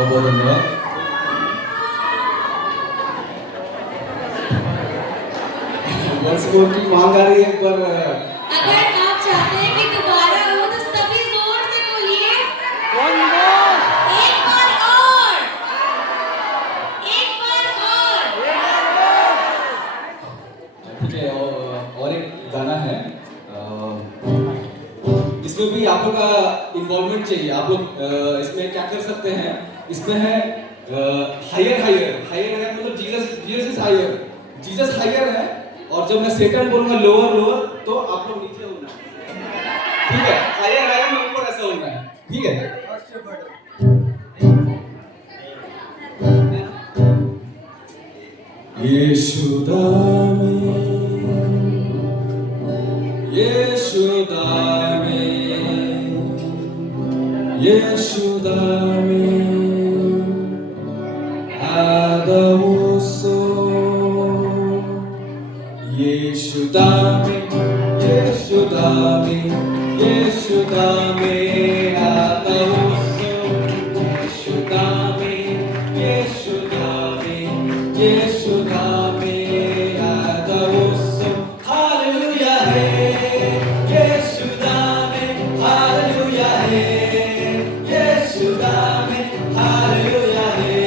बहुत धन्यवाद। वर्ष की मांग आ रही है पर अगर आप चाहते हैं कि दोबारा हो तो सभी जोर से बोलिए एक बार और ठीक है। और एक गाना है, इसमें भी आप लोग का इन्वॉल्वमेंट चाहिए। आप लोग इसमें क्या कर सकते हैं, इसमें है हायर हायर हायर है, मतलब Jesus is higher, Jesus higher है। और जब मैं सेकंड बोलूंगा लोअर लोअर, तो आप लोग नीचे होना, ठीक है? हायर हायर में ऊपर ऐसा होना है, ठीक है? यीशु दामे, यीशु दामे, यीशु दामे, आदमुसो, यीशु दामे, यीशु दामे, यीशु दामे, आदमुसो, यीशु दामे, यीशु दामे, यीशु दामे, आदमुसो, हालेलुया है, यीशु दामे, हालेलुया है, यीशु दामे, हालेलुया है,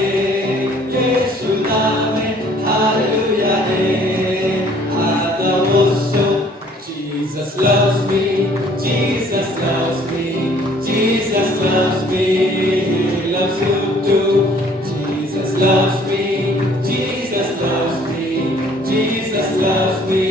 यीशु दामे, हालेलुया है, आदमुसो। Jesus loves me, Jesus loves me, Jesus loves me, He loves you too. Jesus loves me, Jesus loves me, Jesus loves me,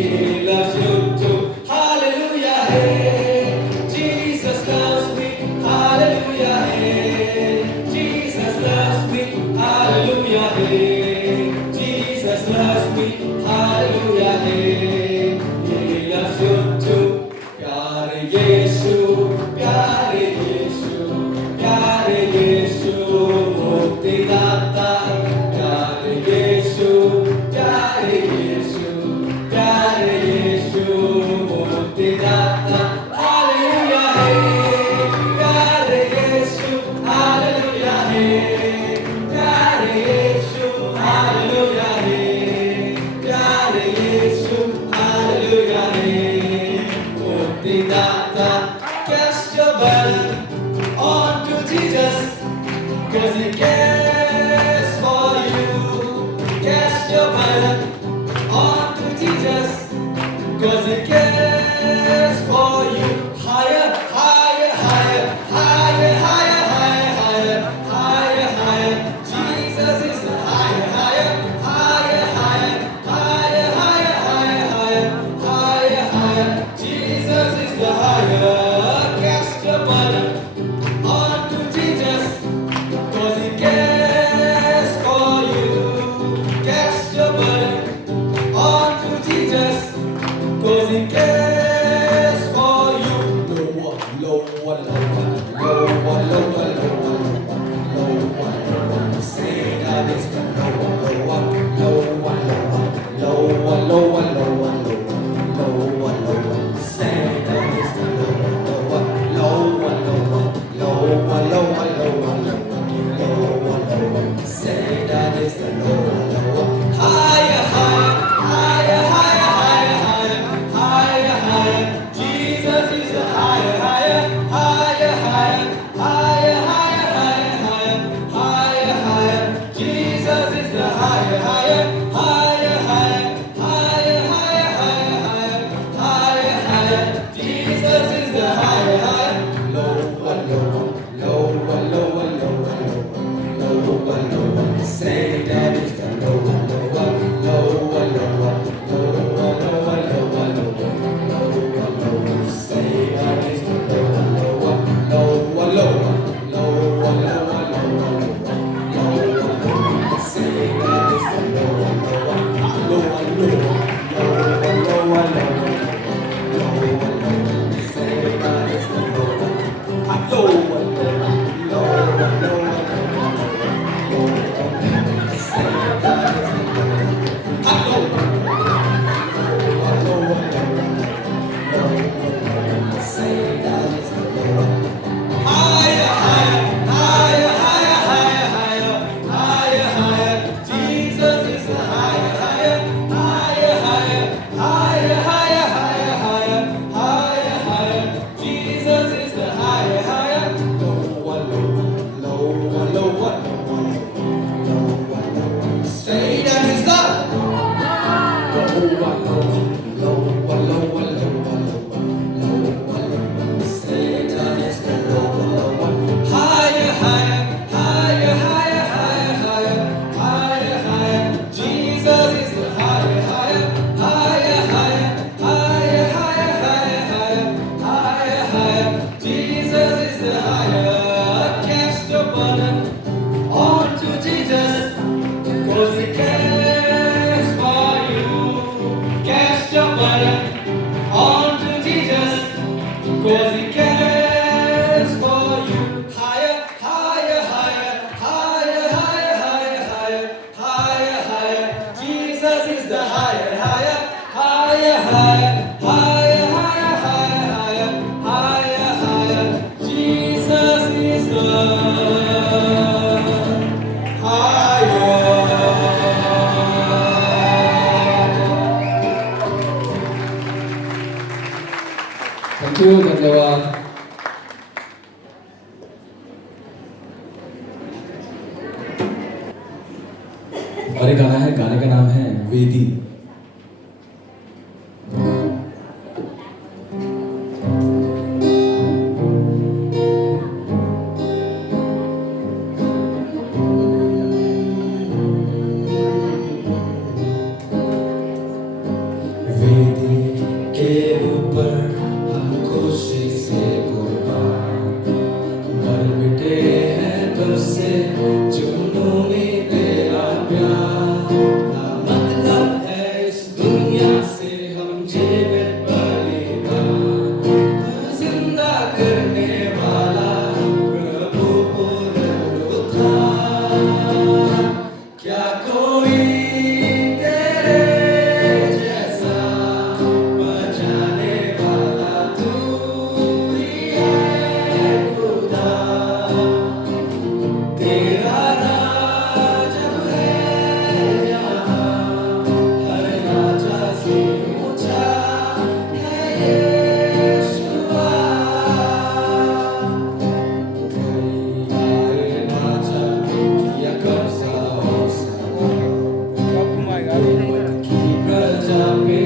He loves you too. Hallelujah, hey, Jesus loves me, hallelujah, hey, Jesus loves me, hallelujah, hey, Jesus loves me, hallelujah, hey, He loves you too. प्यारे यीशु, प्यारे यीशु, प्यारे यीशु, मुक्तिदाता, प्यारे यीशु, प्यारे यीशु, प्यारे यीशु, मुक्तिदाता, hallelujah है, प्यारे यीशु, हालेलुया है, प्यारे यीशु, हालेलुया है, प्यारे यीशु, हालेलुया है, मुक्तिदाता। Cast your burden onto Jesus, 'cause He cares for you. Cast your burden onto Jesus, 'cause He cares for you. Higher, higher, higher, higher, higher, higher, higher, higher, higher. Jesus is higher, higher, higher, higher, higher, higher, higher, higher, higher, higher. Jesus is the higher. Cast your burden onto Jesus, 'cause He cares for you. Cast your burden onto Jesus, 'cause He cares for you. Lower, lower, lower, lower, lower, lower, lower, lower. Say that is the lower, lower, lower, lower, lower, lower, lower, lower, lower. Say that is the lower, lower, lower, lower, lower, lower, lower, lower, lower. Say that is the lower, lower. Higher, higher, higher, higher, higher, higher, higher, higher. Jesus is the higher, higher, higher, higher, higher, higher, higher, higher, higher, higher. Jesus is the higher, higher, higher, higher, higher, higher, higher, higher, higher. Jesus is the higher, higher. Lower, lower, lower, lower, lower, lower, lower. Say that is the lower, lower, lower, lower, lower, lower, lower, lower, lower. Say that is the lower, lower, lower, lower, lower, lower, lower, lower, lower. Say that is the lower, lower, lower, lower, lower, lower, lower, lower, lower. Say that is the lower, lower, lower, lower, lower, lower, lower. और ये गाना है, गाने का नाम है वेदी। वेदी के ऊपर हम खुशी से कुर्बान मर मिटे हैं कब से जुनून में तेरा प्यार। ना मतलब है इस दुनिया से हम जीवित बलिदान, तू जिंदा करने वाला प्रभु पुनरुत्थान। क्या कोई तेरे जैसा बचाने वाला, तू ही है खुदा। तेरा राज अब है यहाँ, हर राजा से ऊंचा है यीशुआ। कोई आए राजा किया कब्जा हो सका, उम्मत की प्रजा पे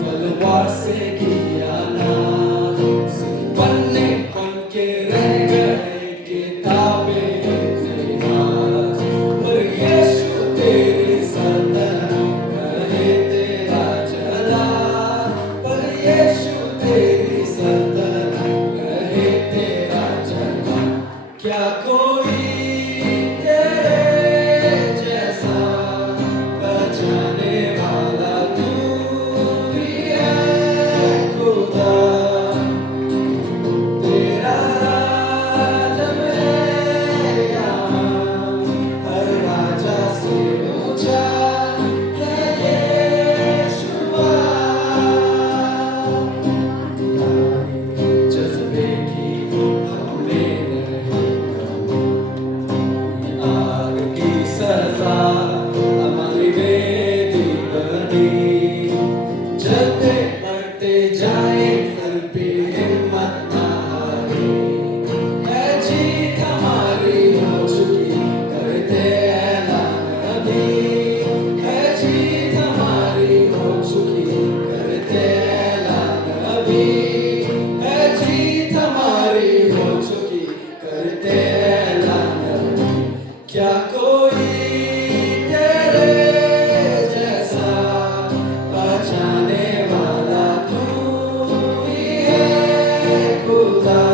तलवार से किया नाज। सिर्फ पन्ने बन के रह गए किताबें इतिहास, पर यीशु तेरी सल्तनत रहे तेरा जलाल। पर यीशु तेरी सल्तनत रहे तेरा जलाल। क्या कोई तेरे जैसा बचाने वाला, तू ही है खुदा। तेरा राज अब है यहाँ, हर राजा से ऊंचा है यीशुआ। जज्बे की हमने नहीं कभी, आग की सजा हमारी वेदी बनी। चलते बढ़ते जाए फिर भी हिम्मत ना हारी, है जीत हमारी हो चुकी करते ऐलान अभी। है जीत हमारी हो चुकी करते ऐलान अभी। है जीत हमारी हो चुकी करते ऐलान अभी। क्या कोई तेरे जैसा बचाने वाला, तू ही है खुदा।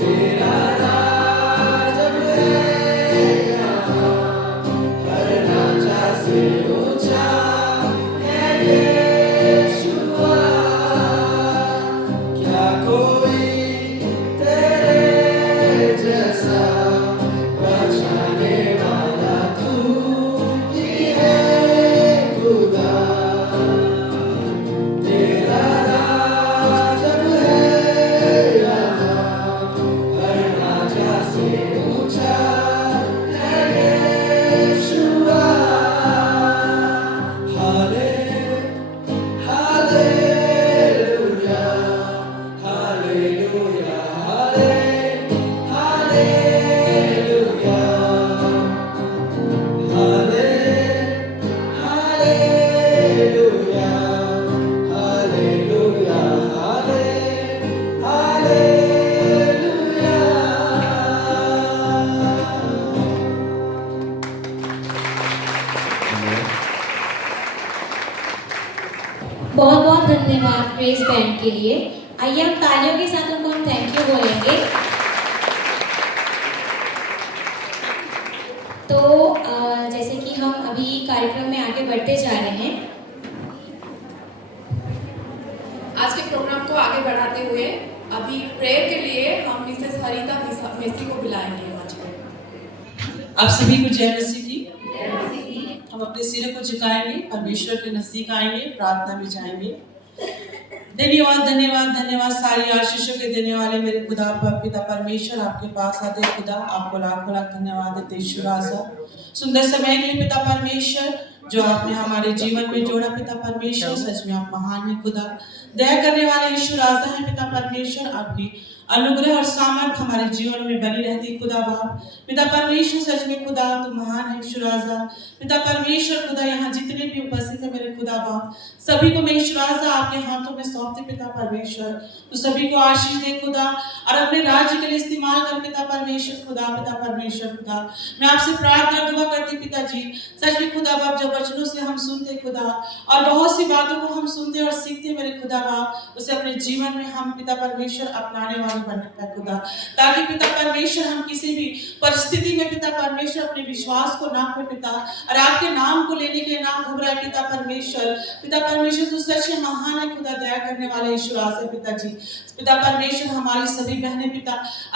तेरा राज अब है यहाँ, हर राजा से ऊंचा है यीशुआ। क्या कोई तेरे जैसा बचाने वाला, तू ही है खुदा। तेरा राज अब है यहाँ, हर राजा से ऊंचा है Yeshua. Hallelujah, hallelujah, hallelujah, hallelujah, hallelujah, hallelujah. बहुत बहुत धन्यवाद प्रेज बैंड के लिए। आइए हम तालियों के साथ उनको हम थैंक यू बोलेंगे। तो जैसे कि हम अभी कार्यक्रम में आगे बढ़ते जा रहे हैं, आज के प्रोग्राम को आगे बढ़ाते हुए अभी प्रेयर के लिए हम मिसेस हरिता मेसी को बुलाएंगे मंच पे। आप सभी को जय मसीह की। हम अपने सिर को झुकाएंगे, परमेश्वर के नजदीक आएंगे, प्रार्थना में जाएंगे। धन्यवाद धन्यवाद धन्यवाद सारी आशीषों के देने वाले मेरे खुदा पिता परमेश्वर, आपके पास आते खुदा, आपको लाख लाख धन्यवाद देते ईश्वर। सुंदर समय के लिए पिता परमेश्वर, जो आपने हमारे जीवन में जोड़ा पिता परमेश्वर, सच में आप महान है खुदा। दया करने वाले ईश्वर राजा है पिता परमेश्वर, आपकी अनुग्रह और सामर्थ हमारे जीवन में बनी रहती खुदा बाप। पिता परमेश्वर सच में खुदा तुम महान है ईश्वर राजा। पिता परमेश्वर खुदा यहाँ जितने भी उपस्थित है मेरे खुदा बाप, सभी को मैं ईश्वर राजा आपके हाथों में सौंपते पिता परमेश्वर। तो सभी को आशीष दे खुदा और अपने राज्य के लिए इस्तेमाल कर पिता परमेश्वर खुदा। पिता परमेश्वर खुदा मैं आपसे प्रार्थना दुआ करती पिताजी, सच में खुदा बाप, जब वचनों से हम सुनते खुदा और बहुत सी बातों को हम सुनते और सीखते मेरे खुदा बाप, उसे अपने जीवन में हम पिता परमेश्वर अपनाने वाले बनने पाए खुदा, ताकि पिता परमेश्वर हम किसी भी परिस्थिति में पिता परमेश्वर अपने विश्वास को ना खोए पिता, और आपके नाम को लेने के लिए ना घबराए पिता परमेश्वर। पिता परमेश्वर तू सच में महान है खुदा, दया करने वाले ईश्वर आसे पिताजी। पिता परमेश्वर हमारी सभी बहनें पिता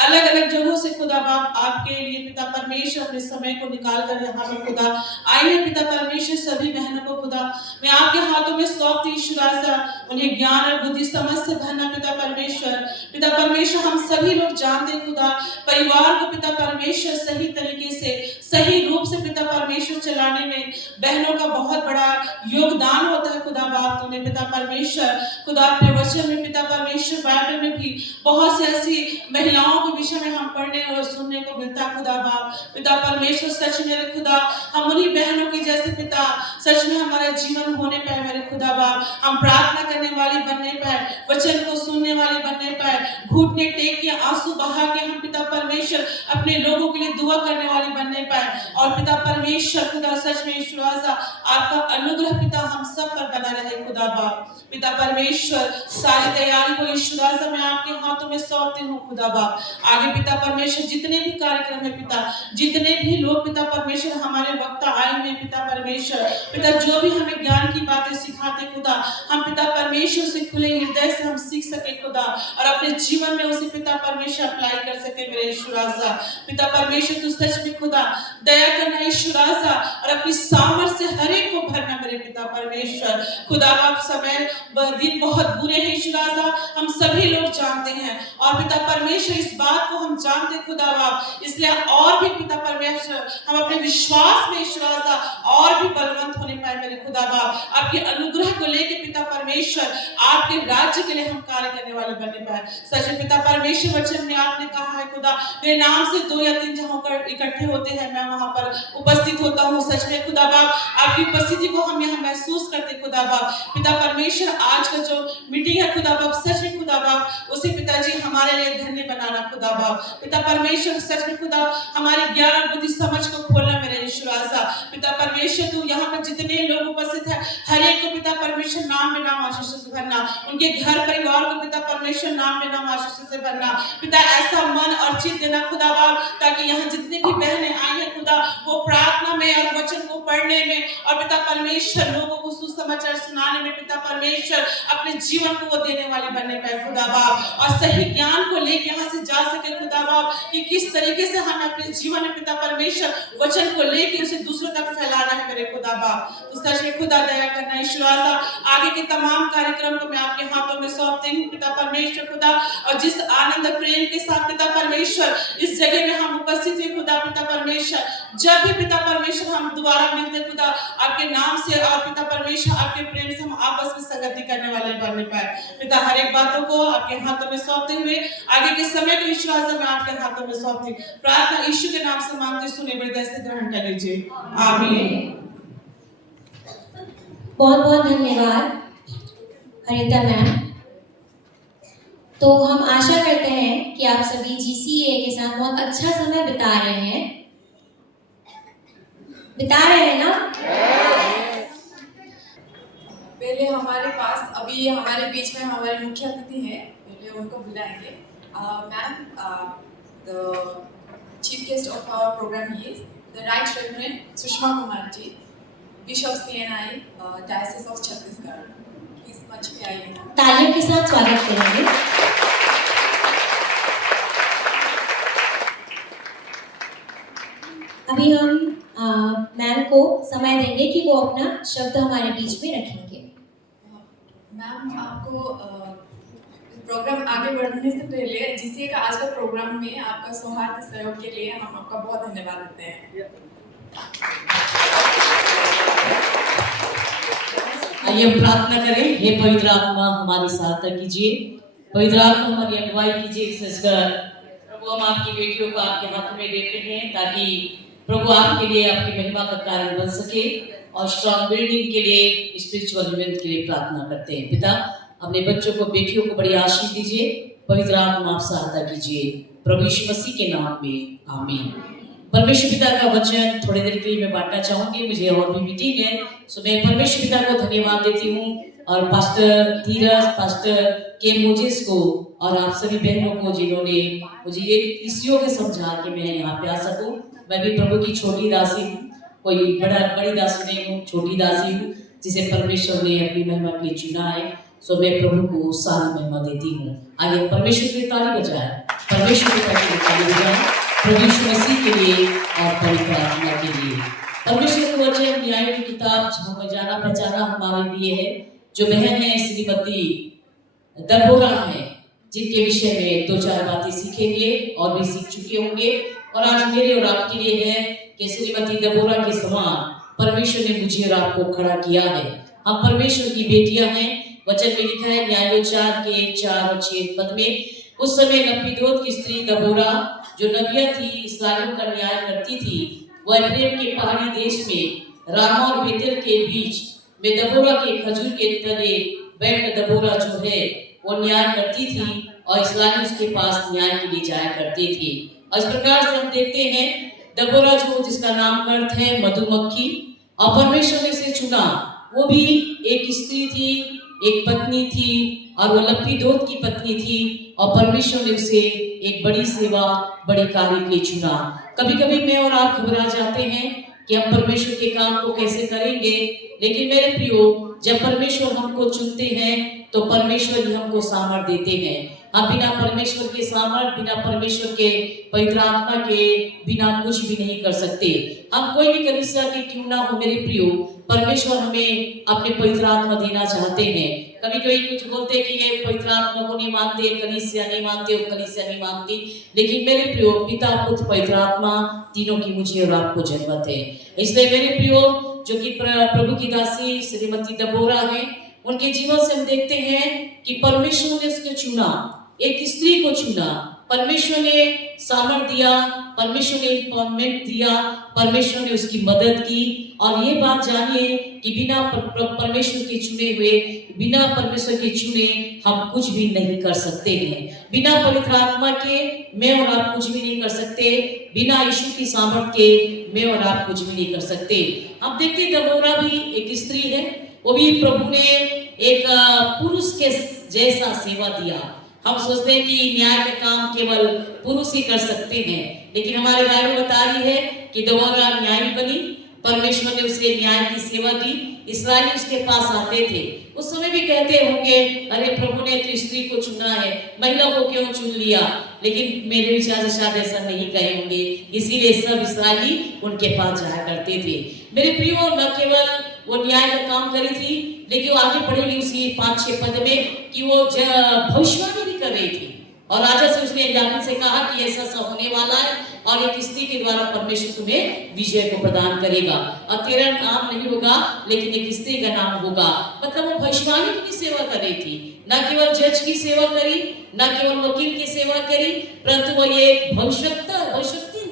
अलग अलग जगहों से खुदा बाप आपके लिए पिता परमेश्वर अपने समय को निकाल कर यहाँ पे खुदा आई है पिता परमेश्वर। सभी बहनों को खुदा मैं आपके हाथों में सौंपती ईश्वर आसा, उन्हें ज्ञान और बुद्धि समझ से भरना पिता परमेश्वर। पिता परमेश्वर हम सभी लोग जानते खुदा परिवार को पिता परमेश्वर सही तरीके से सही रूप से पिता परमेश्वर चलाने में बहनों का बहुत बड़ा योगदान होता है खुदा बाप। तूने पिता परमेश्वर खुदा अपने वचन में पिता परमेश्वर बाइबल में भी बहुत से ऐसी महिलाओं के विषय में हम पढ़ने और सुनने को मिलता खुदा बाप। पिता परमेश्वर सच मेरे खुदा हम उन्हीं बहनों के जैसे पिता सच में हमारा जीवन होने पाए मेरे खुदा बाप, हम प्रार्थना करने वाली बनने पाए, वचन को सुनने वाले बनने पाए, घुटने टेक के आंसू बहा के हम पिता परमेश्वर अपने लोगों के लिए दुआ करने वाले बनने पाए। और पिता परमेश्वर खुदा सच में ईश्वर आपका अनुग्रह पिता हम सब पर बना रहे खुदा बाप। पिता परमेश्वर सारी तैयारी को ईश्वर मैं आपके हाथों में सौंपती हूँ खुदा बाप। आगे पिता परमेश्वर जितने भी कार्यक्रम है पिता, जितने भी लोग पिता परमेश्वर हमारे वक्ता आए हुए पिता परमेश्वर, पिता जो भी हमें ज्ञान की बातें सिखाते खुदा, हम पिता परमेश्वर से खुले हृदय से हम सीख सके खुदा और अपने जीवन में उसे पिता परमेश्वर अप्लाई कर सके मेरे ईश्वर आजा। पिता परमेश्वर तू सच में खुदा दया करना ईश्वर आजा और अपनी सामर्थ से हर एक को भरना मेरे पिता परमेश्वर। खुदा बाप समय दिन बहुत बुरे हैं ईश्वर आजा, हम सभी लोग जानते हैं और पिता परमेश्वर इस बात को हम जानते खुदा बाप, इसलिए और भी पिता परमेश्वर हम अपने विश्वास में ईश्वर आजा और भी बलवंत होने पाए मेरे खुदा बाप। आपके अनुग्रह को लेके पिता परमेश्वर आपके राज्य के लिए हम कार्य करने वाले बनने पाए। सच में पिता परमेश्वर वचन में आपने कहा है खुदा मेरे नाम से 2 या 3 जहां पर इकट्ठे होते हैं मैं वहां पर उपस्थित होता हूँ। सच में खुदा बाप आपकी उपस्थिति को हम यहाँ महसूस करते खुदा बाप। पिता परमेश्वर आज का जो मीटिंग है खुदा बाप, सच में खुदा बाप उसे पिताजी हमारे लिए धन्य बनाना खुदा बाप। पिता परमेश्वर सच में खुदा हमारे ज्ञान और बुद्धि समझ को खोलना मेरे ईश्वर आशा। पिता परमेश्वर तू यहाँ पर जितने लोग उपस्थित है हर एक को पिता परमेश्वर नाम में नाम आशीष से भरना, उनके घर परिवार को पिता परमेश्वर नाम में नाम आशीष से भरना। पिता ऐसा मन और चित्त देना खुदा बाप ताकि यहाँ जितनी भी बहनें आई है खुदा वो प्रार्थना में और वचन को पढ़ने में और पिता परमेश्वर लोगों को सुसमाचार सुनाने में पिता परमेश्वर अपने जीवन को वो देने वाली बनने पाए खुदा बाप और सही ज्ञान को लेकर यहाँ से जा सके खुदा बाप कि किस तरीके से हमें अपने जीवन में पिता परमेश्वर वचन को लेकर उसे दूसरों तक फैलाना है मेरे खुदा बाप। तो सच में खुदा दया करना ईश्वर आगे के तमाम कार्यक्रम को मैं आपके हाथों में सौंपती हूँ पिता परमेश्वर खुदा। और जिस आनंद प्रेम के साथ पिता परमेश्वर इस जगह में हम उपस्थित हैं खुदा पिता परमेश्वर, जब भी पिता परमेश्वर हम दोबारा मिलते खुदा आपके नाम से और पिता परमेश्वर आपके प्रेम से हम आपस में संगति करने वाले बनने पाए। पिता हर एक बातों को आपके हाथों में सौंपते हुए आगे के समय को ईश्वर मैं आपके हाथों में सौंपती प्रार्थना यीशु के नाम से मांगते सुने हृदय से ग्रहण कर लीजिए, आमीन। बहुत बहुत धन्यवाद हरिता मैम। तो हम आशा करते हैं कि आप सभी GCA के साथ बहुत अच्छा समय बिता रहे हैं ना? पहले हमारे पास अभी हमारे बीच में हमारे मुख्य अतिथि हैं, पहले उनको बुलाएंगे। Ma'am, the chief guest of our program is the right reverend Sushma Kumar ji, bishop CNI diocese of Chhattisgarh. Please मंच पे आइए। तालियों के साथ स्वागत करेंगे। अभी हम मैम को समय देंगे कि वो अपना शब्द हमारे बीच में रखेंगे। मैम, आपको प्रोग्राम आगे बढ़ने से पहले GCA का आज का प्रोग्राम में आपका सौहार्द सहयोग के लिए हम आपका बहुत धन्यवाद देते हैं। आइए हम प्रार्थना करें। हे पवित्र आत्मा हमारी सहायता कीजिए, पवित्र आत्मा हमारी अगुवाई कीजिए। विशेषकर प्रभु हम आपकी बेटियों को आपके हाथ में देते हैं ताकि प्रभु आपके लिए आपकी महिमा का कारण बन सके और स्ट्रॉन्ग बिल्डिंग के लिए, स्पिरिचुअल इवेंट के लिए प्रार्थना करते हैं। पिता अपने बच्चों को बेटियों को बड़ी आशीष दीजिए, पवित्र आत्मा आप सहायता कीजिए, प्रभु यीशु मसीह के नाम में आमीन। परमेश्वर पिता का वचन थोड़ी देर के लिए मैं बांटना चाहूंगी, मुझे और भी मीटिंग है, सो मैं परमेश्वर पिता को धन्यवाद देती हूँ और पास्टर धीरज, पास्टर के मोजेस को और आप सभी बहनों को जिन्होंने मुझे ये इस योग समझा कि मैं यहाँ पे आ सकूँ। मैं भी प्रभु की छोटी दासी हूँ, कोई बड़ी दासी नहीं हूँ, छोटी दासी हूँ जिसे परमेश्वर ने अपनी महिमा के लिए चुना है। सो मैं प्रभु को सारी महिमा देती हूँ। आइए परमेश्वर की ताली बजाएं, परमेश्वर की ताली बजाएं, प्रभु यीशु मसीह के लिए और पवित्र आत्मा के लिए। परमेश्वर का वचन न्याय की किताब हमें जाना पहचाना हमारे लिए है। जो बहन है श्रीमती दबोरा है, जिनके विषय में 2-4 बातें सीखेंगे और भी सीख चुके होंगे, और आज मेरे और आपके लिए है कि श्रीमती दबोरा के समान परमेश्वर ने मुझे और आपको खड़ा किया है। हम परमेश्वर की बेटियां हैं। वचन में लिखा है न्याय 4 के 4 और 6 पद में, उस समय लपीदोत की स्त्री दबोरा जो नबिया थी, इस्राएलियों का न्याय करती थी, वह एफ्रेम के पहाड़ी देश में रामा और बेतेल के बीच में दबोरा के खजूर के तले बैठ दबोरा जो है वो न्याय करती थी और इस्राएली उसके पास न्याय के लिए जाया करते थे। और इस प्रकार से हम देखते हैं दबोरा जो जिसका नाम अर्थ है मधुमक्खी, और परमेश्वर ने से चुना, वो भी एक स्त्री थी, एक पत्नी थी और वो लपीदोत की पत्नी थी, और परमेश्वर ने उसे एक बड़ी सेवा, बड़ी कार्य के लिए चुना। कभी कभी मैं और आप घबरा जाते हैं कि हम परमेश्वर के काम को कैसे करेंगे, लेकिन मेरे प्रियो जब परमेश्वर हमको चुनते हैं तो परमेश्वर ही हमको सामर्थ्य देते हैं। हम बिना परमेश्वर के सामर्थ्य, बिना परमेश्वर के पवित्र आत्मा के बिना कुछ भी नहीं कर सकते। हम कोई भी कलीसिया के क्यों ना हो मेरे प्रियो, परमेश्वर हमें अपने पवित्र आत्मा देना चाहते हैं। कभी कभी कुछ बोलते हैं कि ये पवित्र आत्मा को नहीं मानते, कलीसिया नहीं मानते, वो कलीसिया नहीं मानती, लेकिन मेरे प्रियो पिता पुत्र पवित्र आत्मा तीनों की मुझे और आपको जरूरत है। इसलिए मेरे प्रियो जो कि प्रभु की दासी श्रीमती दबोरा है, उनके जीवन से हम देखते हैं कि परमेश्वर ने उसको चुना, एक स्त्री को चुना, परमेश्वर ने सामर्थ्य दिया, परमेश्वर ने एम्पावरमेंट दिया, परमेश्वर ने उसकी मदद की। और ये बात जानिए कि बिना परमेश्वर के चुने हुए, बिना परमेश्वर के चुने हम कुछ भी नहीं कर सकते हैं। बिना पवित्र आत्मा के मैं और आप कुछ भी नहीं कर सकते, बिना यीशु की सामर्थ्य के मैं और आप कुछ भी नहीं कर सकते। हम देखते दबोरा भी एक स्त्री है, वो भी प्रभु ने एक पुरुष के जैसा सेवा दिया। हम सोचते हैं कि न्याय का काम केवल पुरुष ही कर सकते हैं, लेकिन हमारे बाइबल बता रही है कि दबोरा न्यायी बनी, परमेश्वर ने उसे न्याय की सेवा दी। इस्राएली उसके पास आते थे, उस समय भी कहते होंगे अरे प्रभु ने तो स्त्री को चुना है, महिला को क्यों चुन लिया, लेकिन मेरे विचार से शायद ऐसा नहीं कहे होंगे, इसीलिए सब इस्राएली उनके पास जाया करते थे। मेरे प्रियो न केवल वो न्याय का काम करी थी, लेकिन वो आगे पढ़ेगी उसी 5-6 पद में कि वो भविष्यवाणी भी कर रही थी, और राजा से उसने याकूब से कहा कि ऐसा सा होने वाला है और एक स्त्री के द्वारा परमेश्वर तुम्हें विजय को प्रदान करेगा, और तेरा नाम नहीं होगा लेकिन एक स्त्री का नाम होगा। मतलब वो भविष्यवाणी की भी सेवा कर रही थी, न केवल जज की सेवा करी, न केवल वकील की सेवा करी, परंतु वो ये भविष्यवक्ता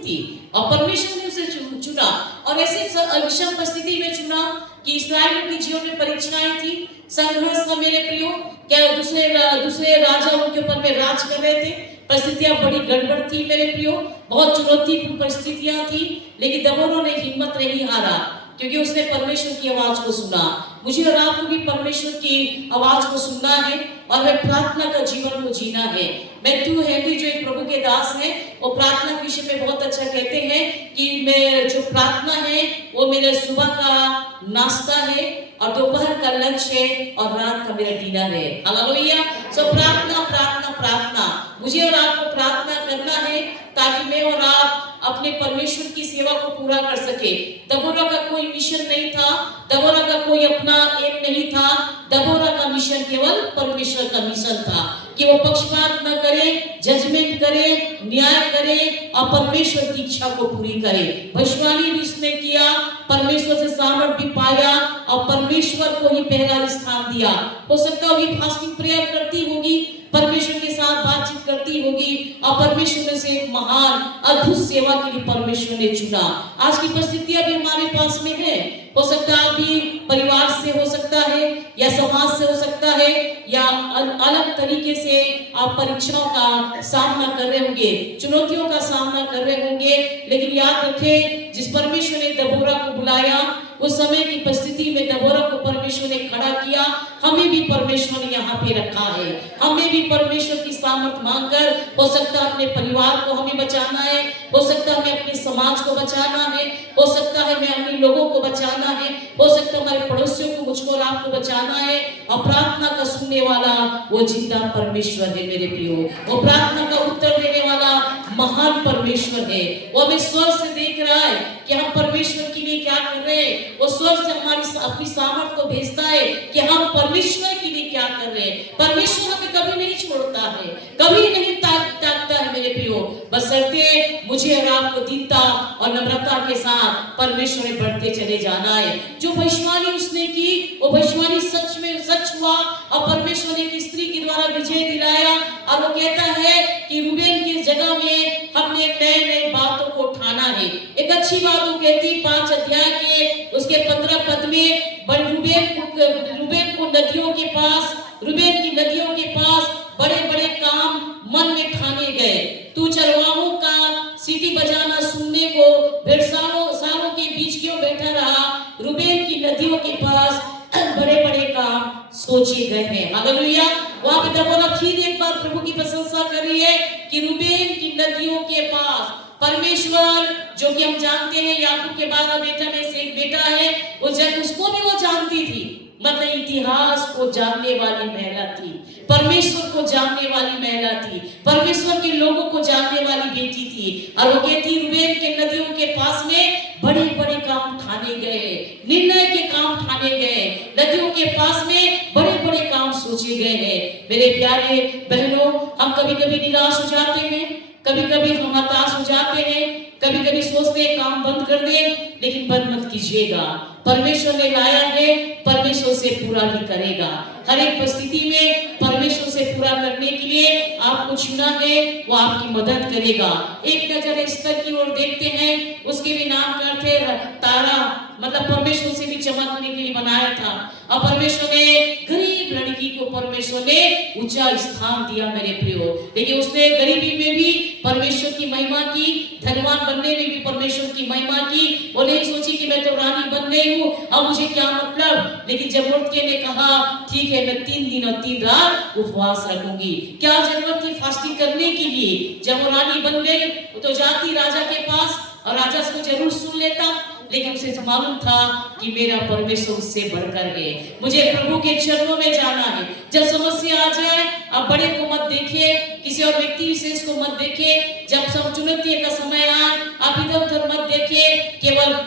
थी और परमेश्वर ने उसे चुना। और ऐसे विषम परिस्थिति में चुना कि इस्राएलियों के जीवन में परीक्षाएं थी, संघर्ष था मेरे प्रियो। क्या दूसरे राजा उनके ऊपर में राज कर रहे थे, परिस्थितियां बड़ी गड़बड़ थी मेरे प्रियो, बहुत चुनौतीपूर्ण परिस्थितियां थी, लेकिन दबोरा ने हिम्मत नहीं हारा क्योंकि उसने परमेश्वर की आवाज को सुना। मुझे और आपको भी परमेश्वर की आवाज को सुनना है और मैं प्रार्थना का जीवन को जीना है। मैथ्यू हेनरी जो एक प्रभु के दास हैं, वो प्रार्थना के विषय में बहुत अच्छा कहते हैं कि मैं जो प्रार्थना है वो मेरे सुबह का नाश्ता है और दोपहर का लंच है और रात का मेरा डिनर है। हालेलुया। सो प्रार्थना प्रार्थना प्रार्थना, मुझे और आपको प्रार्थना करना है ताकि मैं और आप अपने परमेश्वर की सेवा को पूरा कर सके। दबोरा का कोई मिशन नहीं था, दबोरा का कोई अपना एम नहीं था, दबोरा का मिशन केवल परमेश्वर का मिशन था। कि वो पक्षपात न करे, जजमेंट करे, न्याय करे और परमेश्वर की इच्छा को पूरी करे। भविष्यवाणी भी उसने किया, परमेश्वर से सामर्थ भी पाया और परमेश्वर को ही पहला स्थान दिया। हो सकता है अभी फास्टिंग प्रेयर करती होगी, परमेश्वर के साथ बातचीत करती होगी और परमेश्वर से एक महान अद्भुत सेवा के लिए परमेश्वर ने चुना। आज की परिस्थितियां भी हमारे पास में है। हो सकता है अभी परिवार से हो सकता है या समाज से हो सकता है या अलग तरीके से आप परीक्षाओं का सामना कर रहे होंगे, चुनौतियों का सामना कर रहे होंगे। लेकिन याद रखें, जिस परमेश्वर ने दबोरा को बुलाया, उस समय की परिस्थिति में दबोरा को परमेश्वर ने खड़ा किया, हमें भी परमेश्वर ने यहाँ पे रखा है। हमें भी परमेश्वर की सामर्थ मांगकर, हो सकता है अपने परिवार को हमें बचाना है, हो सकता है हमें अपने समाज को बचाना है, हो सकता है हमें अन्य लोगों को बचाना है, हो सकता है हमारे पड़ोसियों को, मुझको और आपको बचाना है। और प्रार्थना का सुनने वाला वो जिंदा परमेश्वर है मेरे प्रियो। वो प्रार्थना का उत्तर देने वाला महान परमेश्वर है। वो हमें स्वर्ग से देख रहा है कि हम परमेश्वर के लिए क्या कर रहे हैं। वो स्वर्ग से हमारी अपनी सामर्थ को भेजता है कि हम परमेश्वर के लिए क्या कर रहे हैं। परमेश्वर हमें कभी नहीं छोड़ता है, कभी नहीं ताकता है मेरे प्रियो। बशर्ते मुझे और आपको दीनता और नम्रता के साथ परमेश्वर में बढ़ते चले जाना है। जो भविष्यवाणी उसने की, वो भविष्यवाणी सच में सच हुआ और परमेश्वर ने एक स्त्री के द्वारा विजय दिलाया। और वो कहता है कि रूबेन की जगह में हमने नए बातों को उठाना है। एक अच्छी बात वो कहती 5 अध्याय के उसके 15 पद में, रूबेन को नदियों के पास, रूबेन की नदियों के पास बड़े बड़े काम मन में ठाने गए। तू चरवाहों का सीटी बजाना सुनने को भेड़सालों के बीच क्यों बैठा रहा। रूबेन की नदियों के पास बड़े बड़े काम सोचे गए हैं। हालेलुया। वहां पे दबोरा फिर एक बार प्रभु की प्रशंसा कर रही है कि रूबेन की नदियों के पास परमेश्वर, जो कि हम जानते हैं याकूब के 12 बेटा में से एक बेटा है, वो जब उसको भी वो जानती थी, मतलब इतिहास को जानने वाली महिला थी, परमेश्वर को जानने वाली महिला थी, परमेश्वर के लोगों को जानने वाली बेटी थी। और वो कहती रूबेन के नदियों के पास में बड़े बड़े काम ठाने गए, निर्णय के काम ठाने गए, नदियों के पास में बड़े बड़े काम सोचे गए हैं। मेरे प्यारे बहनों, हम कभी कभी निराश हो जाते हैं, कभी कभी हम हताश हो जाते हैं, कभी कभी सोचते हैं काम बंद कर दे, लेकिन बंद मत कीजिएगा। परमेश्वर ने लाया है, परमेश्वर से पूरा भी करेगा। हर एक परिस्थिति में परमेश्वर से पूरा करने के लिए आपको चुना है, वो आपकी मदद करेगा। एक नजर स्तर की ओर देखते हैं, उसके भी नाम करते तारा, मतलब परमेश्वर से भी चमकने के लिए बनाया था। और परमेश्वर ने गरीब लड़की को परमेश्वर ने ऊंचा स्थान दिया मेरे प्रियो। लेकिन उसने गरीबी में भी परमेश्वर की महिमा की, धनवान बनने में भी परमेश्वर की महिमा की। वो नहीं सोची कि मैं तो रानी बन गई हूँ, अब मुझे क्या मतलब। लेकिन जब मुर्दके ने कहा ठीक है, मैं 3 दिन और 3 रात उपवास रखूंगी, क्या जरूरत थी फास्टिंग करने के लिए। जब वो रानी बन गई, वो तो जाती राजा के पास और राजा उसको जरूर सुन लेता, लेकिन उसे मालूम था कि मेरा परमेश्वर उससे बढ़कर है, मुझे प्रभु के चरणों में जाना है। जब समस्या आ जाए, आप बड़े को मत देखिए, किसी और व्यक्ति विशेष को मत देखिए। जब सब चुनौती का समय आए, आप इधर उधर मत देखिए, केवल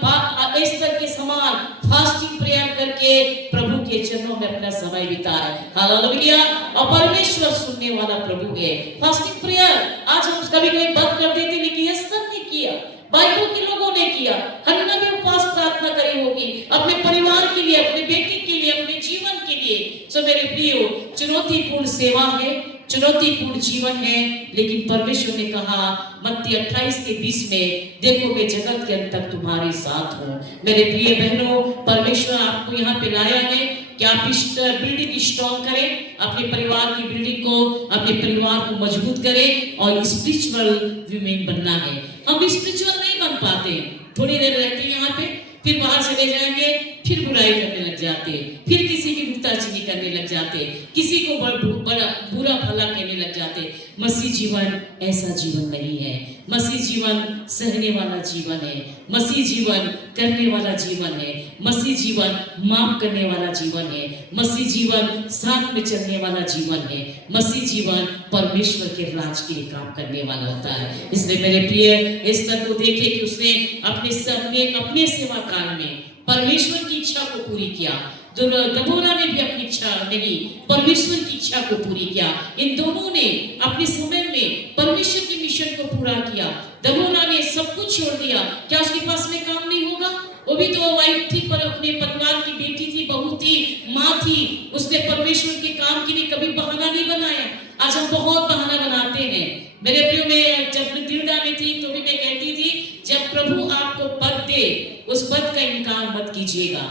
एस्तर के समान फास्टिंग प्रेयर करके प्रभु के चरणों में अपना समय बिताए। हालेलुया। और परमेश्वर सुनने वाला प्रभु है। फास्टिंग प्रेयर आज हम कभी कभी बंद कर देते, लेकिन एस्तर ने किया, बाइबल के लोगों ने किया। हन्ना भी उपवास प्रार्थना करी होगी अपने परिवार के लिए, अपने बेटे के लिए, अपने जीवन के लिए। सो मेरे प्रियो, चुनौतीपूर्ण सेवा है, चुनौतीपूर्ण जीवन है, लेकिन परमेश्वर ने कहा मत्ती 28:20 में, देखो मैं जगत के अंत तक तुम्हारे साथ हूँ। मेरे प्रिय बहनों, परमेश्वर आपको यहाँ पे लाया है कि आप इस बिल्डिंग स्ट्रॉन्ग करें, अपने परिवार की बिल्डिंग को, अपने परिवार को मजबूत करें और स्पिरिचुअल वीमेन बनना है। हम स्पिरिचुअल नहीं बन पाते, थोड़ी देर रहते हैं यहाँ पे, फिर बाहर चले जाएंगे, फिर बुराई करने लग जाते, फिर किसी की नुक्ताचीनी करने लग जाते, किसी को बड़ा बुरा भला कहने लग जाते। मसीह जीवन ऐसा जीवन नहीं है। मसीह जीवन सहने वाला जीवन है, मसीह जीवन करने वाला जीवन है, मसीह जीवन माफ करने वाला जीवन है, मसीह जीवन साथ में चलने वाला जीवन है, मसीह जीवन परमेश्वर के राज के लिए काम करने वाला होता है। इसलिए मेरे प्रिय एस्तर को देखे कि उसने अपने सेवा काल में परमेश्वर की इच्छा को पूरी किया। दबोरा ने भी अपनी इच्छा नहीं, परमेश्वर की इच्छा को पूरी किया। इन दोनों ने अपने समय में परमेश्वर के मिशन को पूरा किया। दबोरा ने सब कुछ छोड़ दिया। क्या उसके पास में काम नहीं होगा? वो भी तो वाइफ थी, पर अपने परिवार की बेटी थी, बहू थी, माँ थी। उसने परमेश्वर के काम के लिए कभी बहाना नहीं बनाया। आज हम बहुत बहाना बनाते हैं। मेरे प्रियो, में जब मैं तिरदा में थी तो भी मैं कहती थी, जब प्रभु आपको पद दे, उस पद का इनकार मत कीजिएगा।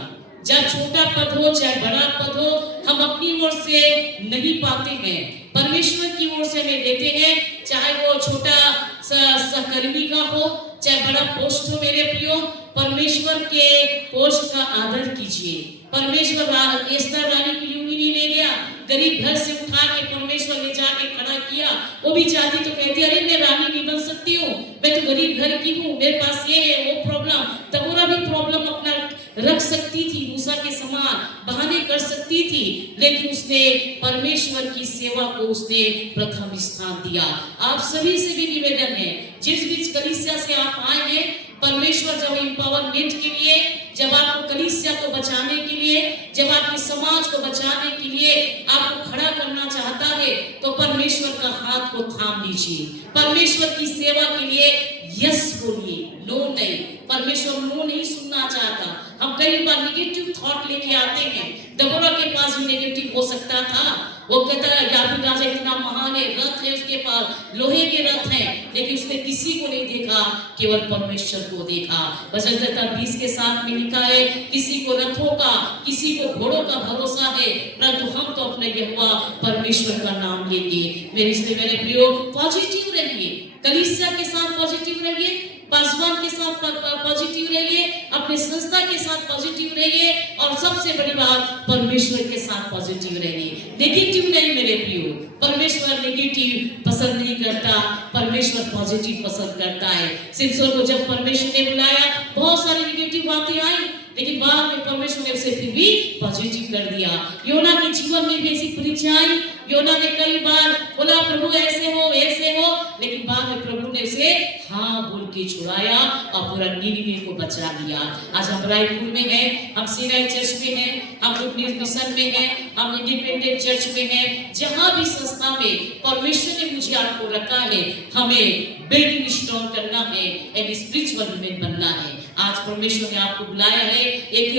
जब छोटा पद हो चाहे बड़ा पद हो, हम अपनी ओर से नहीं पाते हैं, परमेश्वर की ओर से हमें देते हैं। चाहे वो छोटा सहकर्मी का हो चाहे बड़ा पोस्ट हो, मेरे प्रियो, परमेश्वर के पोस्ट का आदर कीजिए। परमेश्वर एस्तर रानी को यूं ही नहीं ले गया, गरीब घर से उठा के परमेश्वर ले जाके खड़ा किया। वो भी चाहती तो कहती, अरे मैं रानी नहीं बन सकती हूँ, मैं तो गरीब घर की हूँ, मेरे पास ये है वो प्रॉब्लम। तबोरा भी प्रॉब्लम अपना रख सकती थी, मूसा के समान बहाने कर सकती थी, लेकिन उसने परमेश्वर की सेवा को उसने प्रथम स्थान दिया। आप सभी से भी निवेदन है, जिस बीच कलीसिया से आप आए हैं, परमेश्वर जब एम्पावरमेंट के लिए, जब आपको कलीसिया को बचाने के लिए, जब आपके समाज को बचाने के लिए आपको खड़ा करना चाहता है, तो परमेश्वर का हाथ को थाम लीजिए। परमेश्वर की सेवा के लिए यस बोलिए, नो नहीं। परमेश्वर नो नहीं सुनना चाहता। हम कई बार नेगेटिव थॉट लेके आते हैं। दबोरा के पास भी नेगेटिव हो सकता था। वो कहता है याबीन राजा इतना महान है, रथ है उसके पास, लोहे के रथ हैं, लेकिन उसने किसी को नहीं देखा, केवल परमेश्वर को देखा। वचन 20 के 7 में लिखा है, किसी को रथों का, किसी को घोड़ों का भरोसा है, परंतु हम तो अपने यहोवा परमेश्वर का नाम लेंगे। इसलिए मेरे प्रियो, पॉजिटिव रहिए, कलीसिया के साथ पॉजिटिव रहिए, पासवान के साथ पॉजिटिव रहिए, अपने संस्था के साथ पॉजिटिव रहिए, और सबसे बड़ी बात, परमेश्वर के साथ पॉजिटिव रहिए। नेगेटिव नहीं मेरे प्रियो, परमेश्वर नेगेटिव पसंद नहीं करता, परमेश्वर पॉजिटिव पसंद करता है। सिमसोन को जब परमेश्वर ने बुलाया, बहुत सारी नेगेटिव बातें आई, लेकिन बाद में परमेश्वर ने उसे फिर भी पॉजिटिव कर दिया। योना के जीवन में भी ऐसी परीक्षा आई। योना ने कई बार बोला प्रभु ऐसे हो वैसे हो, लेकिन बाद में प्रभु ने उसे हाँ बोल के छुड़ाया और पूरा नीनिवे को बचा लिया। आज हम रायपुर में हैं, हम सीनाई चर्च में हैं, हम गुड मिशन में हैं, हम इंडिपेंडेंट चर्च में हैं। जहाँ भी संस्था में परमेश्वर ने मुझे आपको रखा है, हमें बिल्डिंग स्ट्रॉन्ग करना है एंड स्पिरिचुअल वुमेन बनना है। आज परमेश्वर ने आपको बुलाया है, एक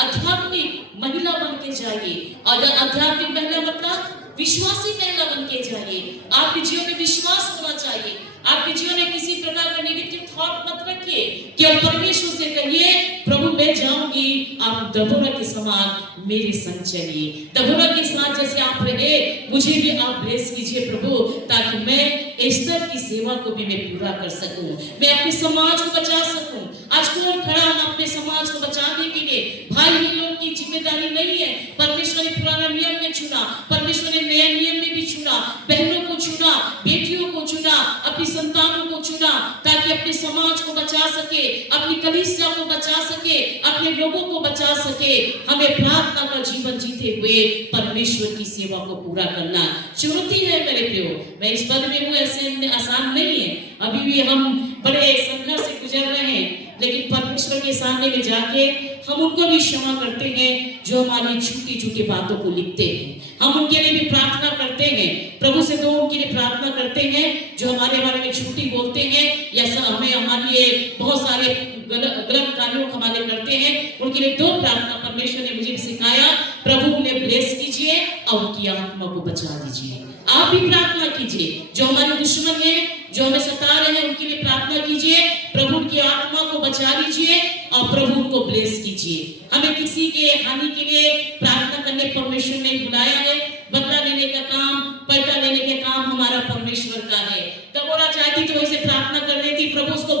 आध्यात्मिक महिला बन के जाइए। और आध्यात्मिक महिला मतलब विश्वासी महिला बन के जाइए। आपके जीवन में विश्वास होना चाहिए। आपके जीवन में किसी प्रकार का नेगेटिव थॉट मत रखिए, केवल परमेश्वर से कहिए प्रभु मैं जाऊंगी, आप दबोरा के समान मेरे संग चलिए। दबोरा के साथ जैसे आप रहे, मुझे भी आप ब्लेस कीजिए प्रभु, ताकि मैं एस्तर की सेवा को भी मैं पूरा कर सकूं, मैं अपने समाज को बचा सकूं। आज कौन खड़ा हम अपने समाज को बचाने के लिए? भाई बहनों की जिम्मेदारी नहीं है। परमेश्वर ने पुराना नियम में चुना, परमेश्वर ने नया नियम में भी चुना, बहनों को चुना, बेटियों को चुना, अपनी संतानों को चुना, ताकि अपने समाज को बचा सके, अपनी कलीसिया को बचा सके, अपने लोगों को बचा सके। हमें प्रार्थना का जीवन जीते हुए परमेश्वर की सेवा को पूरा करना चुनौती है मेरे प्रियो। मैं इस पद में हूँ, ऐसे आसान नहीं है। अभी भी हम बड़े संघर्ष से गुजर रहे हैं, लेकिन परमेश्वर के सामने में जाके हम उनको भी क्षमा करते हैं जो हमारी छोटी छोटी बातों को लिखते हैं। हम उनके लिए भी प्रार्थना करते हैं, प्रभु से दो उनके लिए प्रार्थना करते हैं जो हमारे बारे में झूठी बोलते हैं या हमें हमारे लिए बहुत सारे गलत कार्यों को हमारे करते हैं। उनके लिए दो प्रार्थना परमेश्वर ने मुझे सिखाया, प्रभु उन्हें ब्लेस कीजिए और उनकी आत्मा को बचा दीजिए। आप भी प्रार्थना कीजिए, जो हमारे दुश्मन हैं, जो हमें सता रहे हैं, उनके लिए प्रार्थना कीजिए, प्रभु की आत्मा को बचा लीजिए और प्रभु को ब्लेस कीजिए। हमें किसी के हानि के लिए प्रार्थना करने परमेश्वर ने बुलाया है। बदला लेने का काम, पलटा लेने के काम हमारा परमेश्वर का है। दबोरा चाहती तो वैसे प्रार्थना कर रही थी, प्रभु उसको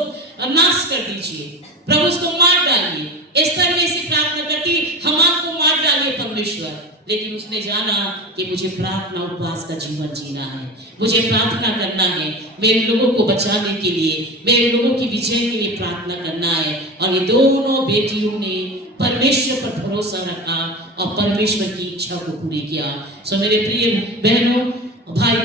नाश कर दीजिए, प्रभु उसको मार डालिए। इस तरह से प्रार्थना करती, हमारे को मार डालिए परमेश्वर। लेकिन उसने जाना कि मुझे प्रार्थना उपवास का जीवन जीना है, मुझे प्रार्थना करना है, मेरे लोगों को बचाने के लिए, मेरे लोगों की विजय के लिए प्रार्थना करना है। और ये दोनों बेटियों ने परमेश्वर पर भरोसा रखा और परमेश्वर की इच्छा को पूरी किया। सो मेरे प्रिय बहनों, भाई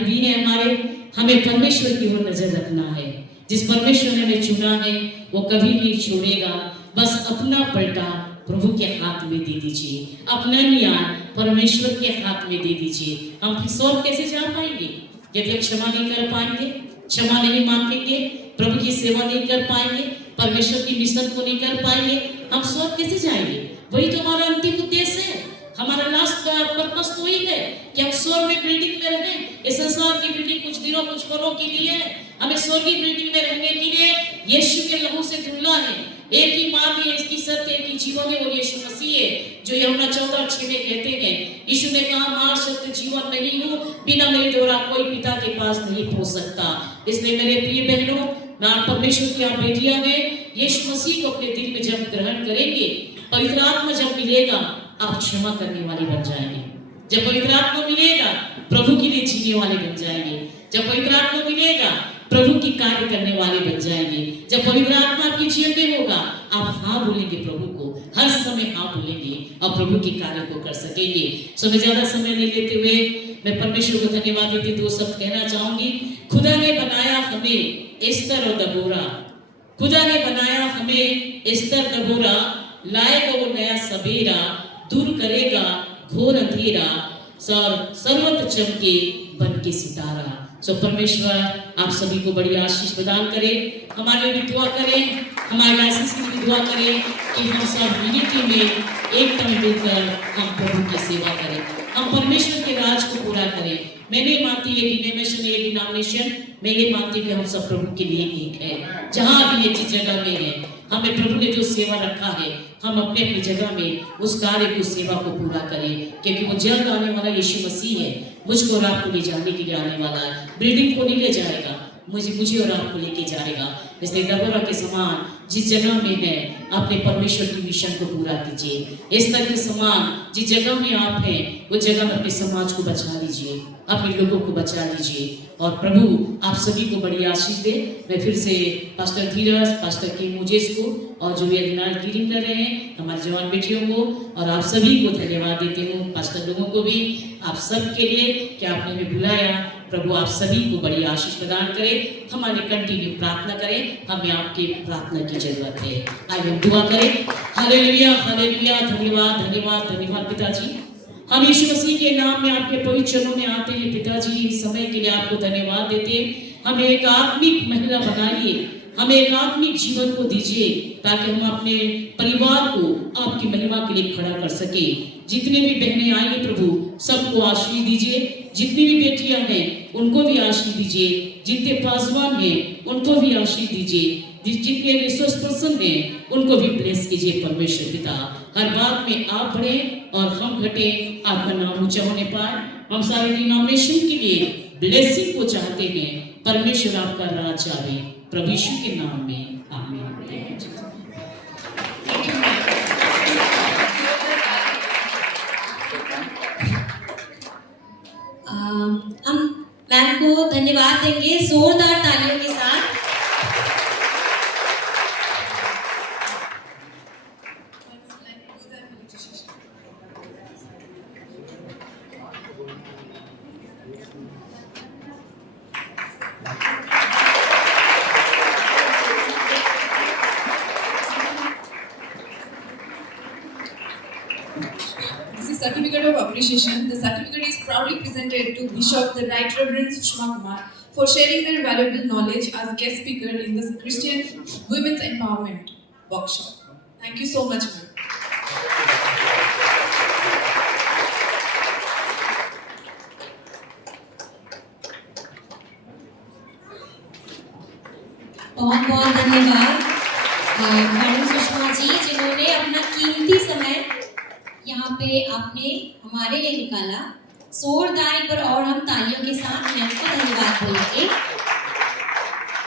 भी हैं हमारे, हमें परमेश्वर की ओर नजर रखना है। जिस परमेश्वर ने हमें चुना है वो कभी नहीं छोड़ेगा, बस अपना पलटा प्रभु के हाथ में दे दीजिए, अपना न्याय परमेश्वर के हाथ में दे दीजिए। हम फिर स्वर्ग कैसे जा पाएंगे यदि हम क्षमा नहीं कर पाएंगे, क्षमा नहीं मांगेंगे, प्रभु की सेवा नहीं कर पाएंगे, परमेश्वर की मिशन को नहीं कर पाएंगे, हम स्वर्ग कैसे जाएंगे? वही तो हमारा अंतिम उद्देश्य है। हमारा लास्ट पर्पस तो वही है कि हम स्वर्ग में बिल्डिंग में रहें। इस संसार की बिल्डिंग कुछ दिनों कुछ पलों के लिए है, हमें स्वर्गीय बिल्डिंग में रहने के लिए यीशु के लहू से धुलना है। एक ही मार्ग है, इसकी सत्य, एक ही जीवन है, वो यीशु मसीह है, जो यूहन्ना 14:6 में कहते हैं। यीशु ने कहा, मार्ग सत्य जीवन नहीं हूँ, बिना मेरे द्वारा कोई पिता के पास नहीं पहुंच सकता। इसलिए मेरे प्रिय बहनों, ना परमेश्वर की आप बेटियां हैं, यीशु मसीह को अपने दिल में जब ग्रहण करेंगे, पवित्र आत्मा जब मिलेगा, आप क्षमा करने वाले बन जाएंगे। जब पवित्र आत्मा मिलेगा, प्रभु के लिए जीने वाले बन जाएंगे। जब पवित्र आत्मा मिलेगा, प्रभु की कार्य करने वाले बन जाएंगे। जब पवित्र आत्मा आपके जीवन में होगा, आप हाँ बोलेंगे प्रभु को, हर समय हाँ बोलेंगे और प्रभु की कार्य को कर सकेंगे। सो मैं ज्यादा समय नहीं लेते हुए मैं परमेश्वर को धन्यवाद देते 2 शब्द कहना चाहूंगी। खुदा ने बनाया हमें एस्तर और दबोरा, खुदा ने बनाया हमें एस्तर दबोरा, लाएगा वो नया सवेरा, दूर करेगा घोर अंधेरा, सर्वत्र चमके बन के सितारा। सो परमेश्वर आप सभी को बड़ी आशीष प्रदान करे, हमारे लिए भी दुआ करें, हमारे आशीष की भी दुआ करें कि हम सब यूनिटी में एक तन मिलकर हम प्रभु की सेवा करें, हम परमेश्वर के राज को पूरा करें। मैं नहीं मानती ये डिनोमिनेशन, मैं ये मानती कि हम सब प्रभु के लिए एक है। जहाँ भी ये जिस जगह में है, हमें प्रभु ने जो सेवा रखा है, हम अपने अपनी जगह में उस कार्य को, सेवा को पूरा करें, क्योंकि वो जल्द आने वाला यीशु मसीह है, मुझको और आपको ले जाने के लिए आने वाला है। बिल्डिंग को नहीं ले जाएगा, मुझे और आपको लेके जाएगा। इसलिए दबोरा के समान जिस जगह में है, अपने परमेश्वर की मिशन को पूरा कीजिए। इस तरह के समान जिस जगह में आप हैं, वो जगह में अपने समाज को बचा लीजिए, अपने लोगों को बचा लीजिए, और प्रभु आप सभी को बड़ी आशीष दे। मैं फिर से पास्टर धीरज, पास्टर की मुजेश को और जो भी लीडिंग कर रहे हैं, हमारे जवान बेटियों को और आप सभी को धन्यवाद देती हूँ। पास्टर लोगों को भी, आप सब के लिए कि आपने हमें बुलाया। प्रभु आप सभी को बड़ी आशीष प्रदान करें। हमारे कंटिन्यू प्रार्थना करें, हमें आपकी प्रार्थना की जरूरत है। आइए हम दुआ करें। हालेलुया, हालेलुया, धन्यवाद, धन्यवाद, धन्यवाद पिताजी। हम यीशु मसीह के नाम में आपके पवित्र चरणों में आते हैं पिताजी। इस समय के लिए आपको धन्यवाद देते हैं। हमें एक आत्मिक महिला बनाइए, हमें एक आत्मिक जीवन को दीजिए, ताकि हम अपने परिवार को आपकी महिमा के लिए खड़ा कर सके। जितने भी बहनें आएंगे प्रभु, सबको आशीष दीजिए। जितनी भी बेटियां हैं, उनको भी आशीष दीजिए। जितने पासवान हैं, उनको भी आशीष दीजिए। जितने रिसोर्स पर्सन हैं, उनको भी ब्लेस कीजिए परमेश्वर पिता। हर बात में आप बढ़े और हम घटे, आपका नाम ऊंचा होने पाए। हम सारे डिनोमिनेशन के लिए ब्लेसिंग को चाहते हैं। परमेश्वर आपका राज आवे, प्रभु यीशु के नाम में, आमीन। Thank you Jesus. हम मैम को धन्यवाद देंगे जोरदार तालियों के साथ। This is certificate of appreciation. The certificate is proudly presented to Bishop the Right Reverend Sushma Kumar for sharing their valuable knowledge as guest speaker in the Christian Women's Empowerment Workshop. Thank you so much, ma'am. बहुत बहुत धन्यवाद madam Sushma ji, जिन्होंने अपना कीमती समय यहाँ पे आपने हमारे लिए निकाला। जोरदार पर और हम तालियों के साथ मैम को धन्यवाद बोलेंगे।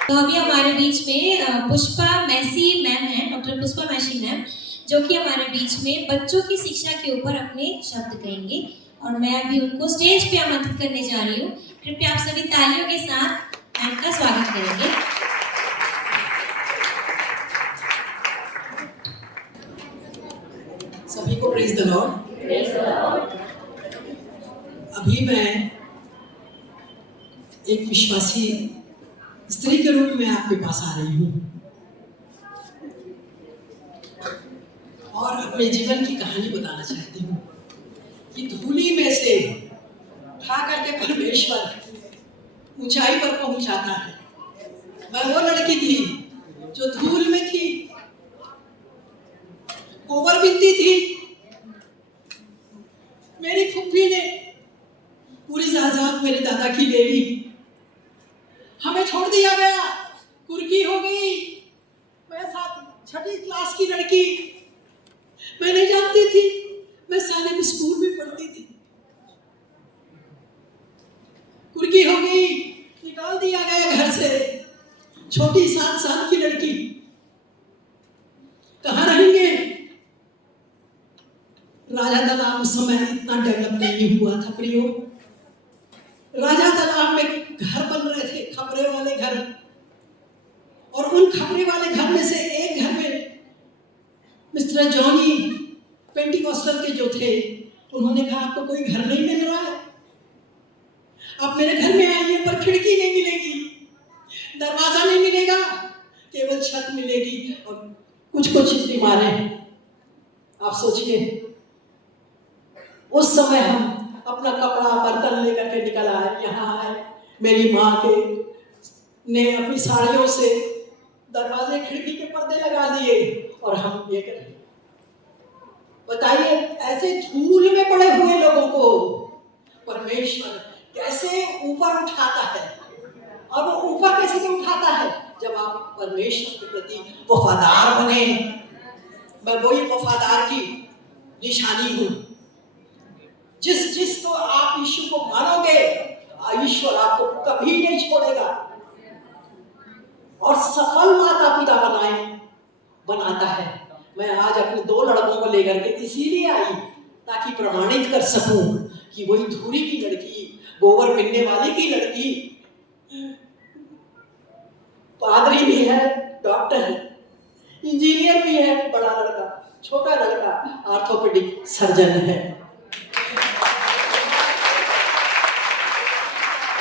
तो अभी हमारे बीच में पुष्पा मैसी मैम हैं, डॉक्टर पुष्पा मैसी मैम, जो कि हमारे बीच में बच्चों की शिक्षा के ऊपर अपने शब्द कहेंगे, और मैं अभी उनको स्टेज पे आमंत्रित करने जा रही हूँ। कृपया आप सभी तालियों के साथ मैम का स्वागत करेंगे। सभी को प्रेज द लॉर्ड। अभी मैं एक विश्वासी स्त्री के रूप में आपके पास आ रही हूँ। और अपने जीवन की कहानी बताना चाहती हूँ कि धूली में से उठा करके परमेश्वर ऊंचाई पर पहुंचाता है। मैं वो लड़की थी जो धूल में थी, गोबर बिनती थी। मेरी फुफ्फी ने पूरी जायदाद मेरे दादा की ले ली, हमें छोड़ दिया गया, कुर्की हो गई। मैं 6वीं क्लास की लड़की, मैं नहीं जानती थी, मैं साले स्कूल में पढ़ती थी। कुर्की हो गई, निकाल दिया गया घर से। छोटी 7 साल की लड़की, कहाँ रहेंगे? राजा तालाब उस समय इतना डेवलप नहीं हुआ था प्रियो। राजा तालाब में घर बन रहे थे, खपरे वाले घर, और उन खपरे वाले घर में से एक घर में मिस्टर जॉनी पेंटिकॉस्टल के जो थे, उन्होंने कहा आपको कोई घर नहीं मिल रहा है, आप मेरे घर में आइए, पर खिड़की नहीं मिलेगी, दरवाजा नहीं मिलेगा, केवल छत मिलेगी और कुछ कुछ दीवारें। आप सोचिए, उस समय हम अपना कपड़ा बर्तन लेकर के निकल आए, यहाँ आए। मेरी माँ के ने अपनी साड़ियों से दरवाजे खिड़की के पर्दे लगा दिए और हम ये कर। बताइए, ऐसे धूल में पड़े हुए लोगों को परमेश्वर कैसे ऊपर उठाता है। और वो ऊपर कैसे उठाता है? जब आप परमेश्वर के प्रति वफादार बने। मैं वही वफादार की निशानी हूँ। जिसको आप यीशु को मानोगे, ईश्वर आपको कभी नहीं छोड़ेगा और सफल माता पिता बनाता है। मैं आज अपने 2 लड़कों को लेकर के इसीलिए आई ताकि प्रमाणित कर सकूं कि वही धूरी की लड़की, गोबर पिनने वाली की लड़की, पादरी भी है, डॉक्टर है, इंजीनियर भी है, बड़ा लड़का, छोटा लड़का ऑर्थोपेडिक सर्जन है।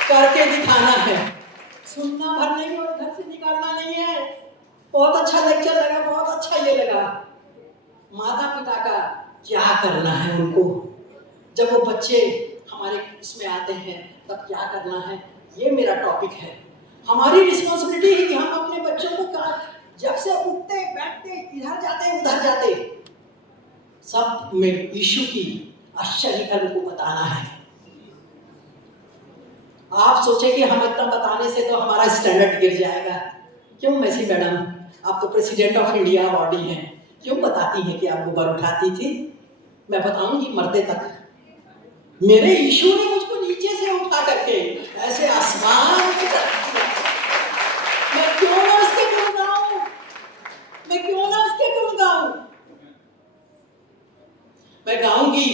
करके दिखाना है, सुनना भर नहीं और घर से निकालना नहीं है। बहुत अच्छा लेक्चर लगा, बहुत अच्छा ये लगा। माता पिता का क्या करना है उनको, जब वो बच्चे हमारे इसमें आते हैं तब क्या करना है, ये मेरा टॉपिक है। हमारी रिस्पॉन्सिबिलिटी है कि हम अपने बच्चों को जब से उठते बैठते, इधर जाते उधर जाते, सब में यीशु की आश्चर्य को बताना है। आप सोचे कि हम इतना बताने से तो हमारा स्टैंडर्ड गिर जाएगा। क्यों मैसी मैडम, आप तो प्रेसिडेंट ऑफ इंडिया बॉडी हैं, क्यों बताती हैं कि आप गोबर उठाती थी? मैं बताऊंगी मरते तक। मेरे यीशु ने मुझको नीचे से उठा करके ऐसे आसमान की तरफ, मैं क्यों ना उसके गुण गाऊं, मैं क्यों ना उसके गुण गाऊं। मैं गाऊंगी।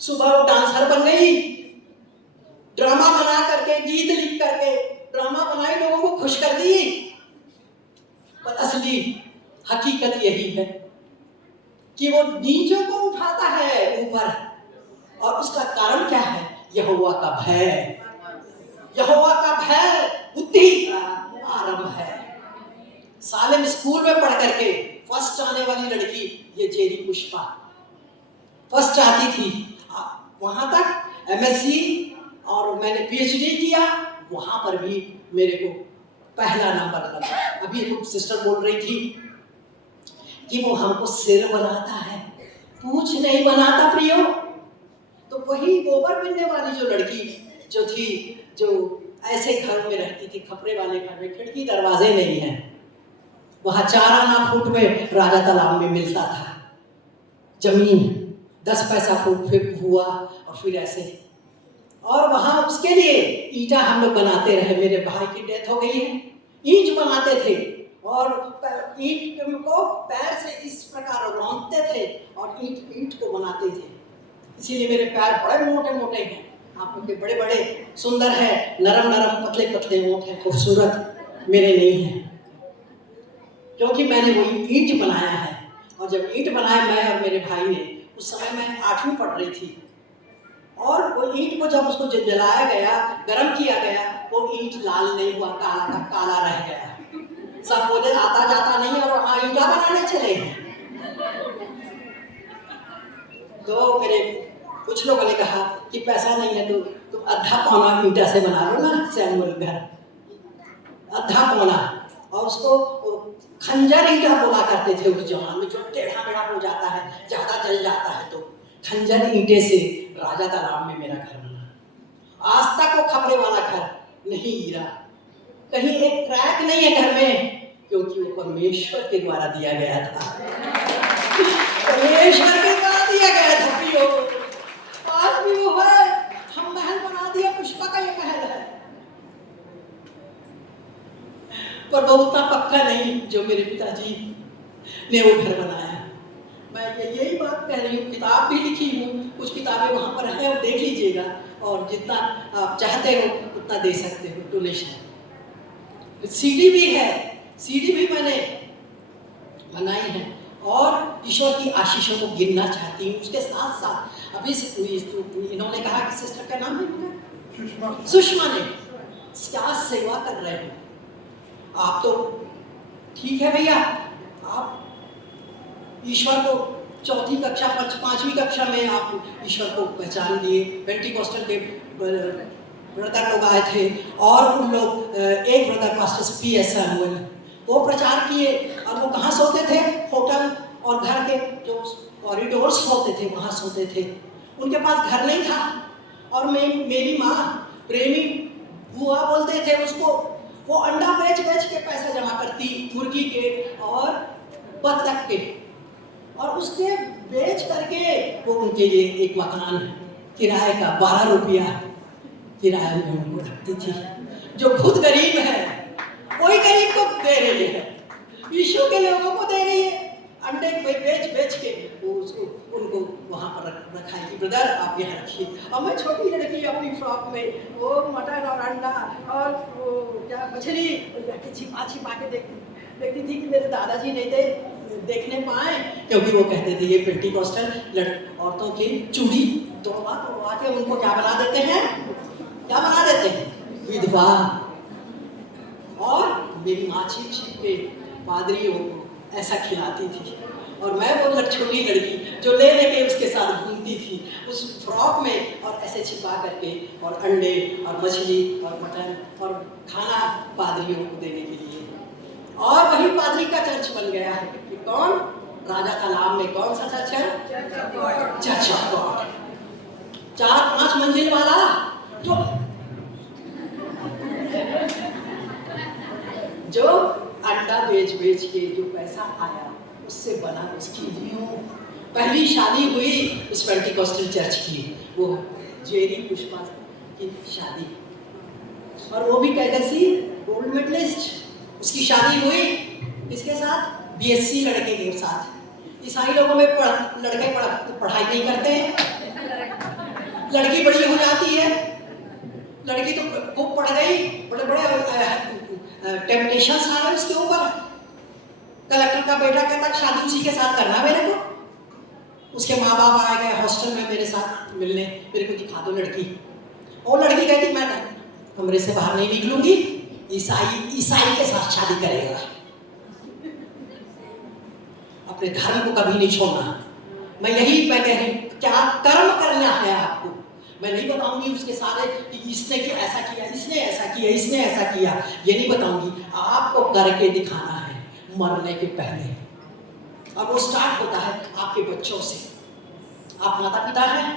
सुबह वो डांसर बन गई, ड्रामा बना करके, गीत लिख करके ड्रामा बनाई, लोगों को खुश कर दी। पर असली हकीकत यही है कि वो नीचों को उठाता है ऊपर, और उसका कारण क्या है? यहोवा का भय। यहोवा का भय बुद्धि का आरंभ है। सालेम स्कूल में पढ़ करके फर्स्ट आने वाली लड़की ये जेरी पुष्पा फर्स्ट आती थी। वहां तक एमएससी और मैंने पीएचडी किया, वहां पर भी मेरे को पहला नंबर लगा। अभी एक सिस्टर बोल रही थी कि वो हमको सिर बनाता है, पूछ नहीं बनाता प्रियो। तो वही गोबर बिनने वाली जो लड़की जो थी, जो ऐसे घर में रहती थी, खपरे वाले घर में, खिड़की दरवाजे नहीं है, वहां 4 आना फुट में राजा तालाब में मिलता था जमीन, 10 पैसा फुट फिर हुआ और फिर ऐसे। और वहां उसके लिए ईंटा हम लोग बनाते रहे। मेरे भाई की डेथ हो गई है, ईंट बनाते थे और ईंट को पैर से इस प्रकार रौंदते थे और ईंट को बनाते थे। इसीलिए मेरे पैर बड़े मोटे मोटे हैं, आप लोग के बड़े बड़े सुंदर है, नरम नरम पतले पतले ओंठ हैं, खूबसूरत। मेरे नहीं हैं, क्योंकि मैंने वो ईंट बनाया है। और जब ईंट बनाया मैं और मेरे भाई ने, उस समय मैं 8वीं पढ़ रही थी, और वो ईंट को जब उसको जलाया गया, गर्म किया गया, वो ईंट लाल नहीं हुआ, काला का काला रह गया। सब बोले आता जाता नहीं और वहाँ ईंटा बनाने चले हैं। तो मेरे कुछ लोगों ने कहा कि पैसा नहीं है तो तुम आधा पौना ईंटा से बना लो ना सैमुअल घर, आधा पौना। और उसको खंजर ईंटा बोला करते थे उस जमाने में, जो टेढ़ा मेढ़ा हो जाता है, ज्यादा जल जाता है, तो खंजर ईंटे से राजा तालाब में मेरा घर बना। आज तक वो खपरे वाला घर नहीं गिरा, कहीं एक क्रैक नहीं है घर में, क्योंकि वो परमेश्वर के द्वारा दिया गया था। परमेश्वर के द्वारा दिया गया था प्रियो। आज भी वो है, हम महल बना दिया, पुष्पा का ये महल है, पर वो उतना पक्का नहीं जो मेरे पिताजी ने वो घर बनाया। मैं यही बात कह रही हूँ, किताब भी लिखी हूँ, कुछ किताबें वहाँ पर हैं, और देख लीजिएगा, और जितना आप चाहते हो उतना दे सकते हो डोनेशन। सीडी भी है, सीडी भी मैंने बनाई है, और ईश्वर की आशीषों को गिनना चाहती हूँ। उसके साथ साथ अभी इन्होंने कहा कि सिस्टर का नाम है सुषमा ने क्या सेवा कर रहे हैं आप, तो ठीक है भैया, आप ईश्वर को चौथी कक्षा 5वीं कक्षा में आप ईश्वर को पहचान लिए। पेंटिकॉस्टल के ब्रदर लोग आए थे, और उन लोग एक ब्रदर पास्टर PS सैमुअल, वो प्रचार किए। और वो कहाँ सोते थे? होटल और घर के जो कॉरिडोर्स होते थे वहाँ सोते थे, उनके पास घर नहीं था। और मेरी माँ प्रेमी बुआ बोलते थे उसको, वो अंडा बेच के पैसा जमा करती, मुर्गी के और बत्तख के, और उसके बेच करके वो उनके लिए एक मकान किराए का 12 रुपया किराए में उनको रखती थी। जो खुद गरीब है वही गरीब को दे रही है, यीशु के लोगों को दे रही है, अंडे बेच के वो उसको उनको वहाँ पर रखा है कि ब्रदर आप यहाँ रखिए। और मैं छोटी लड़की अपनी फ्रॉक में वो मटन और अंडा और वो क्या मछली छिपा के देखती थी कि मेरे दादाजी नहीं थे देखने पाए, क्योंकि वो कहते थे ये पेंटिकॉस्टल औरतों की चूड़ी तोड़वा के उनको क्या बना देते हैं, विधवा। और मेरी माँ छिप के पादरियों को ऐसा खिलाती थी, और मैं वो छोटी लड़की जो ले लेके उसके साथ घूमती थी उस फ्रॉक में, और ऐसे छिपा करके, और अंडे और मछली और मटन और खाना पादरियों को देने के लिए। और वही पादरी का चर्च बन गया है कि कौन? राजा तालाब में कौन सा चर्च है? Church of God. 4-5 मंजिल वाला जो अंडा बेच के जो पैसा आया उससे बना उसकी पहली शादी हुई उस पेंटिकॉस्टल चर्च की, वो जेरी पुष्पा की शादी, और वो भी कैसी गोल्ड मेडलिस्ट। उसकी शादी हुई इसके साथ BSc लड़के के साथ। ईसाई लोगों में लड़के पढ़ाई नहीं करते हैं, लड़की बड़ी हो जाती है, लड़की तो खूब पढ़ गई, बड़े टेम्पटेशंस आ गए उसके ऊपर। कलेक्टर का बेटा कहता शादी उसी के साथ करना मेरे को। उसके माँ बाप आ गए हॉस्टल में मेरे साथ मिलने, मेरे को दिखा दो लड़की। और लड़की कहती मैं कमरे से बाहर नहीं निकलूंगी, ईसाई के साथ शादी करेगा, अपने धर्म को कभी नहीं छोड़ना। मैं कह रही हूँ क्या कर्म करना है आपको। मैं नहीं बताऊंगी उसके सारे कि इसने ऐसा किया, इसने ऐसा किया, इसने ऐसा किया, ये नहीं बताऊंगी। आपको करके दिखाना है मरने के पहले। और वो स्टार्ट होता है आपके बच्चों से। आप माता पिता हैं,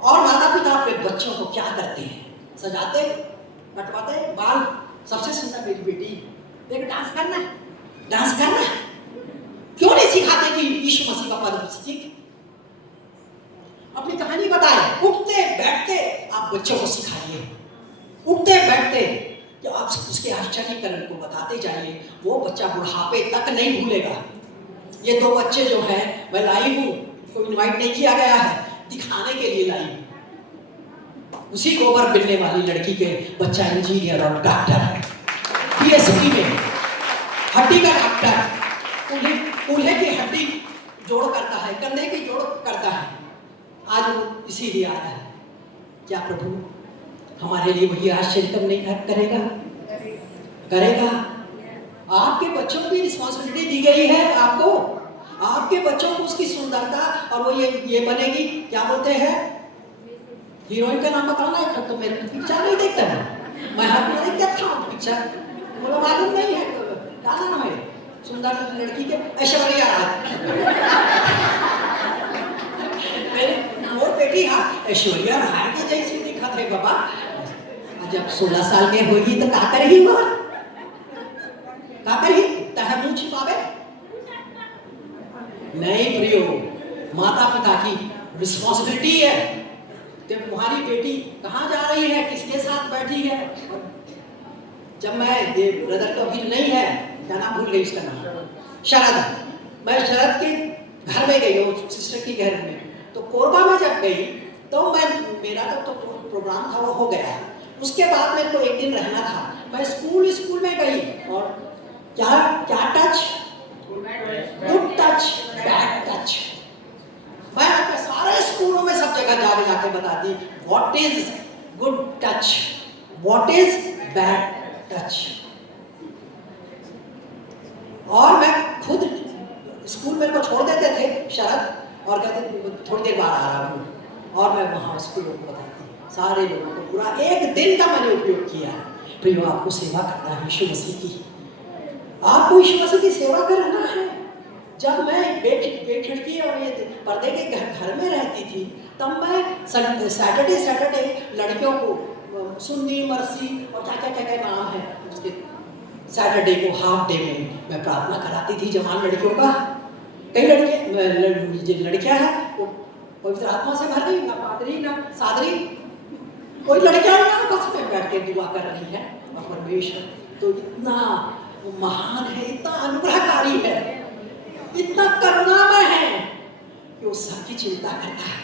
और माता पिता अपने बच्चों को क्या करते हैं? सजाते, बटवाते बाल। सबसे सुंदर मेरी बेटी, देख डांस करना है, डांस करना है। क्यों नहीं सिखाते कि यीशु मसीह का पद सीख? अपनी कहानी बताए, उठते बैठते आप बच्चों को सिखाइए, उठते बैठते कि आप उसके आश्चर्यकरण को बताते जाइए। वो बच्चा बुढ़ापे तक नहीं भूलेगा। ये 2 बच्चे जो हैं मैं लाई हूँ, को इनवाइट नहीं किया गया है, दिखाने के लिए लाई हूँ। उसी गोबर मिलने वाली लड़की के बच्चा इंजीनियर और डॉक्टर है, PhD में, हड्डी का डॉक्टर, कूल्हे की हड्डी जोड़ करता है, कंधे की जोड़ करता है। आज वो इसीलिए आया है। क्या प्रभु हमारे लिए वही आश्चर्य नहीं करेगा? करेगा। आपके बच्चों की रिस्पॉन्सिबिलिटी दी गई है आपको। आप आपके बच्चों को उसकी सुंदरता और वो ये बनेगी, क्या बोलते हैं, हीरोइन का नाम बताओ ना, तो मेरे पिक्चर नहीं देखता मैं हाथ में नहीं देखता हूँ पिक्चर, मुझे मालूम नहीं है क्या नाम है सुंदर लड़की के, ऐश्वर्या राय। मेरे और बेटी हाँ ऐश्वर्या राय के जैसी दिखा थे बाबा। जब 16 साल के होगी तो का कर ही वह का कर ही तह मुंह छिपावे नहीं प्रियो, माता पिता की रिस्पॉन्सिबिलिटी है। तो तुम्हारी बेटी कहाँ जा रही है, किसके साथ बैठी है। जब मैं ये ब्रदर तो अभी नहीं है, क्या नाम भूल गई उसका नाम, शरद, मैं शरद के घर में गई हूँ सिस्टर के घर में, तो कोरबा में जब गई तो मैं मेरा तो प्रोग्राम था वो हो गया। उसके बाद मेरे को एक दिन रहना था, मैं स्कूल में गई और क्या क्या touch, good touch bad touch, मैं अपने सारे स्कूलों में सब जगह जाके बताती what is good touch, what is bad touch. और मैं खुद स्कूल मेरे को छोड़ देते थे शरद और कहते थोड़ी देर बाद आ रहा हूँ, और मैं वहाँ स्कूलों को बताती सारे लोगों को, पूरा एक दिन का मैंने उपयोग किया। प्रियो आपको सेवा करना है यीशु मसीह की, आपको यीशु मसीह की सेवा करना है। जब मैं बेखिड़की और ये पर्दे के घर में रहती थी, तब मैं सैटरडे लड़कियों को सुन्नी मर्सी और क्या नाम है उसके, सैटरडे को हाफ डे में मैं प्रार्थना कराती थी जवान लड़कियों का। कई लड़कियां हैं वो पवित्र आत्मा से भर गई, ना पादरी ना सादरी, कोई लड़कियां ना बस में बैठ के दुआ कर रही है। और परमेश्वर तो इतना महान है, इतना अनुग्रहकारी है, इतना करुणामय है कि वो सबकी चिंता करता है,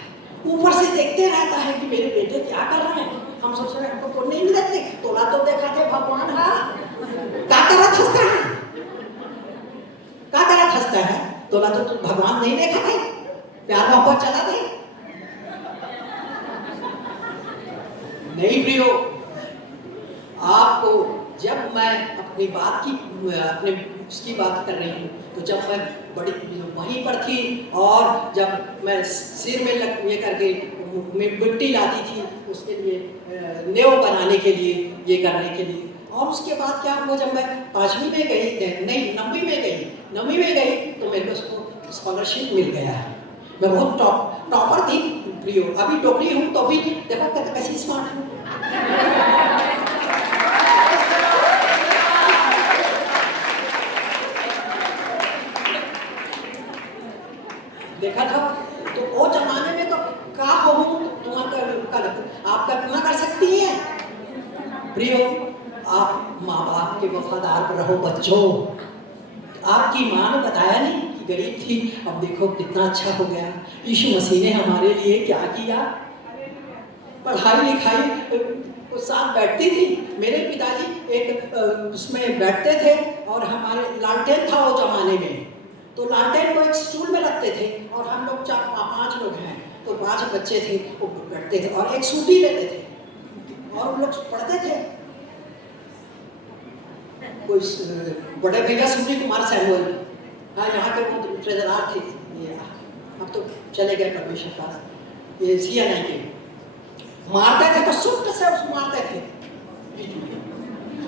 ऊपर से देखते रहता है कि मेरे बेटे क्या कर रहे हैं। हम सोच रहे हैं हमको नहीं देखते, तोला तो देखा थे भगवान क्या करत हंसता है, क्या करत हंसता है, तोला तो भगवान नहीं देखा थे, प्यार मोहब्बत चला थे नहीं प्रियो। आपको जब मैं अपनी बात की अपने उसकी बात कर रही हूँ, तो जब मैं बड़ी वहीं पर थी और जब मैं सिर में ये करके मिट्टी लाती थी उसके लिए नेव बनाने के लिए, ये करने के लिए। और उसके बाद क्या हुआ, जब मैं 5वीं में गई, नहीं 9वीं में गई तो मेरे को स्कॉलरशिप मिल गया। मैं बहुत टॉपर थी प्रियो, अभी टोकरी हूँ तो भी देखो कैसी स्मार्ट हूँ। देखा था तो वो जमाने में तो क्या कहूँ, आप कल्पना कर सकती हैं प्रियो। आप माँ बाप के वफादार रहो बच्चों। आपकी माँ ने बताया नहीं कि गरीब थी, अब देखो कितना अच्छा हो गया। यीशु मसीह ने हमारे लिए क्या किया, पढ़ाई लिखाई वो साथ बैठती थी। मेरे पिताजी एक उसमें बैठते थे और हमारे लालटेन था वो जमाने में, तो लालटेन को एक स्टूल में रखते थे और हम लोग 4-5 लोग हैं तो 5 बच्चे थे वो बैठते थे और एक सूटी लेते थे और हम लोग पढ़ते थे। कोई बड़े भैया सूटी कुमार सैमुअल, हाँ यहाँ के वो ट्रेजरार थे, ये अब तो चले गए परमेश्वर पास, ये CNI के मारते थे तो सुट से उसको मारते थे।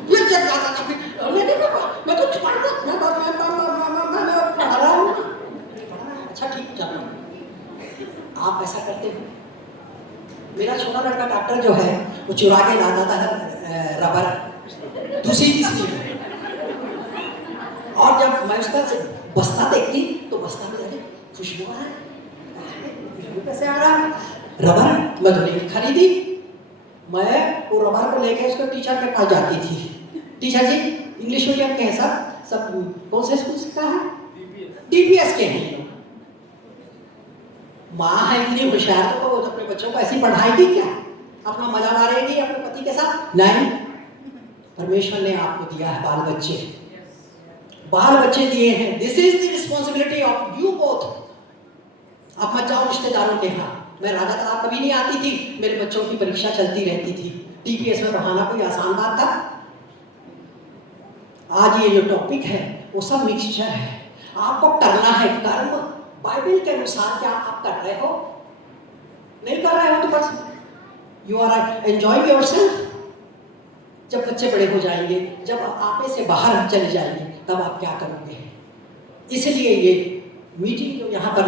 फिर जब जाता था मैं तो पढ़ रहा हूँ, अच्छा ठीक चलो आप ऐसा करते हो। मेरा छोटा लड़का डॉक्टर जो है वो चुरा के लाता था रबर दूसरी तीसरी, और जब मैं उसका बस्ता देखती तो बस्ता में जाके खुशबू आ रहा है, खुशबू कैसे आ रहा है, रबर मैं धोने की खरीदी। मैं वो रबर को लेके उसको टीचर के पास जाती थी, टीचर जी इंग्लिश मीडियम के हैं सब कौन से स्कूल का है, DPS के हैं। माँ है इतनी होशियार तो अपने बच्चों को ऐसी पढ़ाएगी क्या, अपना मजा मारेगी अपने पति के साथ, नहीं। परमेश्वर ने आपको दिया है बाल बच्चे दिए हैं। This is the responsibility of you both. आप मत जाओ रिश्तेदारों के यहाँ। मैं राजा तालाब कभी नहीं आती थी, मेरे बच्चों की परीक्षा चलती रहती थी। DPS में पढ़ाना कोई आसान बात था। आज ये जो टॉपिक है वो सब मिक्सचर है, आपको करना है कर्म बाइबल के अनुसार क्या आप कर रहे हो? नहीं कर रहे हो तो बस यू आर एंजॉयिंग योरसेल्फ। जब बच्चे बड़े हो जाएंगे, जब आपे से बाहर चले जाएंगे, तब आप क्या करोगे? इसलिए ये मीटिंग जो यहाँ पर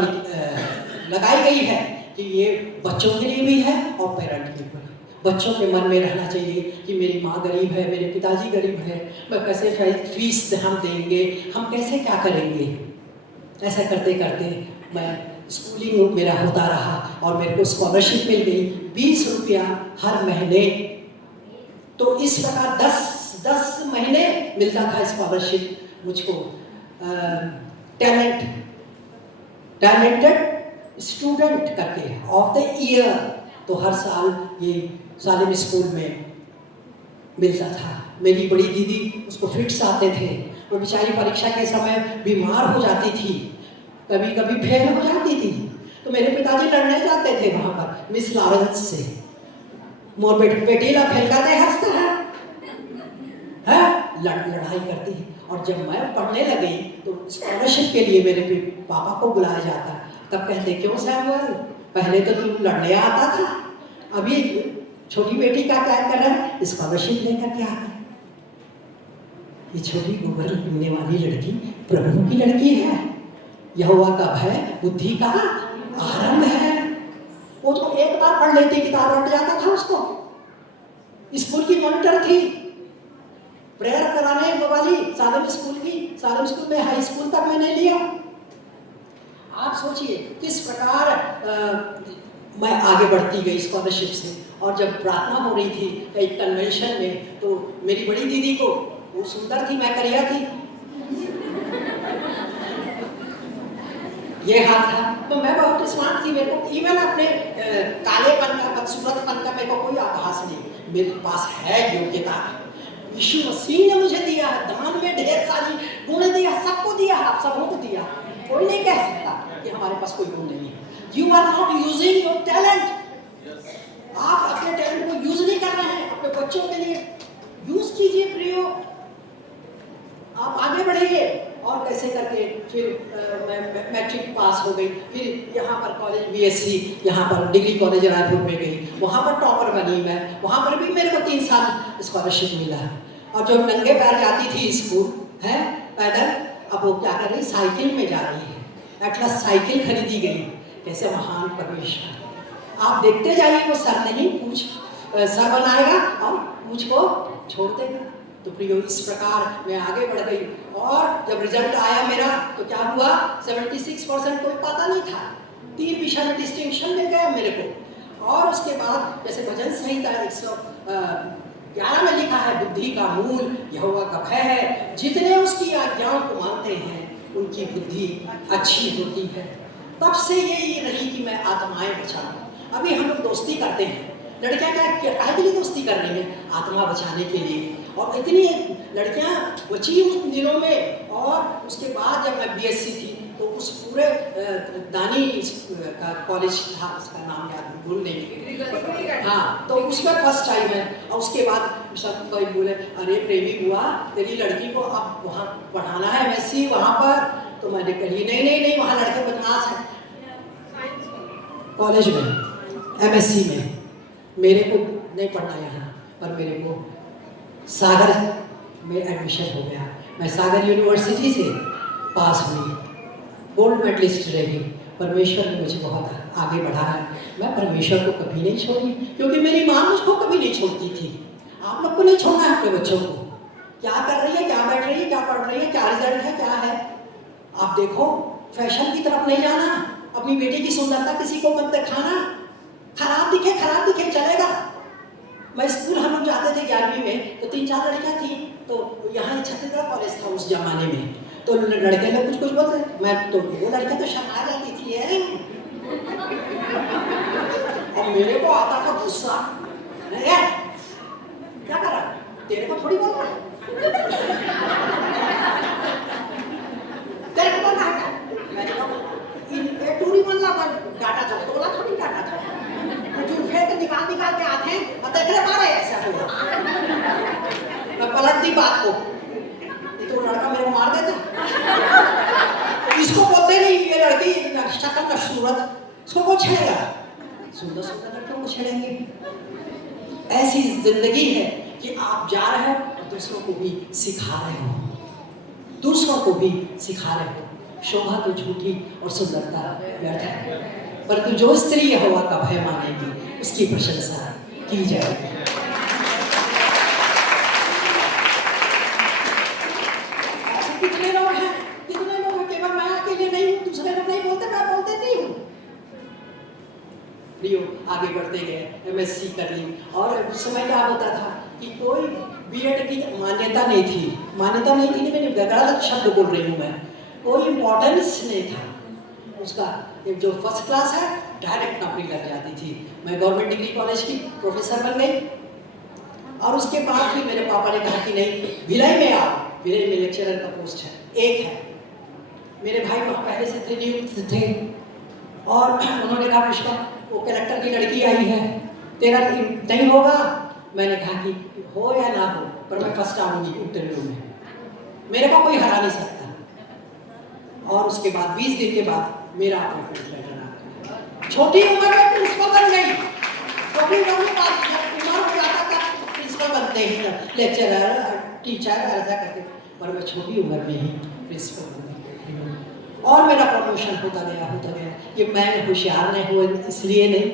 लगाई गई है कि ये बच्चों के लिए भी है और पेरेंट के लिए। बच्चों के मन में रहना चाहिए कि मेरी माँ गरीब है, मेरे पिताजी गरीब है, मैं कैसे फीस हम देंगे, हम कैसे क्या करेंगे। ऐसा करते करते मैं स्कूलिंग मेरा होता रहा और मेरे को स्कॉलरशिप मिल गई 20 रुपया हर महीने। तो इस प्रकार 10 महीने मिलता था स्कॉलरशिप मुझको। टैलेंटेड स्टूडेंट करके ऑफ द ईयर, तो हर साल ये सालिम स्कूल में मिलता था। मेरी बड़ी दीदी, उसको फिट्स आते थे, वो बेचारी परीक्षा के समय बीमार हो जाती थी, कभी कभी फेल हो जाती थी, तो मेरे पिताजी लड़ने जाते थे वहाँ पर मिस लॉरेंस से। मोर बेटी ला फेल करते हंसता है लड़ाई करती है। और जब मैं पढ़ने लगी तो स्कॉलरशिप के लिए मेरे पापा को बुलाया जाता, तब कहते क्यों सैमुअल, पहले तो तू लड़ने आता था, अभी छोटी बेटी का क्या कर रहा है, स्कॉलरशिप लेकर के आ रहा है। ये छोटी गोबर पीने वाली लड़की प्रभु की लड़की है, यहोवा का भय बुद्धि का आरंभ है। वो तो एक बार पढ़ लेती किताब रट जाता था उसको। स्कूल की मॉनिटर थी, प्रेयर कराने वाली सालिम स्कूल की, सालिम स्कूल में हाई स्कूल तक मैंने लिया। आप सोचिए किस प्रकार मैं आगे बढ़ती गई स्कॉलरशिप से। और जब प्रार्थना हो रही थी एक कन्वेंशन में, तो मेरी बड़ी दीदी को, वो सुंदर थी, मैं करिया थी, ये हाथ था, तो मैं बहुत स्मार्ट थी। मेरे को इवन अपने कालेपन का, बदसूरतपन का मेरे को कोई आभास नहीं, मेरे पास है योग्यता। यीशु मसीह ने मुझे दिया, दान में ढेर सारी गुण दिया, सबको दिया, आप सबों को दिया। कोई नहीं कह सकता कि हमारे पास कोई गुण नहीं है। You are not using your talent. आप अपने टैलेंट को यूज नहीं कर रहे हैं, अपने बच्चों के लिए यूज कीजिए, प्रयोग, आप आगे बढ़िए। और कैसे करके फिर मैं मैट्रिक पास हो गई, फिर यहाँ पर कॉलेज बीएससी, यहाँ पर डिग्री कॉलेज रायपुर में गई, वहाँ पर टॉपर बनी मैं, वहाँ पर भी मेरे को 3 साल स्कॉलरशिप मिला। और जो नंगे पैर जाती थी स्कूल है पैदल, अब वो क्या कर रही, साइकिल में जा रही है। एटलस साइकिल खरीदी गई। कैसे महान परमेश्वर, आप देखते जाइए, वो सर नहीं पूछ सर बनाएगा और मुझको छोड़ देगा। तो प्रियो, इस प्रकार मैं आगे बढ़ गई। और जब रिजल्ट आया मेरा, तो क्या हुआ, 76% कोई पता नहीं था, 3 विषय में डिस्टिंक्शन मिल गया मेरे को। और उसके बाद जैसे भजन संहिता 111 में लिखा है, बुद्धि का मूल यहोवा का भय है, जितने उसकी आज्ञाओं को मानते हैं उनकी बुद्धि अच्छी होती है। तब से यही रही कि मैं आत्माएं बचाऊं। अभी हम लोग दोस्ती करते हैं, लड़कियां क्या काहे के लिए दोस्ती कर रही हैं, आत्मा बचाने के लिए। और इतनी लड़कियां बची उन दिनों में। और उसके बाद जब मैं बीएससी थी, तो उस पूरे दानी का कॉलेज था, उसका नाम याद भूल नहीं, हाँ, तो उसमें फर्स्ट टाइम है। और उसके बाद सब कोई बोले, अरे प्रेमी हुआ, तेरी लड़की को अब वहाँ पढ़ाना है एमएससी वहाँ पर। तो मैंने कही नहीं, वहाँ लड़के बदमाश हैं। कॉलेज में एमएससी में मेरे को नहीं पढ़ना यहाँ, पर मेरे को सागर में एडमिशन हो गया। मैं सागर यूनिवर्सिटी से पास हुई, गोल्ड मेडलिस्ट रही। परमेश्वर ने मुझे बहुत आगे बढ़ाया। मैं परमेश्वर को कभी नहीं छोड़ी, क्योंकि मेरी माँ मुझको कभी नहीं छोड़ती थी। आप लोग को नहीं छोड़ना है अपने बच्चों को। क्या कर रही है, क्या बैठ रही है, क्या पढ़ रही है, क्या रिजल्ट है, क्या है, आप देखो। फैशन की तरफ नहीं जाना, अपनी बेटी की सुंदरता किसी को मत दिखाना। खराब दिखे चलेगा। मैं स्कूल हम लोग जाते थे 11वीं में, तो 3-4 लड़कियां थी। तो यहाँ छत्तीसगढ़ कॉलेज था उस जमाने में, तो लड़के लोग कुछ बोलते, मैं तो वो लड़कियां तो शर्मा जाती थी है। और मेरे को आता था गुस्सा, क्या कर रहा, तेरे को थोड़ी बोलना, तेरे को बोलना है। मैंने कहा टूरी बोलना, डाटा था, तोला थोड़ी डाटा था, फेंक निकाल के आते हैं और देख रहे मारे ऐसा हुआ। मैं पलट दी बात को, ये तो लड़का मेरे को मार देता। इसको बोलते नहीं, ये लड़की शक्ल न सूरत, उसको कौन छेड़ेगा? सुंदर सुंदर लड़कियों को छेड़ेंगे। ऐसी जिंदगी है कि आप जा रहे हो और दूसरों को भी सिखा रहे हो, दूसरों को भी सिखा रहे हो। शोभा तो झूठी और सुंदरता व्यर्थ है, परंतु जो स्त्री यहोवा का भय मानेगी उसकी प्रशंसा की जाएगी। ऐसे कितने लोग हैं, केवल मैं अकेले नहीं हूँ, दूसरे लोग नहीं बोलते, मैं बोल देती हूँ। प्रियो, आगे बढ़ते गए, MSc कर ली। और उस समय क्या होता था कि कोई बीएड की मान्यता नहीं थी, मैंने गलत शब्द बोल रही हूँ मैं, कोई इम्पोर्टेंस नहीं था उसका। एक जो फर्स्ट क्लास है डायरेक्ट नौकरी लग जाती थी। मैं गवर्नमेंट डिग्री कॉलेज की प्रोफेसर बन गई। और उसके बाद फिर मेरे पापा ने कहा कि नहीं, भिलाई में आओ, भिलाई में लेक्चरर का पोस्ट है, एक है। मेरे भाई वहाँ पहले से थे, नियुक्त थे। और उन्होंने कहा पुष्पा, वो कलेक्टर की लड़की आई है, तेरा नहीं होगा? मैंने कहा कि हो या ना हो, पर मैं फर्स्ट आऊंगी इंटरव्यू में, मेरे को कोई हरा नहीं सकता। और उसके बाद 20 दिन के बाद मेरा अपॉइंटमेंट लेटर आ गया। छोटी उम्र में प्रिंसिपल बन गई। छोटी उम्र में उम्र हो जाता था प्रिंसिपल बनते ही, लेक्चरर, टीचर ऐसा करके, पर मैं छोटी उम्र में ही प्रिंसिपल बन गई। और मेरा प्रमोशन होता गया। ये मैं होशियार नहीं हुआ इसलिए नहीं,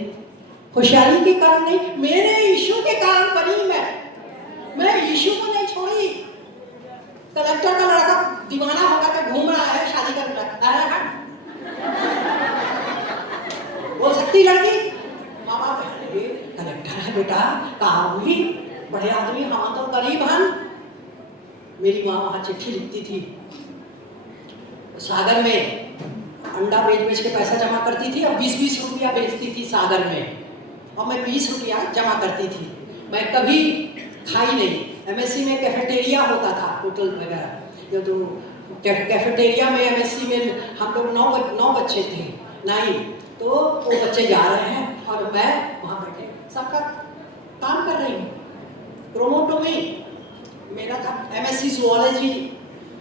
होशियारी के कारण नहीं, मेरे यीशु के कारण बनी। मैं यीशु को नहीं छोड़ी। कलेक्टर का लड़का दीवाना होकर के घूम रहा है, शादी कर रहा है, बोल सकती लड़की? माँ बाप कलेक्टर है बेटा, कहा हुई बड़े आदमी, हाँ तो गरीब हैं। मेरी माँ वहाँ चिट्ठी लिखती थी, सागर में अंडा बेच के पैसा जमा करती थी और 20-20 रुपया बेचती थी सागर में, और मैं 20 रुपया जमा करती थी। मैं कभी खाई नहीं। MSc में कैफेटेरिया होता था, होटल वगैरह, तो कैफेटेरिया में MSc में हम लोग 9 बच्चे थे, 9, तो वो बच्चे जा रहे हैं और मैं वहाँ बैठे सबका काम कर रही हूँ। प्रोमोटोमी मेरा था, MSc जूलॉजी,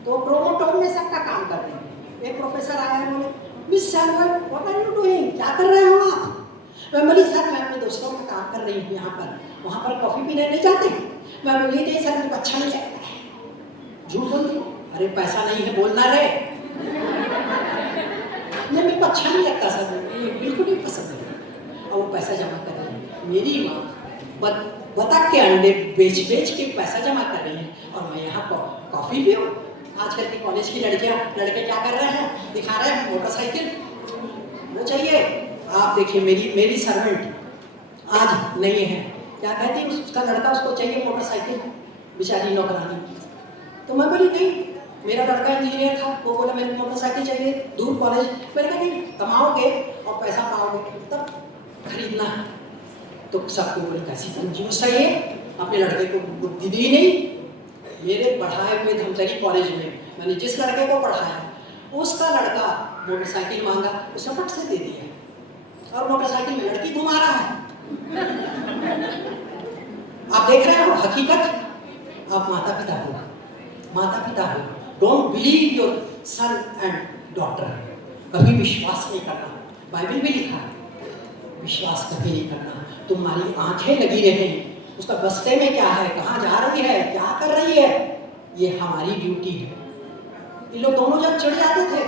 तो प्रोमोटोमी में सबका काम कर रही हूँ। एक प्रोफेसर आया है, बोले miss Samuel, what are you doing, क्या कर रहे हो आप? मैं बोली सर मैं अपने दोस्तों का काम कर रही हूँ यहाँ पर, वहाँ पर कॉफ़ी पीने नहीं जाते? मैं बोली नहीं सर, मुझे अच्छा नहीं लगता है। झूठ बोल रही, अरे पैसा नहीं है बोलना रे। नहीं, मेरे को अच्छा नहीं लगता सर, बिल्कुल नहीं पसंद है। और वो पैसा जमा कर रही है। मेरी माँ बतख के अंडे बेच के पैसा जमा कर रही है, और मैं यहाँ कॉफ़ी पीऊँ। आजकल की कॉलेज की लड़के क्या कर रहे हैं, दिखा रहे हैं मोटरसाइकिल, वो चाहिए। आप देखिए मेरी सर्वेंट आज नहीं है, क्या कहती है उसका लड़का, उसको चाहिए मोटरसाइकिल, बेचारी नौकरानी। तो मैं बोली नहीं, मेरा लड़का इंजीनियर था, वो बोला मेरे मोटरसाइकिल चाहिए, दूर कॉलेज। मैंने कहा नहीं, कमाओगे और पैसा पाओगे तब खरीदना है। तो सबको बोले कैसी कंजूस है ये, अपने लड़के को बुद्धि दी नहीं। मेरे पढ़ाए हुए धमतरी कॉलेज में मैंने जिस लड़के को पढ़ाया, उसका लड़का मोटरसाइकिल मांगा, उसे फट से दे दिया, और मोटरसाइकिल में लड़की घुमा रहा है। आप देख रहे हो हकीकत। आप माता पिता हो, don't believe your son and daughter, कभी विश्वास नहीं करना। बाइबल में लिखा है विश्वास कभी नहीं करना। तुम्हारी आंखें लगी रहें उसका बस्ते में क्या है, कहाँ जा रही है, क्या कर रही है, ये हमारी ड्यूटी है। ये लोग दोनों जब चिढ़ जाते थे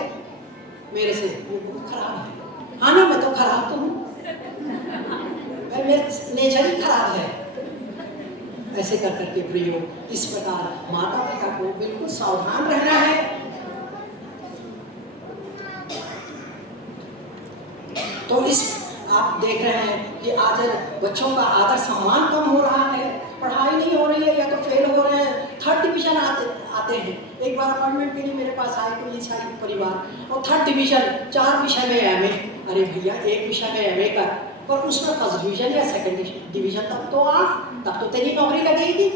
मेरे से, ये बहुत खराब है। हाँ ना, मैं तो खराब तो हूँ, मेरा नेचर ही खराब है। ऐसे कर करके प्रियो, इस प्रकार माता पिता को बिल्कुल सावधान रहना है। तो इस आप देख रहे हैं कि आज बच्चों का आदर सम्मान कम हो रहा है, पढ़ाई नहीं हो रही है, या तो फेल हो रहे हैं, 3rd डिवीजन आते हैं। एक बार अपॉइंटमेंट के लिए मेरे पास आए कोई ईसाई परिवार, और 3rd डिवीजन, 4 विषय में MA। अरे भैया, एक विषय में MA कर, पर उसमें 1st डिवीजन या 2nd डिवीजन तब तो तेरी नौकरी लगेगी।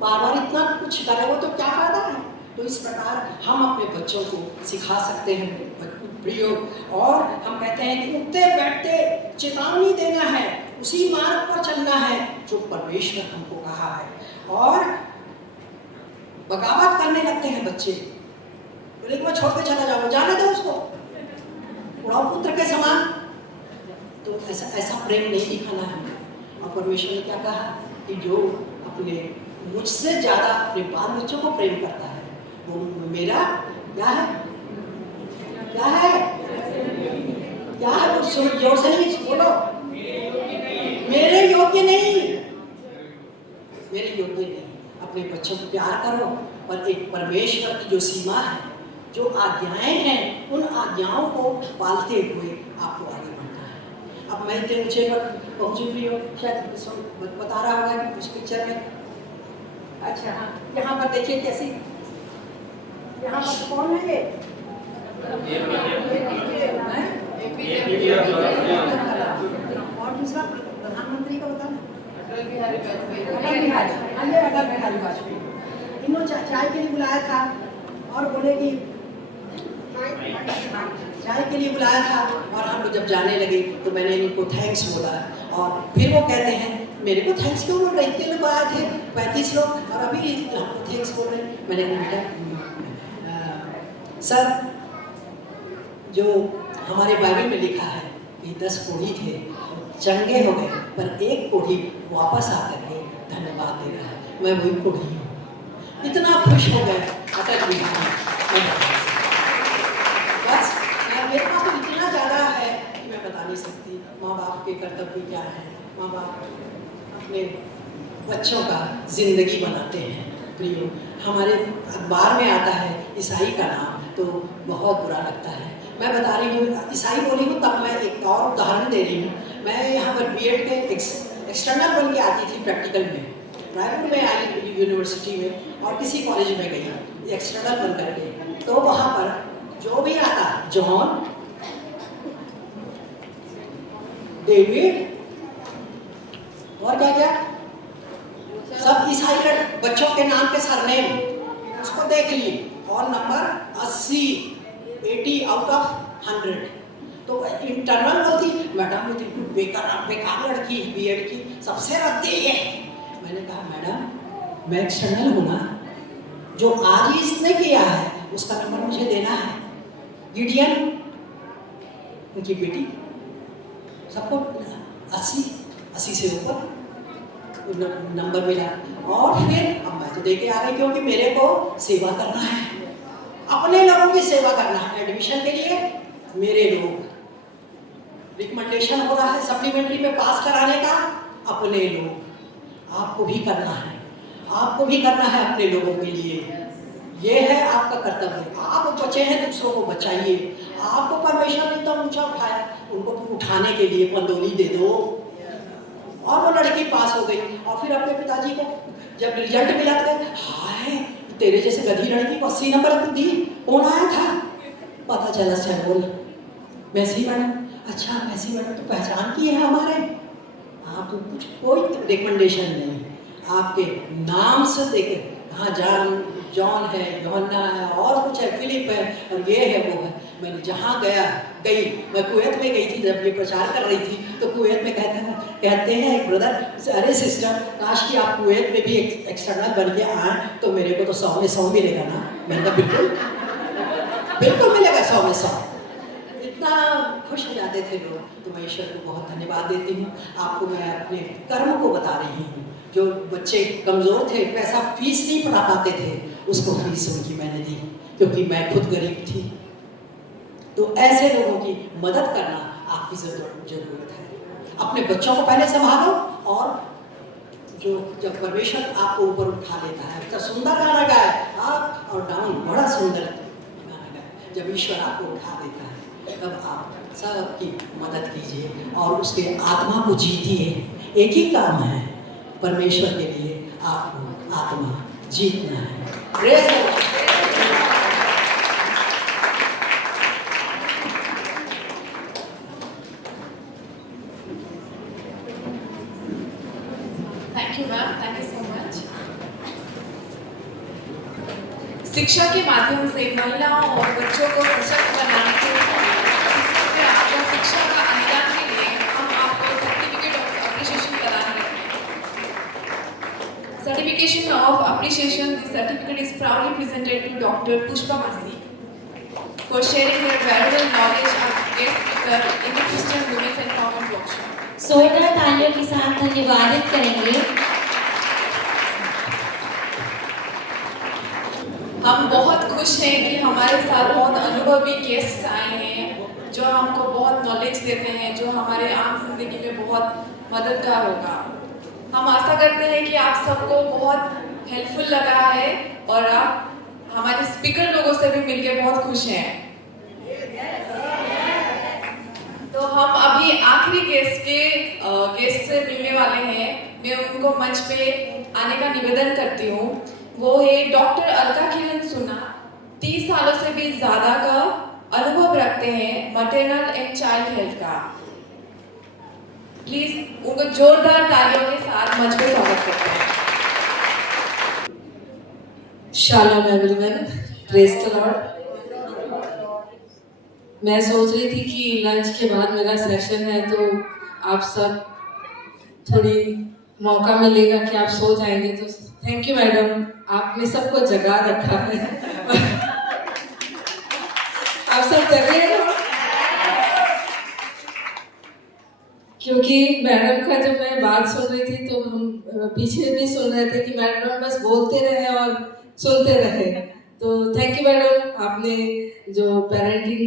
बार इतना कुछ करेगा तो क्या फायदा है। तो इस प्रकार हम अपने बच्चों को सिखा सकते हैं प्रयोग, और हम कहते हैं कि उठते बैठते चेतावनी देना है, उसी मार्ग पर चलना है जो परमेश्वर हमको कहा है। और बगावत करने लगते हैं बच्चे, बोले मैं छोड़ के चला जाऊँ, जाने दो उसको, उड़ाऊ पुत्र के समान। तो ऐसा प्रेम नहीं दिखाना है। और परमेश्वर ने क्या कहा कि जो अपने मुझसे ज़्यादा अपने बाल बच्चों को प्रेम करता है वो मेरा क्या है, क्या है, क्या है? वो सुन जोर से नहीं बोलो, मेरे योग्य नहीं, मेरे योग्य नहीं। अपने बच्चों को प्यार करो और एक परमेश्वर की जो सीमा है, जो आज्ञाएं हैं, उन आज्ञाओं को पालते हुए आपको आगे बढ़ना है। अब मैं इतने ऊंचे पर पहुंची भी हो, शायद बता रहा होगा कि उस पिक्चर में। अच्छा हाँ, यहाँ पर देखिए कैसी, यहाँ पर कौन है ये? और दूसरा प्रधानमंत्री का बताना, अटल बिहारी वाजपेयी। इन्होंने चाय के लिए बुलाया था और बोले कि चाय के लिए बुलाया था, और हम लोग जब जाने लगे तो मैंने इनको थैंक्स बोला। और फिर वो कहते हैं मेरे को थैंक्स क्यों बोल रहे, इतने लोग आए थे 35 लोग और अभी हमको थैंक्स बोल रहे हैं। मैंने कहा बेटा सर, जो हमारे बाइबल में लिखा है कि 10 कोढ़ी थे, चंगे हो गए, पर एक कोढ़ी वापस आकर के धन्यवाद दे रहा है, मैं वही कोढ़ी हूँ। इतना खुश हो गए अटल बिहारी। बस मेरे पास तो इतना ज़्यादा है कि मैं बता नहीं सकती। माँ बाप के कर्तव्य क्या है, माँ बाप अपने बच्चों का जिंदगी बनाते हैं। प्रियो, हमारे अखबार में आता है ईसाई का नाम, तो बहुत बुरा लगता है। मैं बता रही हूँ, ईसाई बोली हूँ तब मैं एक और उदाहरण दे रही हूँ। मैं यहाँ पर बीएड के एक्सटर्नल बन के आती थी प्रैक्टिकल में, रायपुर में आई यूनिवर्सिटी में और किसी कॉलेज में गई एक्सटर्नल बन करके। तो वहाँ पर जो भी आता, जॉन, डेविड और क्या क्या सब ईसाई बच्चों के नाम के सरनेम, उसको देख ली और नंबर 80 आउट ऑफ 100। तो इंटरनल बोलती मैडम मुझे बेकार लड़की बीएड की सबसे रद्दी है। मैंने कहा मैडम मैं एक्सटर्नल हूँ ना, जो आज ही इसने किया है उसका नंबर मुझे देना है। गिडियन उनकी बेटी, सबको 80 से ऊपर नंबर मिला। और फिर अब मैं तो दे के आ गई, क्योंकि मेरे को सेवा करना है, अपने लोगों की सेवा करना है। एडमिशन के लिए मेरे लोग, रिकमेंडेशन हो रहा है सप्लीमेंट्री में पास कराने का, अपने लोग। आपको भी करना है, आपको भी करना है अपने लोगों के लिए। ये है आपका कर्तव्य। आप बचे हैं, दूसरों को बचाइए। आपको परमेश्वर ने इतना ऊंचा उठाया, उनको उठाने के लिए पंदोली दे दो। और वो लड़की पास हो गई। और फिर अपने पिताजी को जब रिजल्ट मिला तो हाय तेरे जैसे गधी लड़की को 80 नंबर दी, कौन आया था? पता चला सैरोल मैसी मैडम। अच्छा मैसी मैडम तो पहचान की है हमारे। आप तो कुछ कोई रिकमेंडेशन नहीं, आपके नाम से देखे, हाँ जॉन है, योहन्ना है, और कुछ है, फिलिप है, और ये है वो है। मैंने जहाँ गई, मैं कुवैत में गई थी जब ये प्रचार कर रही थी, तो कुवैत में कहते हैं एक ब्रदर, अरे सिस्टर काश कि आप कुवैत में भी एक्सटर्नल बन के आए तो मेरे को तो 100 में 100 मिलेगा ना। मैंने कहा बिल्कुल मिलेगा 100 में 100। इतना खुश हो जाते थे लोग। तो मैं ईश्वर को बहुत धन्यवाद देती हूँ। आपको मैं अपने कर्म को बता रही हूँ। जो बच्चे कमज़ोर थे, पैसा फीस नहीं पढ़ा पाते थे, उसको फीस उनकी मैंने दी, क्योंकि मैं खुद गरीब थी। तो ऐसे लोगों की मदद करना आपकी जरूरत है। अपने बच्चों को पहले संभालो, और जो जब परमेश्वर आपको ऊपर उठा लेता है, तो सुंदर गाना गाए आप और डाउन, बड़ा सुंदर गाना गाए। जब ईश्वर आपको उठा देता है तब आप सबकी मदद कीजिए और उसके आत्मा को जीतिए। एक ही काम है, परमेश्वर के लिए आपको आत्मा जीतना है। Praise the Lord. Thank you ma'am, thank you so much. शिक्षा के माध्यम से महिलाओं और बच्चों को सशक्त बनाने के लिए आपको शिक्षा का अनुदान के लिए हम आपको सर्टिफिकेट ऑफ अप्रिशिएशन कराएंगे। Certification of appreciation, this certificate is proudly presented to Dr. Pushpa Masi for sharing her valuable knowledge of guest speaker in the Christian Women's Empowerment Workshop. जोरदार तालियों के साथ धन्यवादित करेंगे। हम बहुत खुश हैं कि हमारे साथ बहुत अनुभवी गेस्ट्स आए हैं जो हमको बहुत नॉलेज देते हैं, जो हमारे आम जिंदगी में बहुत मददगार होगा। हम आशा करते हैं कि आप सबको बहुत हेल्पफुल लगा है और आप हमारे स्पीकर लोगों से भी मिलकर बहुत खुश हैं। तो हम अभी आखिरी गेस्ट से मिलने वाले हैं। मैं उनको मंच पे आने का निवेदन करती हूँ। वो है डॉक्टर अलका किरण सुना। 30 सालों से भी ज़्यादा का अनुभव रखते हैं मैटरनल एंड चाइल्ड हेल्थ का। प्लीज उनको जोरदार तालियों के साथ मंच पे स्वागत करते हैं। Shalom everyone, praise the Lord. मैं सोच रही थी कि लंच के बाद मेरा सेशन है तो आप सब थोड़ी मौका मिलेगा कि आप सो जाएंगे, तो थैंक यू मैडम, आपने सबको जगा रखा है। आप सब जगे हो? क्योंकि मैडम का जब मैं बात सुन रही थी तो हम पीछे भी सुन रहे थे कि मैडम बस बोलते रहे और सुनते रहे। तो थैंक यू मैडम, आपने जो पेरेंटिंग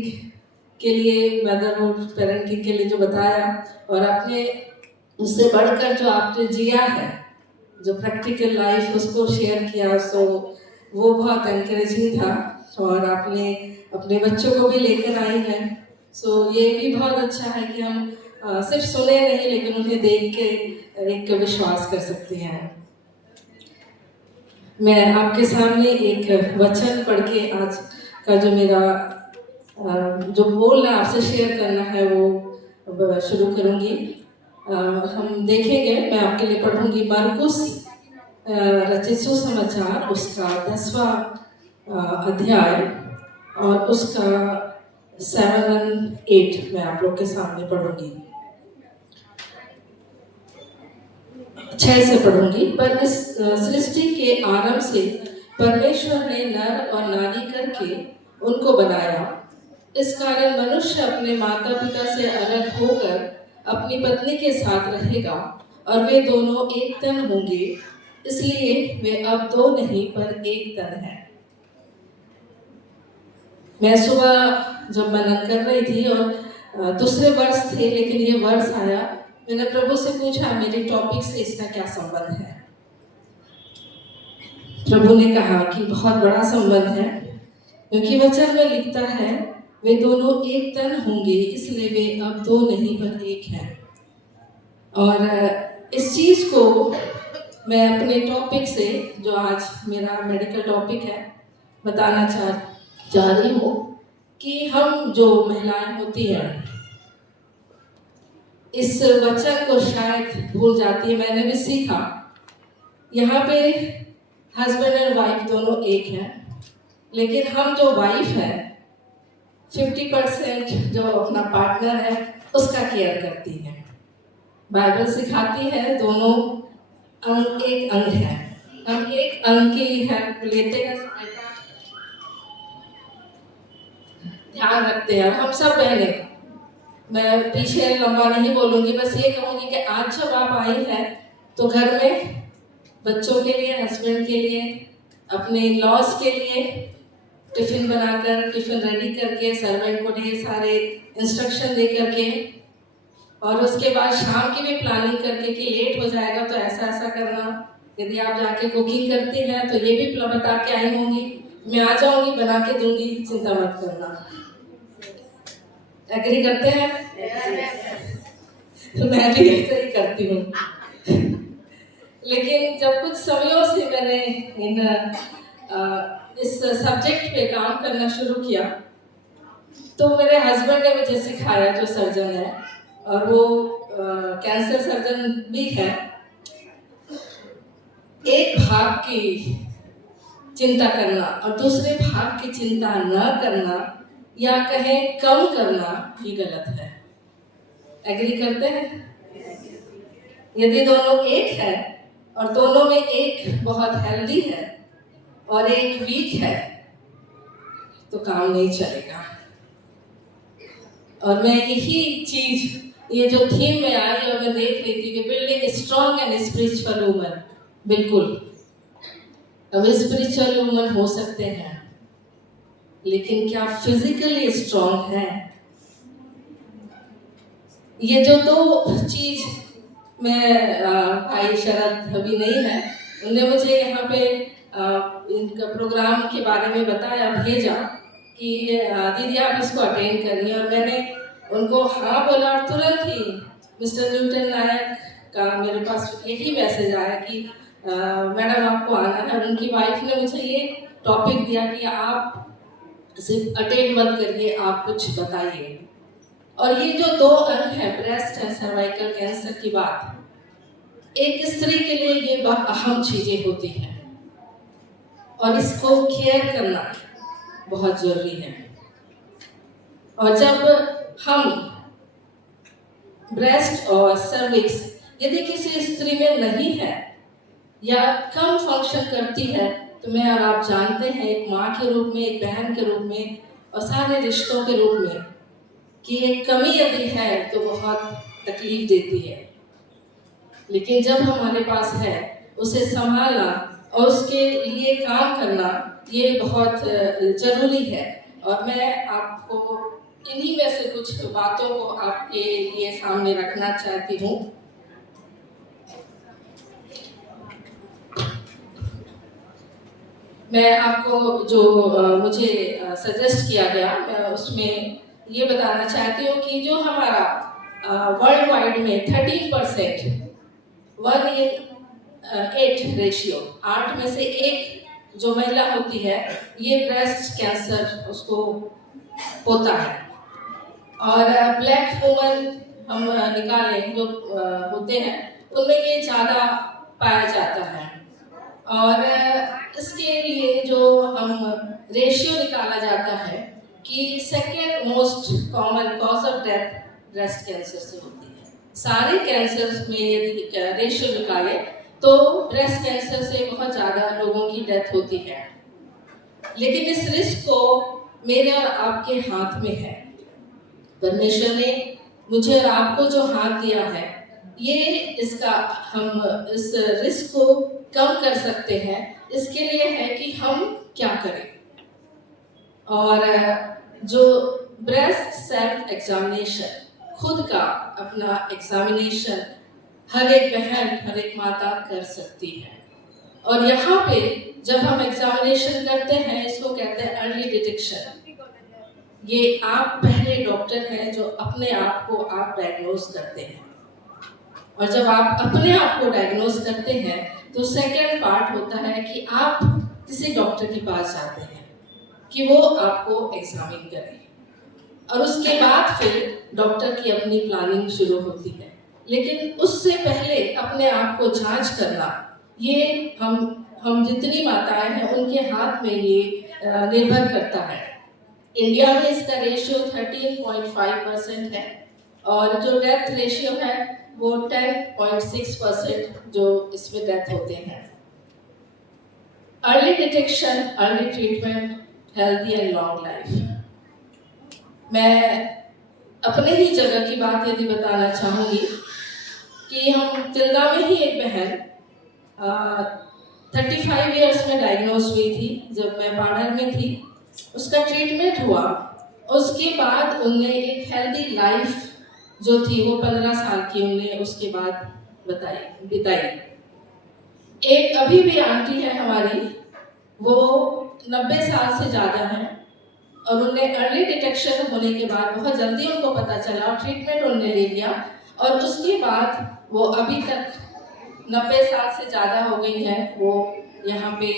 के लिए, मदरहुड पेरेंटिंग के लिए जो बताया, और आपने उससे बढ़कर जो आपने जिया है, जो प्रैक्टिकल लाइफ उसको शेयर किया, सो वो बहुत एनकरेजिंग था। और आपने अपने बच्चों को भी लेकर आई हैं, सो ये भी बहुत अच्छा है कि हम सिर्फ सुने नहीं लेकिन उन्हें देख के एक विश्वास कर सकते हैं। मैं आपके सामने एक वचन पढ़ के आज का जो मेरा जो बोलना आपसे शेयर करना है वो शुरू करूँगी। हम देखेंगे, मैं आपके लिए पढ़ूंगी मरकुस रचित सुसमाचार उसका 10वां अध्याय और उसका 7 और 8 मैं आप लोग के सामने पढ़ूंगी। 6 से पढ़ूंगी। पर इस सृष्टि के आरंभ से परमेश्वर ने नर और नारी करके उनको बनाया। इस कारण मनुष्य अपने माता पिता से अलग होकर अपनी पत्नी के साथ रहेगा और वे दोनों एक तन होंगे। इसलिए वे अब 2 नहीं पर एक तन है। मैं सुबह जब मनन कर रही थी और दूसरे वर्ष थे, लेकिन ये वर्ष आया, मैंने प्रभु से पूछा मेरे टॉपिक से इसका क्या संबंध है। प्रभु ने कहा कि बहुत बड़ा संबंध है, क्योंकि वचन में लिखता है वे दोनों एक तन होंगे, इसलिए वे अब 2 नहीं पर एक हैं। और इस चीज को मैं अपने टॉपिक से, जो आज मेरा मेडिकल टॉपिक है, बताना चाह रही हूँ कि हम जो महिलाएं होती हैं इस वचन को शायद भूल जाती है। मैंने भी सीखा, यहाँ पे हस्बैंड और वाइफ दोनों एक हैं, लेकिन हम जो वाइफ है 50% जो अपना पार्टनर है उसका केयर करती है। बाइबल सिखाती है दोनों अंग एक अंग है। हम एक अंग की हेल्प लेते हैं, ध्यान रखते हैं। हम सब बहनें, मैं पीछे लंबा नहीं बोलूँगी, बस ये कहूँगी कि आज जब आप आई हैं तो घर में बच्चों के लिए, हस्बैंड के लिए, अपने लॉस के लिए टिफ़िन बनाकर, टिफ़िन रेडी करके, सर्वेंट को ढेर सारे इंस्ट्रक्शन दे करके, और उसके बाद शाम की भी प्लानिंग करके कि लेट हो जाएगा तो ऐसा ऐसा करना। यदि आप जाके कुकिंग करती हैं तो ये भी बता के आई होंगी, मैं आ जाऊँगी बना के दूँगी, चिंता मत करना। एग्री करते हैं? तो मैं भी ऐसे ही करती हूँ। लेकिन जब कुछ समयों से मैंने इस सब्जेक्ट पे काम करना शुरू किया तो मेरे हस्बैंड ने मुझे सिखाया, जो सर्जन है और वो कैंसर सर्जन भी है, एक भाग की चिंता करना और दूसरे भाग की चिंता न करना, या कहें कम करना, ही गलत है। एग्री करते हैं? यदि दोनों एक है और दोनों में एक बहुत हेल्दी है और एक वीक है तो काम नहीं चलेगा। और मैं यही चीज, ये जो थीम में आई और मैं देख रही थी कि building strong and spiritual woman, बिल्कुल अब स्पिरिचुअल वुमन हो सकते हैं, लेकिन क्या फिजिकली स्ट्रॉन्ग है? ये जो दो चीज मैं भाई शरद अभी नहीं है, उन्होंने मुझे यहाँ पे इनका प्रोग्राम के बारे में बताया, भेजा कि दीदी आप इसको अटेंड करिए, और मैंने उनको हाँ बोला और तुरंत ही मिस्टर न्यूटन नायक का मेरे पास यही मैसेज आया कि मैडम आपको आना है, और उनकी वाइफ ने मुझे ये टॉपिक दिया कि आप सिर्फ अटेंड मत करिए, आप कुछ बताइए। और ये जो दो अंग है, ब्रेस्ट एंड सर्वाइकल कैंसर की बात, एक स्त्री के लिए ये बहुत अहम चीजें होती हैं और इसको केयर करना बहुत जरूरी है। और जब हम ब्रेस्ट और सर्विक्स यदि किसी स्त्री में नहीं है या कम फंक्शन करती है, तो मैं और आप जानते हैं एक माँ के रूप में, एक बहन के रूप में और सारे रिश्तों के रूप में कि एक कमी यदि है तो बहुत तकलीफ देती है। लेकिन जब हमारे पास है, उसे संभालना और उसके लिए काम करना ये बहुत ज़रूरी है। और मैं आपको इन्हीं में से कुछ बातों को आपके लिए सामने रखना चाहती हूँ। मैं आपको जो मुझे सजेस्ट किया गया, मैं उसमें ये बताना चाहती हूँ कि जो हमारा वर्ल्ड वाइड में 13% 1:8 रेशियो, 8 में से 1 जो महिला होती है, ये ब्रेस्ट कैंसर उसको होता है। और ब्लैक वुमन हम निकालें जो होते हैं, उनमें ये ज़्यादा पाया जाता है। और इसके लिए जो हम रेशियो निकाला जाता है कि second most common cause of death breast cancer से होती है। सारे कैंसर में यदि रेशियो निकालें तो ब्रेस्ट कैंसर से बहुत ज़्यादा लोगों की डेथ होती है। लेकिन इस रिस्क को मेरे और आपके हाथ में है। परमेश्वर ने मुझे और आपको जो हाथ दिया है, ये इसका हम इस रिस्क को कम कर सकते हैं। इसके लिए है कि हम क्या करें। और जो ब्रेस्ट सेल्फ एग्जामिनेशन, खुद का अपना एग्जामिनेशन हर एक बहन, हर एक माता कर सकती है। और यहाँ पे जब हम एग्जामिनेशन करते हैं, इसको कहते हैं अर्ली डिटेक्शन। ये आप पहले डॉक्टर हैं जो अपने आप को आप डायग्नोज करते हैं। और जब आप अपने आप को डायग्नोज करते हैं तो सेकेंड पार्ट होता है कि आप किसी डॉक्टर के पास जाते हैं कि वो आपको एग्जामिन करें, और उसके बाद फिर डॉक्टर की अपनी प्लानिंग शुरू होती है। लेकिन उससे पहले अपने आप को जांच करना, ये हम जितनी माताएं हैं उनके हाथ में ये निर्भर करता है। इंडिया में इसका रेशियो 13.5% है, और जो डेथ रेशियो है वो 10.6% जो इसमें डेथ होते हैं। Early detection, early treatment, healthy and long life. मैं अपने ही जगह की बात यदि बताना चाहूँगी कि हम तिल्दा में ही एक बहन 35 इयर्स में डायग्नोज हुई थी जब मैं बाढ़र में थी। उसका ट्रीटमेंट हुआ, उसके बाद उनने एक हेल्दी लाइफ जो थी वो 15 साल की उन्हें उसके बाद बिताई। एक अभी भी आंटी है हमारी, वो 90 साल से ज़्यादा हैं, और उन्हें अर्ली डिटेक्शन होने के बाद बहुत जल्दी उनको पता चला और ट्रीटमेंट उन्होंने ले लिया, और उसके बाद वो अभी तक 90 साल से ज़्यादा हो गई है, वो यहाँ पे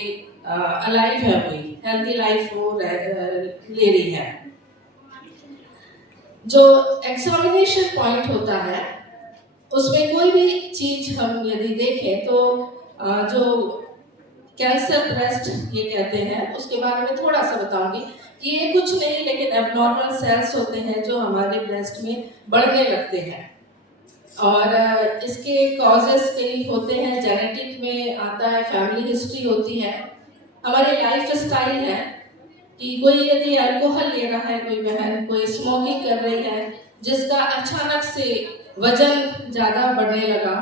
अलाइव है, वही हेल्दी लाइफ वो ले रही है। जो एग्जामिनेशन पॉइंट होता है उसमें कोई भी चीज़ हम यदि देखें तो जो कैंसर ब्रेस्ट ये कहते हैं, उसके बारे में थोड़ा सा बताऊंगी कि ये कुछ नहीं लेकिन एबनॉर्मल सेल्स होते हैं जो हमारे ब्रेस्ट में बढ़ने लगते हैं। और इसके कॉजेस कई होते हैं, जेनेटिक में आता है, फैमिली हिस्ट्री होती है, हमारी लाइफ स्टाइल है कि कोई यदि अल्कोहल ले रहा है, कोई बहन कोई स्मोकिंग कर रही है, जिसका अचानक से वजन ज़्यादा बढ़ने लगा,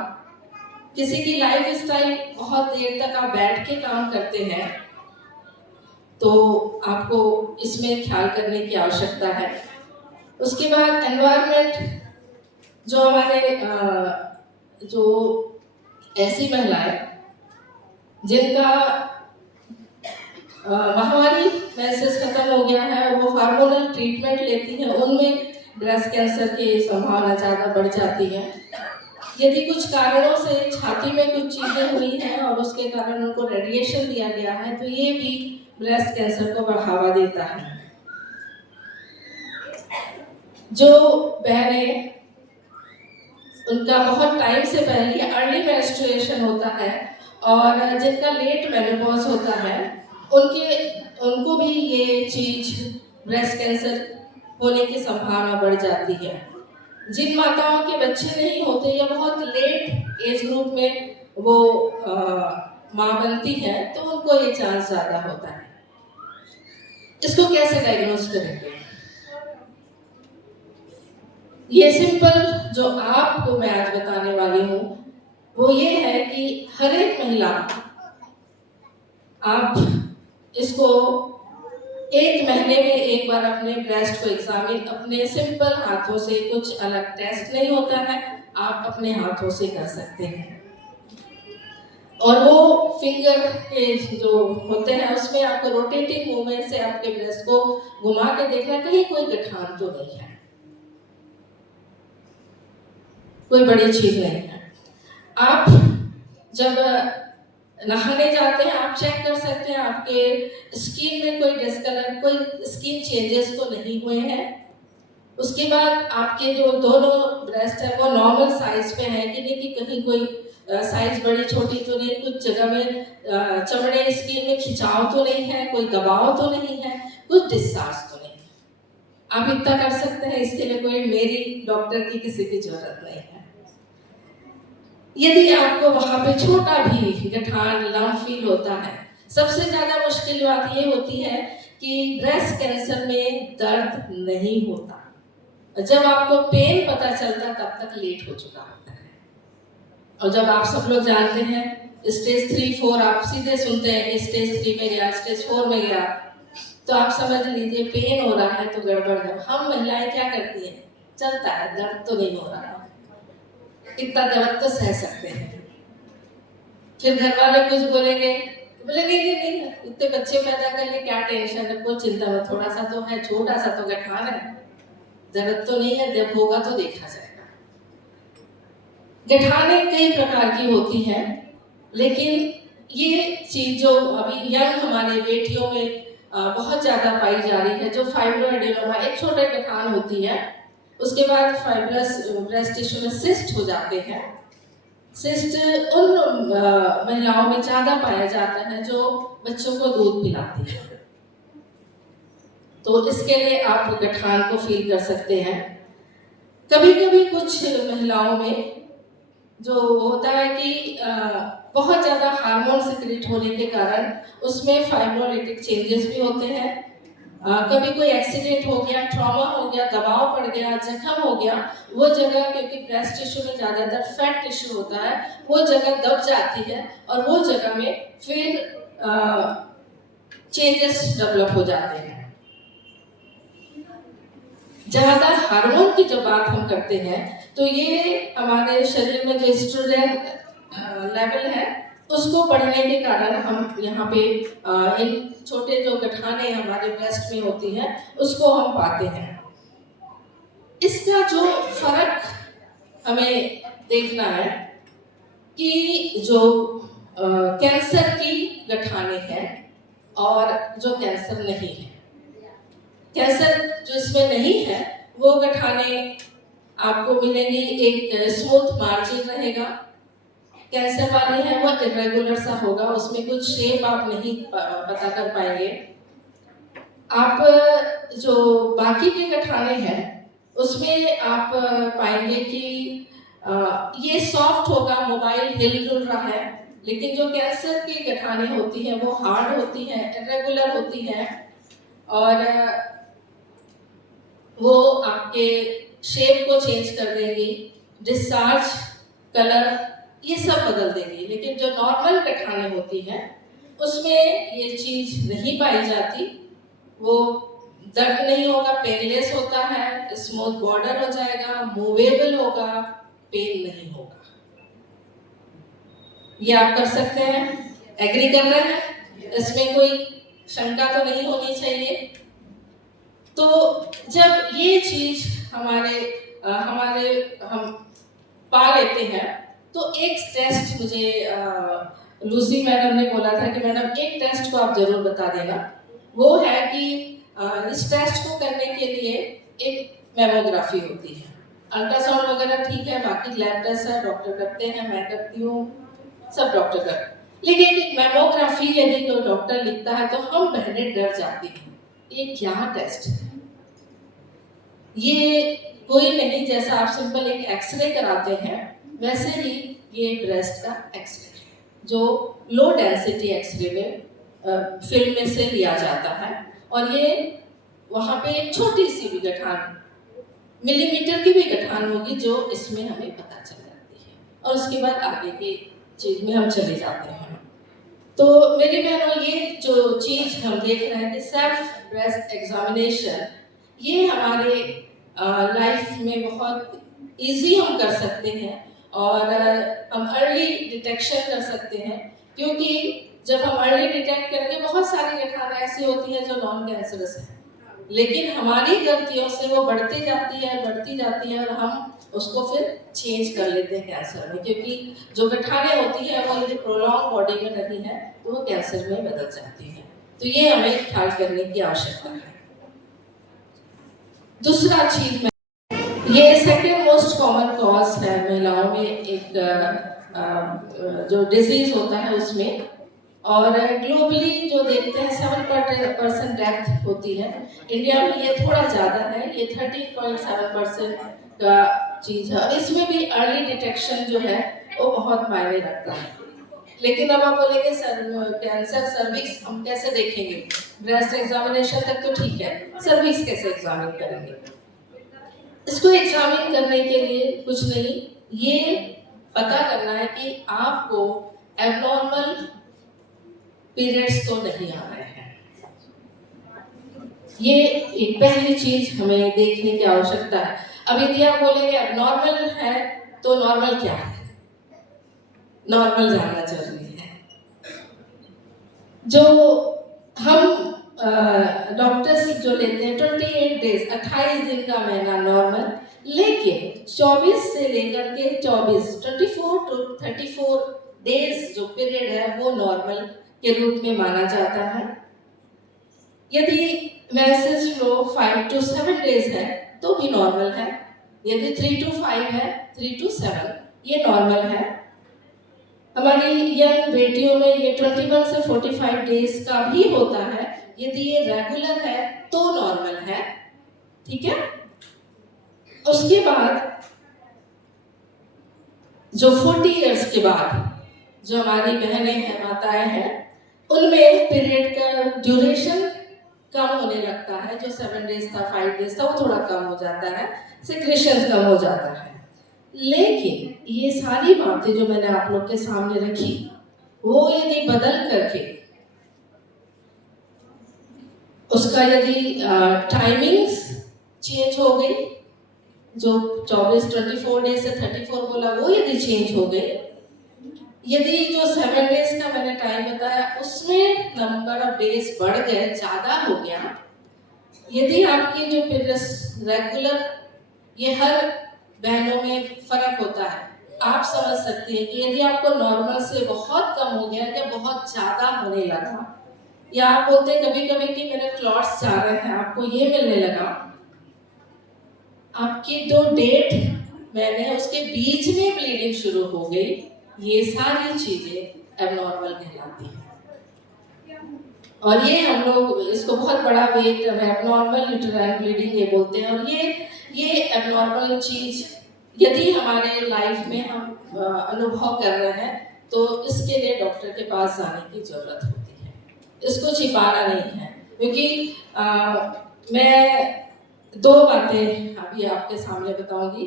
किसी की लाइफ स्टाइल बहुत देर तक आप बैठ के काम करते हैं, तो आपको इसमें ख्याल करने की आवश्यकता है। उसके बाद एनवायरनमेंट, जो हमारे जो ऐसी महिलाएं जिनका माहवारी मेंसेस खत्म हो गया है और वो हार्मोनल ट्रीटमेंट लेती हैं, उनमें ब्रेस्ट कैंसर की संभावना ज़्यादा बढ़ जाती है। यदि कुछ कारणों से छाती में कुछ चीज़ें हुई हैं और उसके कारण उनको रेडिएशन दिया गया है, तो ये भी ब्रेस्ट कैंसर को बढ़ावा देता है। जो बहनें उनका बहुत टाइम से पहले अर्ली मेंस्ट्रुएशन होता है और जिनका लेट मेनोपॉज होता है, उनको भी ये चीज ब्रेस्ट कैंसर होने की संभावना बढ़ जाती है। जिन माताओं के बच्चे नहीं होते या बहुत लेट एज ग्रुप में वो माँ बनती है, तो उनको ये चांस ज़्यादा होता है। इसको कैसे डायग्नोज करेंगे? ये सिंपल जो आपको मैं आज बताने वाली हूँ वो ये है कि हर एक महिला, आप इसको 1 महीने में एक बार अपने ब्रेस्ट को एग्जामिन अपने सिंपल हाथों से, कुछ अलग टेस्ट नहीं होता है, आप अपने हाथों से कर सकते हैं। और वो फिंगर के जो होते हैं उसमें आपको रोटेटिंग मूवमेंट से आपके ब्रेस्ट को घुमा के देखना कहीं कोई गठान तो नहीं है, कोई बड़ी चीज नहीं है। आप जब नहाने जाते हैं आप चेक कर सकते हैं आपके स्किन में कोई डिस्कलर, कोई स्किन चेंजेस तो नहीं हुए हैं। उसके बाद आपके जो दोनों ब्रेस्ट है वो नॉर्मल साइज पे है कि नहीं, कि कहीं कोई साइज बड़ी छोटी तो नहीं, कुछ जगह में चमड़े स्किन में खिंचाव तो नहीं है, कोई दबाव तो नहीं है, कुछ डिस्चार्ज तो नहीं है। आप इतना कर सकते हैं, इसके लिए कोई मेरी डॉक्टर की किसी की जरूरत नहीं है। यदि आपको वहां पे छोटा भी गठान लम्प फील होता है, सबसे ज्यादा मुश्किल बात ये होती है कि ब्रेस्ट कैंसर में दर्द नहीं होता। जब आपको पेन पता चलता तब तक लेट हो चुका होता है। और जब आप सब लोग जानते हैं स्टेज 3-4 आप सीधे सुनते हैं कि स्टेज 3 में गया, स्टेज 4 में गया, तो आप समझ लीजिए पेन हो रहा है तो गड़बड़ है। हम महिलाएं क्या करती हैं, चलता है, दर्द तो नहीं हो रहा, इतना दर्द तो सह सकते हैं। फिर घर वाले कुछ बोलेंगे, बोले नहीं, इतने बच्चे पैदा कर ले, क्या टेंशन है, कोई चिंता मत, थोड़ा सा तो है, छोटा सा तो गठान है, दर्द तो नहीं है, जब होगा तो देखा जाएगा। गठानें कई प्रकार की होती हैं, लेकिन ये चीज जो अभी यंग हमारी बेटियों में बहुत ज्यादा पाई जा रही है, जो फाइब्रोएडेनोमा, एक छोटे गठान होती है, उसके बाद फाइब्रस ब्रेस्ट टिश्यू में सिस्ट हो जाते हैं। सिस्ट उन महिलाओं में ज्यादा पाया जाता है जो बच्चों को दूध पिलाती है, तो इसके लिए आप गठान को फील कर सकते हैं। कभी कभी कुछ महिलाओं में जो होता है कि बहुत ज्यादा हार्मोन सिक्रेट होने के कारण उसमें फाइब्रोलिटिक चेंजेस भी होते हैं। कभी कोई एक्सीडेंट हो गया, ट्रॉमा हो गया, दबाव पड़ गया, जख्म हो गया, वो जगह, क्योंकि ब्रेस्ट टिश्यू में ज़्यादातर फैट टिश्यू होता है, वो जगह दब जाती है और वो जगह में फिर चेंजेस डेवलप हो जाते हैं। ज़्यादा हार्मोन की जब बात हम करते हैं तो ये हमारे शरीर में जो एस्ट्रोजन लेवल है उसको बढ़ने के कारण हम यहाँ पे इन छोटे जो गठाने हमारे ब्रेस्ट में होती हैं उसको हम पाते हैं। इसका जो फर्क हमें देखना है कि जो कैंसर की गठाने हैं और जो कैंसर नहीं है। कैंसर जो इसमें नहीं है वो गठाने आपको मिलेंगी, एक स्मूथ मार्जिन रहेगा। कैंसर वाले हैं वो इरेगुलर सा होगा, उसमें कुछ शेप आप नहीं पता कर पाएंगे। आप जो बाकी के गठाने हैं उसमें आप पाएंगे कि ये सॉफ्ट होगा, मोबाइल हिल डुल रहा है, लेकिन जो कैंसर की गठाने होती हैं वो हार्ड होती हैं, इरेगुलर होती हैं और वो आपके शेप को चेंज कर देगी, डिस्चार्ज, कलर, ये सब बदल देगी। लेकिन जो नॉर्मल गठाने होती हैं उसमें ये चीज़ नहीं पाई जाती। वो दर्द नहीं होगा, पेनलेस होता है, स्मूथ बॉर्डर हो जाएगा, मूवेबल होगा, पेन नहीं होगा। ये आप कर सकते हैं, एग्री कर रहे हैं? इसमें कोई शंका तो नहीं होनी चाहिए। तो जब ये चीज हम पा लेते हैं तो एक टेस्ट मुझे लूसी मैडम ने बोला था कि मैडम एक टेस्ट को आप जरूर बता देना। वो है कि इस टेस्ट को करने के लिए एक मेमोग्राफी होती है। अल्ट्रासाउंड वगैरह ठीक है, बाकी लैब टेस्ट है, डॉक्टर करते हैं, मैं करती हूँ, सब डॉक्टर करते हैं। लेकिन मेमोग्राफी यदि कोई डॉक्टर लिखता है तो हम बहनें डर जाती हैं, ये क्या टेस्ट है? ये कोई नहीं, जैसा आप सिंपल एक एक्सरे कराते हैं वैसे ही ये ब्रेस्ट का एक्सरे है, जो लो डेंसिटी एक्सरे में फिल्म में से लिया जाता है। और ये वहाँ पे एक छोटी सी भी गठान, मिलीमीटर की भी गठान होगी जो इसमें हमें पता चल जाती है, और उसके बाद आगे की चीज में हम चले जाते हैं। तो मेरी बहनों, ये जो चीज हम देख रहे हैं कि सेल्फ ब्रेस्ट एग्जामिनेशन, ये हमारे लाइफ में बहुत इजी हम कर सकते हैं और हम अर्ली डिटेक्शन कर सकते हैं। क्योंकि जब हम अर्ली डिटेक्ट करेंगे, बहुत सारी गठानें ऐसी होती हैं जो नॉन कैंसरस हैं, लेकिन हमारी गलतियों से वो बढ़ती जाती है और हम उसको फिर चेंज कर लेते हैं कैंसर में। क्योंकि जो गठानें होती हैं वो यदि प्रोलॉन्ग बॉडी में नहीं है तो वो कैंसर में बदल जाती है। तो ये हमें ख्याल करने की आवश्यकता है। दूसरा चीज में, ये सेकेंड मोस्ट कॉमन कॉज है महिलाओं में, एक जो डिजीज होता है उसमें। और ग्लोबली जो देखते हैं 7% डेथ होती है, इंडिया में ये थोड़ा ज़्यादा है, ये 30.7% का चीज़ है। और इसमें भी अर्ली डिटेक्शन जो है वो बहुत मायने रखता है। लेकिन अब आप बोलेंगे कैंसर सर्विक्स हम कैसे देखेंगे? ब्रेस्ट एग्जामिनेशन तक तो ठीक है, सर्विक्स कैसे एग्जामिन करेंगे? इसको एग्जामिन करने के लिए कुछ नहीं, ये पता करना है कि आपको एबनॉर्मल पीरियड्स तो नहीं आ रहे हैं। ये एक पहली चीज हमें देखने की आवश्यकता है। अब यदि आप बोलेंगे एबनॉर्मल है तो नॉर्मल क्या है? नॉर्मल जानना जरूरी है। जो हम डॉक्टर्स जो लेते हैं 28 डेज, 28 दिन का महीना नॉर्मल, लेकिन 24 से लेकर के 24 to 34 डेज जो पीरियड है वो नॉर्मल के रूप में माना जाता है। यदि मेंसेस फ्लो 5 to 7 डेज है तो भी नॉर्मल है। यदि 3 to 5 है, 3 to 7 ये नॉर्मल है। हमारी यंग बेटियों में ये 21 से 45 डेज का भी होता है। यदि ये रेगुलर है तो नॉर्मल है, ठीक है। उसके बाद जो 40 इयर्स के बाद जो हमारी बहनें हैं, माताएं हैं, उनमें पीरियड का ड्यूरेशन कम होने लगता है। जो 7 डेज था, 5 डेज था, वो थोड़ा कम हो जाता है, सिक्रेशन कम हो जाता है। लेकिन ये सारी बातें जो मैंने आप लोग के सामने रखी, वो यदि बदल करके उसका यदि टाइमिंग्स चेंज हो गई, जो 24 डेज से 34 बोला वो यदि चेंज हो गई, यदि जो 7 डेज का मैंने टाइम बताया उसमें नंबर ऑफ डेज बढ़ गए, ज़्यादा हो गया, यदि आपकी जो पीरियड्स रेगुलर, ये हर बहनों में फर्क होता है। आप समझ सकते हैं कि यदि आपको नॉर्मल से बहुत कम हो गया या बहुत ज़्यादा होने लगा, या आप बोलते हैं कभी कभी कि मेरे क्लॉट्स जा रहे हैं, आपको ये मिलने लगा, आपकी जो डेट मैंने उसके बीच में ब्लीडिंग शुरू हो गई, ये सारी चीजें एबनॉर्मल कहलाती हैं। और ये हम लोग इसको बहुत बड़ा वेट एबनॉर्मल यूटेराइन ब्लीडिंग ये बोलते हैं। और ये एबनॉर्मल चीज यदि हमारे लाइफ में हम अनुभव कर रहे हैं तो इसके लिए डॉक्टर के पास जाने की जरूरत होती है। इसको छिपाना नहीं है, क्योंकि मैं दो बातें अभी आपके सामने बताऊंगी।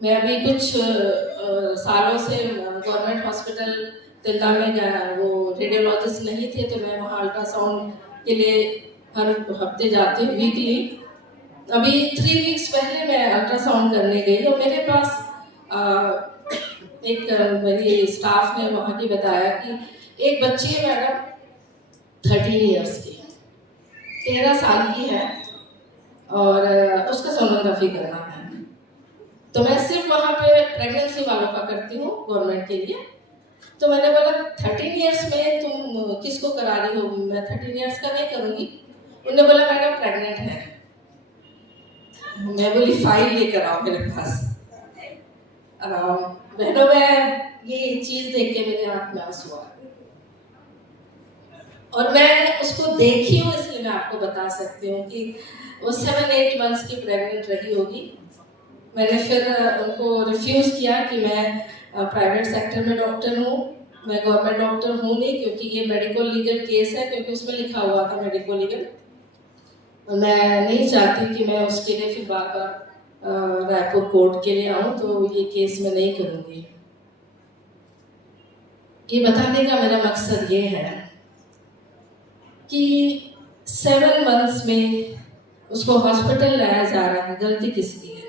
मैं अभी कुछ सालों से गवर्नमेंट हॉस्पिटल तिल्दा में गया, वो रेडियोलॉजिस्ट नहीं थे तो मैं वहाँ अल्ट्रासाउंड के लिए हर हफ्ते जाती हूँ, वीकली। अभी 3 वीक्स पहले मैं अल्ट्रासाउंड करने गई और मेरे पास एक मेरी स्टाफ ने वहाँ की बताया कि एक बच्ची है मैडम 13 इयर्स की, 13 साल की है और उसका सोनोग्राफी करना है। तो मैं सिर्फ वहाँ पे प्रेगनेंसी वालों का करती हूँ गवर्नमेंट के लिए। तो मैंने बोला 13 इयर्स में तुम किसको करा रही हो? मैं 13 इयर्स का नहीं करूँगी। उन्होंने बोला मैडम प्रेग्नेंट है। मैं बोली फाइल लेकर आओ मेरे पास। बहनों, मैं ये चीज़ देख के मेरे आँख में आंसू आ गए और मैं उसको देखी हूँ, इसलिए मैं आपको बता सकती हूँ कि वो 7-8 मंथ्स की प्रेग्नेंट रही होगी। मैंने फिर उनको रिफ्यूज़ किया कि मैं प्राइवेट सेक्टर में डॉक्टर हूँ, मैं गवर्नमेंट डॉक्टर हूँ नहीं, क्योंकि ये मेडिको लीगल केस है, क्योंकि उसमें लिखा हुआ था मेडिको लीगल। मैं नहीं चाहती कि मैं उसके लिए फिर बार बार रायपुर कोर्ट के लिए आऊँ, तो ये केस मैं नहीं करूँगी। ये बताने का मेरा मकसद ये है कि 7 मंथ्स में उसको हॉस्पिटल लाया जा रहा है, गलती किसकी है?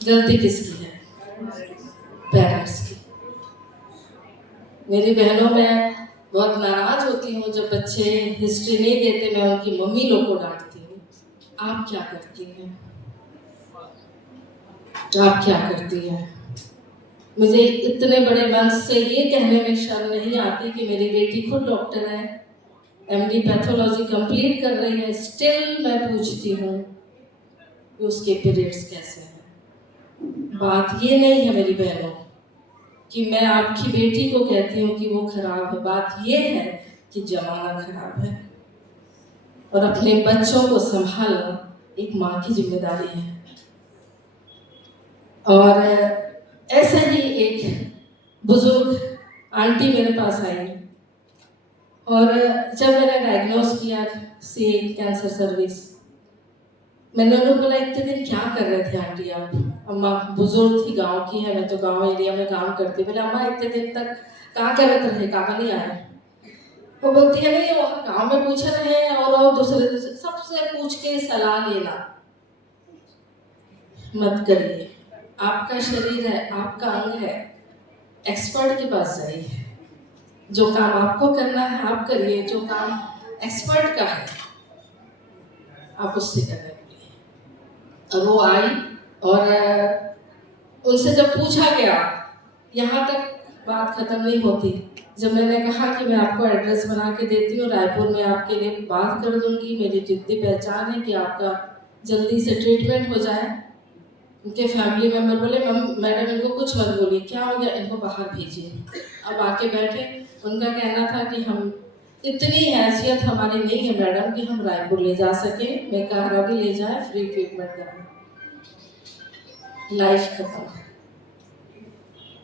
गलती किसकी है? पेरेंट्स की। मेरी बहनों, मैं बहुत नाराज होती हूँ जब बच्चे हिस्ट्री नहीं देते, मैं उनकी मम्मी लोग को डांटती हूँ। आप क्या करती हैं? आप क्या करती हैं? मुझे इतने बड़े मन से ये कहने में शर्म नहीं आती कि मेरी बेटी खुद डॉक्टर है, MD पैथोलॉजी कंप्लीट कर रही है, स्टिल मैं पूछती हूँ कि उसके पीरियड्स कैसे हैं। बात ये नहीं है मेरी बहनों कि मैं आपकी बेटी को कहती हूँ कि वो खराब है। बात ये है कि जमाना खराब है और अपने बच्चों को संभालना एक माँ की जिम्मेदारी है। और ऐसे ही एक बुजुर्ग आंटी मेरे पास आई और जब मैंने डायग्नोस किया कैंसर सर्विस, मैंने उन्हें बोला इतने दिन क्या कर रहे थे आंटी आप? अम्मा बुजुर्ग थी, गांव की है, मैं तो गांव एरिया में काम करती। बोले अम्मा इतने दिन तक कहाँ करते रहे, काम नहीं आया? वो बोलती है नहीं, वहाँ गाँव में पूछ रहे हैं और दूसरे सबसे पूछ के सलाह लेना मत करिए। आपका शरीर है, आपका अंग है, एक्सपर्ट के पास जाइए। जो काम आपको करना है आप करिए, जो काम एक्सपर्ट का है आप उससे करने बोलिए। और वो आई और उनसे जब पूछा गया, यहाँ तक बात खत्म नहीं होती। जब मैंने कहा कि मैं आपको एड्रेस बना के देती हूँ, रायपुर में आपके लिए बात कर दूंगी, मेरी जितनी पहचान है कि आपका जल्दी से ट्रीटमेंट हो जाए। उनके फैमिली मेम्बर बोले मैडम इनको कुछ मत बोलिए, क्या हो गया, इनको बाहर भेजिए। अब आके बैठे, उनका कहना था कि हम इतनी हैसियत हमारी नहीं है मैडम कि हम रायपुर ले जा सके, मैं कहरा भी ले जाए, फ्री ट्रीटमेंट कराए। लाइफ खत्म।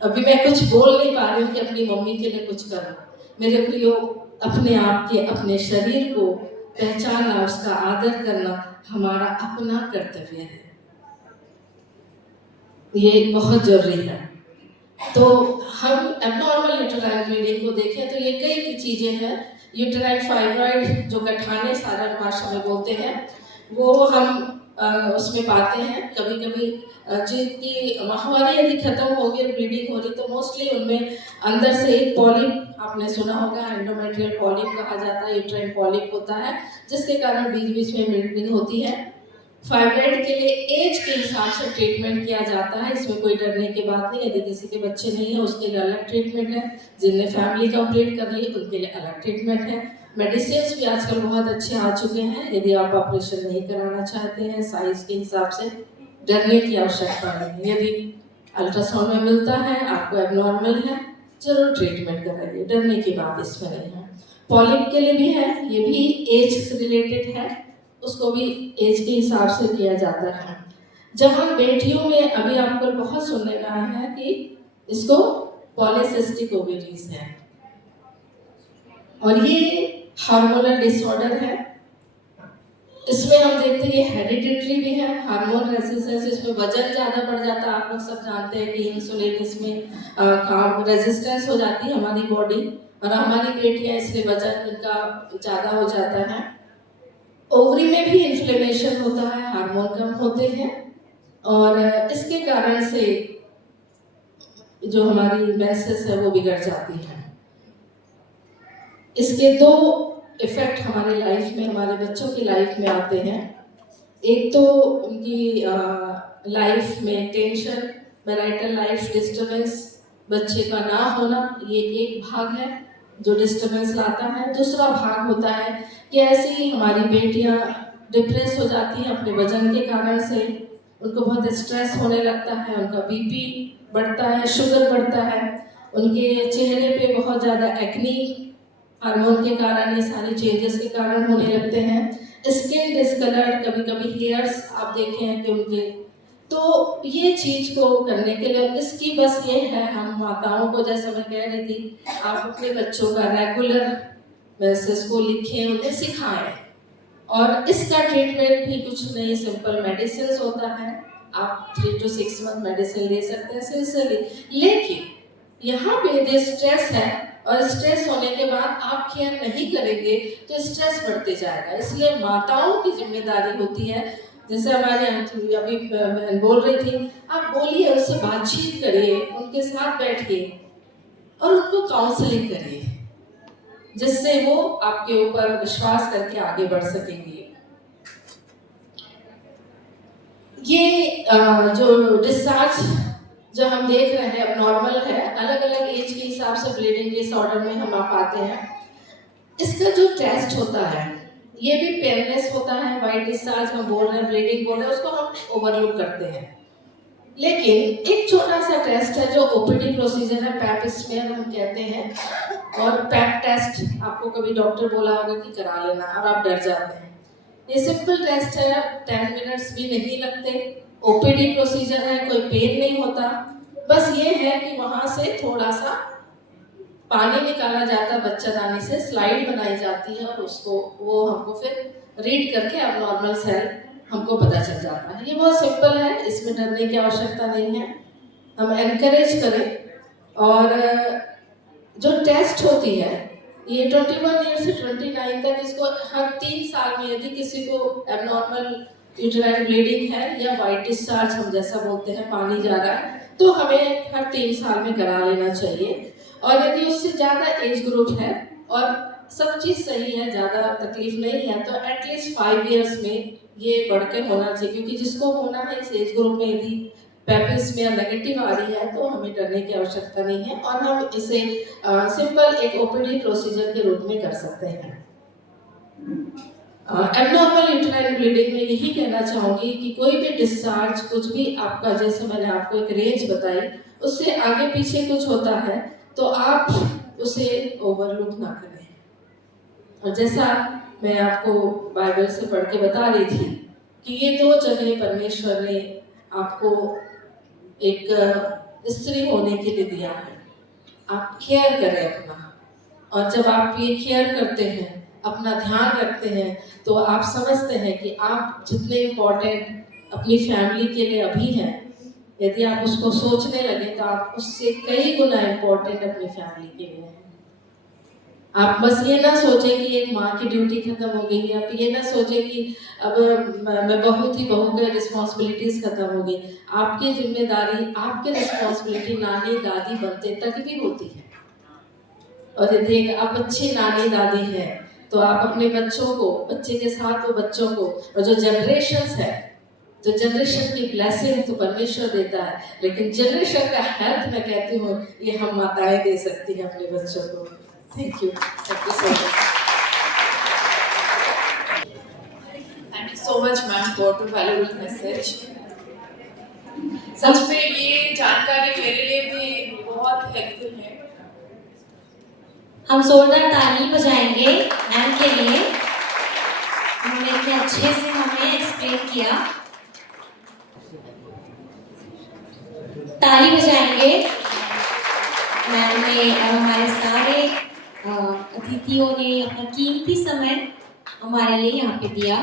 अभी मैं कुछ बोल नहीं पा रही हूँ कि अपनी मम्मी के लिए कुछ करूँ। मेरे प्रियो, अपने आप के अपने शरीर को पहचानना, उसका आदर करना हमारा अपना कर्तव्य है, ये बहुत जरूरी है। तो हम एब्नॉर्मल यूटेराइन ब्लीडिंग को देखें तो ये कई चीज़ें हैं। यूटेराइन फाइब्रॉइड जो गठाने साधारण भाषा में बोलते हैं, वो हम उसमें पाते हैं। कभी कभी जिनकी माहवारी यदि खत्म हो गई, ब्लीडिंग हो रही, तो मोस्टली उनमें अंदर से एक पॉलिप, आपने सुना होगा एंडोमेट्रियल पॉलिप कहा जाता है, यूटेराइन पॉलिप होता है, जिसके कारण बीच बीच में ब्लीडिंग होती है। फाइब्रॉइड के लिए एज के हिसाब से ट्रीटमेंट किया जाता है, इसमें कोई डरने की बात नहीं। यदि किसी के बच्चे नहीं है उसके लिए अलग ट्रीटमेंट है, जिनने फैमिली कंप्लीट कर ली उनके लिए अलग ट्रीटमेंट है। मेडिसिन भी आजकल बहुत अच्छे आ चुके हैं। यदि आप ऑपरेशन नहीं कराना चाहते हैं, साइज के हिसाब से डरने की आवश्यकता नहीं है। यदि अल्ट्रासाउंड में मिलता है आपको एबनॉर्मल है, जरूर ट्रीटमेंट कराइए, डरने की बात इसमें नहीं है। पॉलिप के लिए भी है, ये भी एज से रिलेटेड है, उसको भी एज के हिसाब से किया जाता है। जब हम बेटियों में, अभी आपको बहुत सुनने में आया है कि इसको पॉलीसिस्टिक ओवेरीज है, और ये हार्मोनल डिसऑर्डर है। इसमें हम देखते हैं ये हेरिडिटरी भी है, हार्मोन रेजिस्टेंस, इसमें वजन ज़्यादा बढ़ जाता है। आप लोग सब जानते हैं कि इंसुलिन इसमें काम रेजिस्टेंस हो जाती है हमारी बॉडी, और हमारी बेटियां इसलिए वजन इनका ज़्यादा हो जाता है। ओवरी में भी इन्फ्लेमेशन होता है, हार्मोन कम होते हैं, और इसके कारण से जो हमारी मेंसेस है वो बिगड़ जाती है। इसके दो इफेक्ट हमारे लाइफ में, हमारे बच्चों की लाइफ में आते हैं। एक तो उनकी लाइफ में टेंशन, मैरिटल लाइफ डिस्टर्बेंस, बच्चे का ना होना, ये एक भाग है जो डिस्टर्बेंस लाता है। दूसरा भाग होता है कि ऐसे ही हमारी बेटियां डिप्रेस हो जाती हैं अपने वजन के कारण से, उनको बहुत स्ट्रेस होने लगता है, उनका बीपी बढ़ता है, शुगर बढ़ता है, उनके चेहरे पे बहुत ज़्यादा एक्नी हार्मोन के कारण, ये सारे चेंजेस के कारण होने लगते हैं। स्किन डिस्कलर, कभी कभी हेयर्स आप देखे हैं कि उनके, तो ये चीज़ को करने के लिए इसकी बस ये है, हम माताओं को, जैसा मैं कह रही थी, आप अपने बच्चों का रेगुलर मेंसेस को लिखें, उन्हें सिखाएं। और इसका ट्रीटमेंट भी कुछ नहीं, सिंपल मेडिसिन होता है, आप 3 to 6 मंथ मेडिसिन ले सकते हैं सिंसियरली। लेकिन यहाँ पे यदि स्ट्रेस है और स्ट्रेस होने के बाद आप केयर नहीं करेंगे तो स्ट्रेस बढ़ते जाएगा। इसलिए माताओं की जिम्मेदारी होती है, जैसे हमारे आंटी अभी बोल रही थी, आप बोलिए, उनसे बातचीत करिए, उनके साथ बैठिए और उनको काउंसलिंग करिए, जिससे वो आपके ऊपर विश्वास करके आगे बढ़ सकेंगे। ये जो डिस्चार्ज जो हम देख रहे हैं अब नॉर्मल है, अलग अलग एज के हिसाब से ब्लीडिंग डिसऑर्डर में हम आप आते हैं। इसका जो टेस्ट होता है ये भी पेनलेस होता है, वाइट डिस्चार्ज हम बोल रहे हैं, ब्लीडिंग बोल रहे हैं, उसको हम ओवरलुक करते हैं। लेकिन एक छोटा सा टेस्ट है जो ओपीडी प्रोसीजर है, पैप स्मीयर हम कहते हैं, और पैप टेस्ट आपको कभी डॉक्टर बोला होगा कि करा लेना और आप डर जाते हैं। ये सिंपल टेस्ट है, 10 मिनट्स भी नहीं लगते, ओपीडी प्रोसीजर है, कोई पेन नहीं होता। बस ये है कि वहाँ से थोड़ा सा पानी निकाला जाता है बच्चादानी से, स्लाइड बनाई जाती है और उसको वो हमको फिर रीड करके अब नॉर्मल सेल हमको पता चल जाता है। ये बहुत सिंपल है, इसमें डरने की आवश्यकता नहीं है। हम एनकरेज करें। और जो टेस्ट होती है ये 21 ईयर से 29 तक, इसको हर 3 साल में यदि किसी को एबनॉर्मल यूटेराइन ब्लीडिंग है या वाइट डिस्चार्ज हम जैसा बोलते हैं, पानी जा रहा है, तो हमें हर 3 साल में करा लेना चाहिए। और यदि उससे ज़्यादा एज ग्रुप है और सब चीज़ सही है, ज़्यादा तकलीफ नहीं है, तो एटलीस्ट 5 इयर्स में ये बढ़ के होना चाहिए, क्योंकि जिसको होना है इस एज ग्रुप में यदि पैपिस में नेगेटिव आ रही है तो हमें डरने की आवश्यकता नहीं है, और हम इसे सिंपल एक ओपीडी प्रोसीजर के रूप में कर सकते हैं। एबनॉर्मल यूटेराइन ब्लीडिंग में यही कहना चाहूँगी कि कोई भी डिस्चार्ज, कुछ भी आपका, जैसे मैंने आपको एक रेंज बताई, उससे आगे पीछे कुछ होता है तो आप उसे ओवरलुक ना करें। और जैसा मैं आपको बाइबल से पढ़ के बता रही थी कि ये 2 जगह परमेश्वर ने आपको एक स्त्री होने के लिए दिया है, आप केयर करें अपना। और जब आप ये केयर करते हैं, अपना ध्यान रखते हैं, तो आप समझते हैं कि आप जितने इम्पोर्टेंट अपनी फैमिली के लिए अभी हैं, यदि आप उसको सोचने लगे तो आप उससे कई गुना इम्पोर्टेंट अपनी फैमिली के लिए हैं। आप बस ये ना सोचें कि एक माँ की ड्यूटी खत्म हो गई है, आप ये ना सोचें कि अब मैं बहू थी, बहू की रिस्पॉन्सिबिलिटीज खत्म हो गई। आपकी जिम्मेदारी, आपकी रिस्पॉन्सिबिलिटी नानी दादी बनते तक भी होती है। और यदि एक आप अच्छी नानी दादी हैं तो आप अपने बच्चों को, बच्चे के साथ वो बच्चों को, और जो जनरेशन्स है, जो जनरेशन की ब्लेसिंग तो परमेश्वर देता है, लेकिन जनरेशन का हेल्थ मैं कहती हूँ ये हम माताएं दे सकती हैं अपने बच्चों को। Thank you so much. Thank you so much ma'am for two valuable message. सच में ये जानकारी मेरे लिए भी बहुत हेल्पफुल है। हम जोरदार ताली बजाएंगे मैम के लिए, उन्होंने इतने अच्छे से हमें एक्सप्लेन किया। ताली बजाएंगे मैम ने, और हमारे सारे अतिथियों ने अपना कीमती समय हमारे लिए यहाँ पे दिया।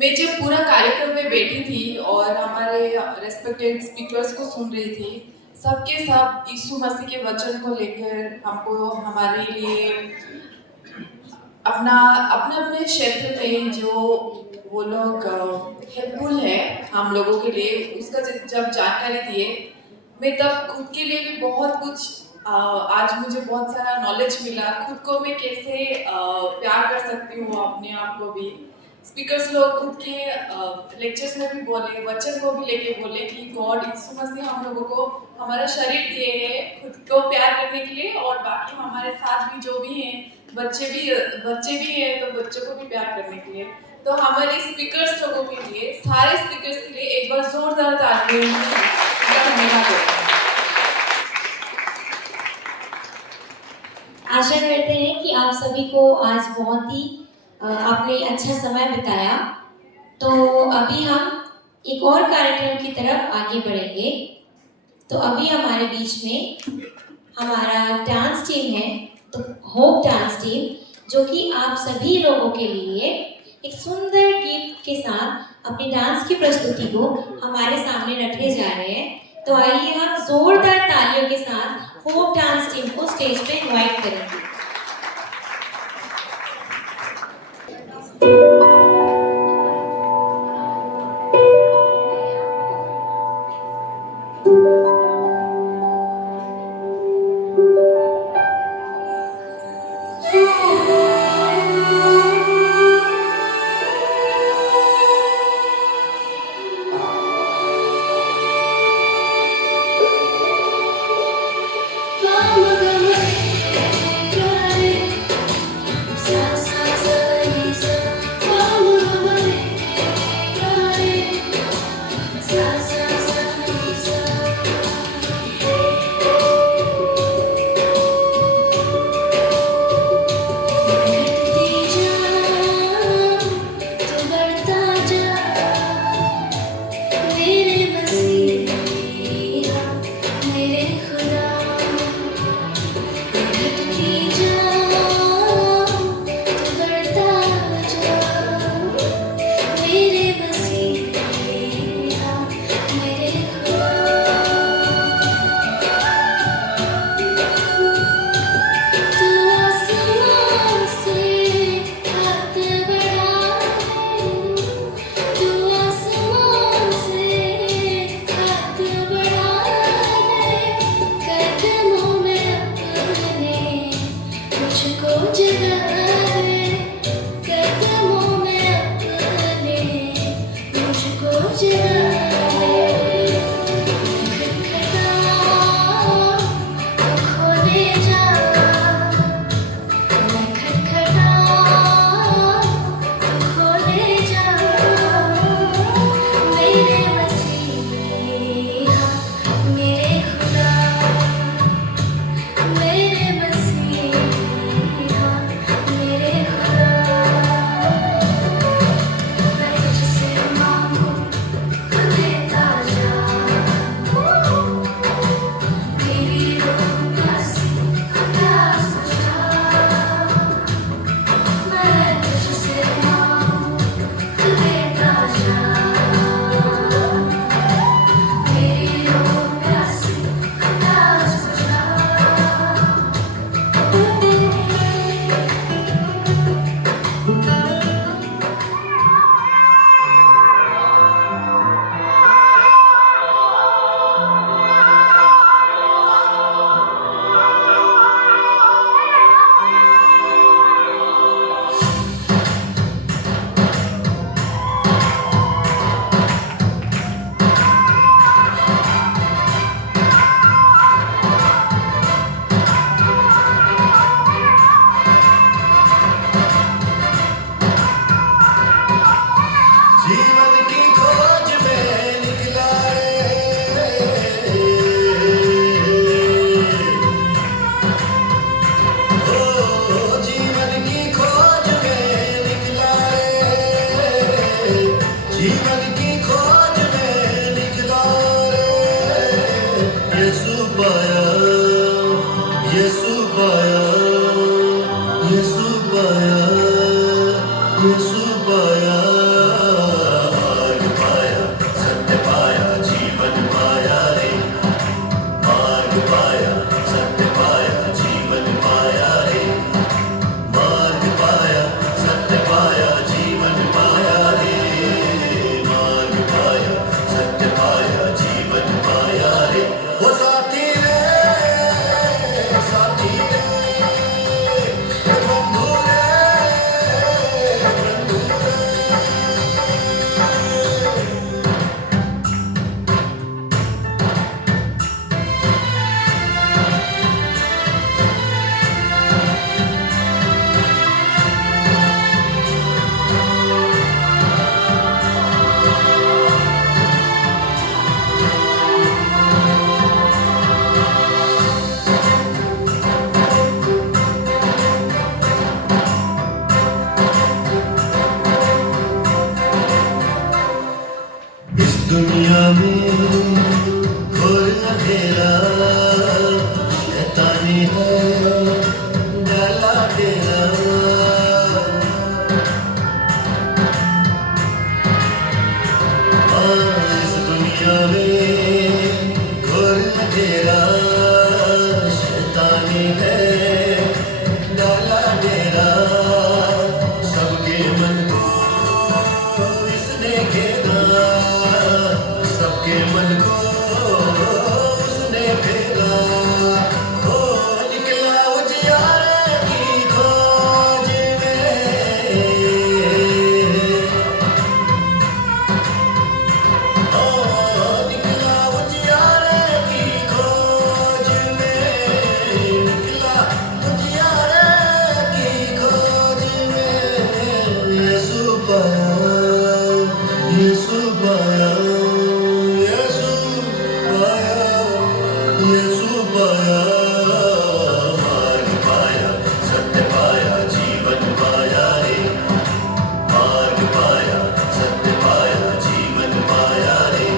मैं जब पूरा कार्यक्रम में बैठी थी और हमारे रेस्पेक्टेड स्पीकर्स को सुन रही थी, सबके सब यीशु मसीह के वचन को लेकर हमको हमारे लिए अपना अपने अपने क्षेत्र में जो वो लोग हेल्पफुल है हम लोगों के लिए, उसका जब जानकारी दिए, मैं तब खुद के लिए भी बहुत कुछ आज मुझे बहुत सारा नॉलेज मिला। खुद को मैं कैसे प्यार कर सकती हूँ, अपने आप को भी। स्पीकर्स लोग खुद के लेक्चर्स में भी बोले, वचन को भी लेके बोले कि गॉड यीशु मसीह हम लोगों को हमारा शरीर दिए है खुद को प्यार करने के लिए, और बाकी हमारे साथ भी जो भी हैं बच्चे भी हैं तो बच्चों को भी प्यार करने के लिए। तो हमारे स्पीकर्स लोगों के लिए, सारे स्पीकर्स के लिए एक बार जोरदार तालियों का धन्यवाद देते हैं। आशा करते हैं कि आप सभी को आज बहुत ही आपने अच्छा समय बिताया। तो अभी हम एक और कार्यक्रम की तरफ आगे बढ़ेंगे। तो अभी हमारे बीच में हमारा डांस टीम है, तो होप डांस टीम, जो कि आप सभी लोगों के लिए एक सुंदर गीत के साथ अपनी डांस की प्रस्तुति को हमारे सामने रखने जा रहे हैं। तो आइए हम जोरदार तालियों के साथ होप डांस टीम को स्टेज पे इनवाइट करेंगे। Sa sa sa sa दुनिया में घोर अंधेरा शैतानी है डाला डेरा इस दुनिया में घोर अंधेरा शैतानी है डाला डेरा सबके मन को इसने घेरा सबके मन को उसने फेरा हो निकला उजियारे की खोज में हो निकला उजियारे की खोज में निकला उजियारे की खोज में यीशु पाया यीशु पाया यीशु पाया मार्ग पाया सत्य पाया जीवन पाया रे मार्ग पाया सत्य पाया जीवन पाया रे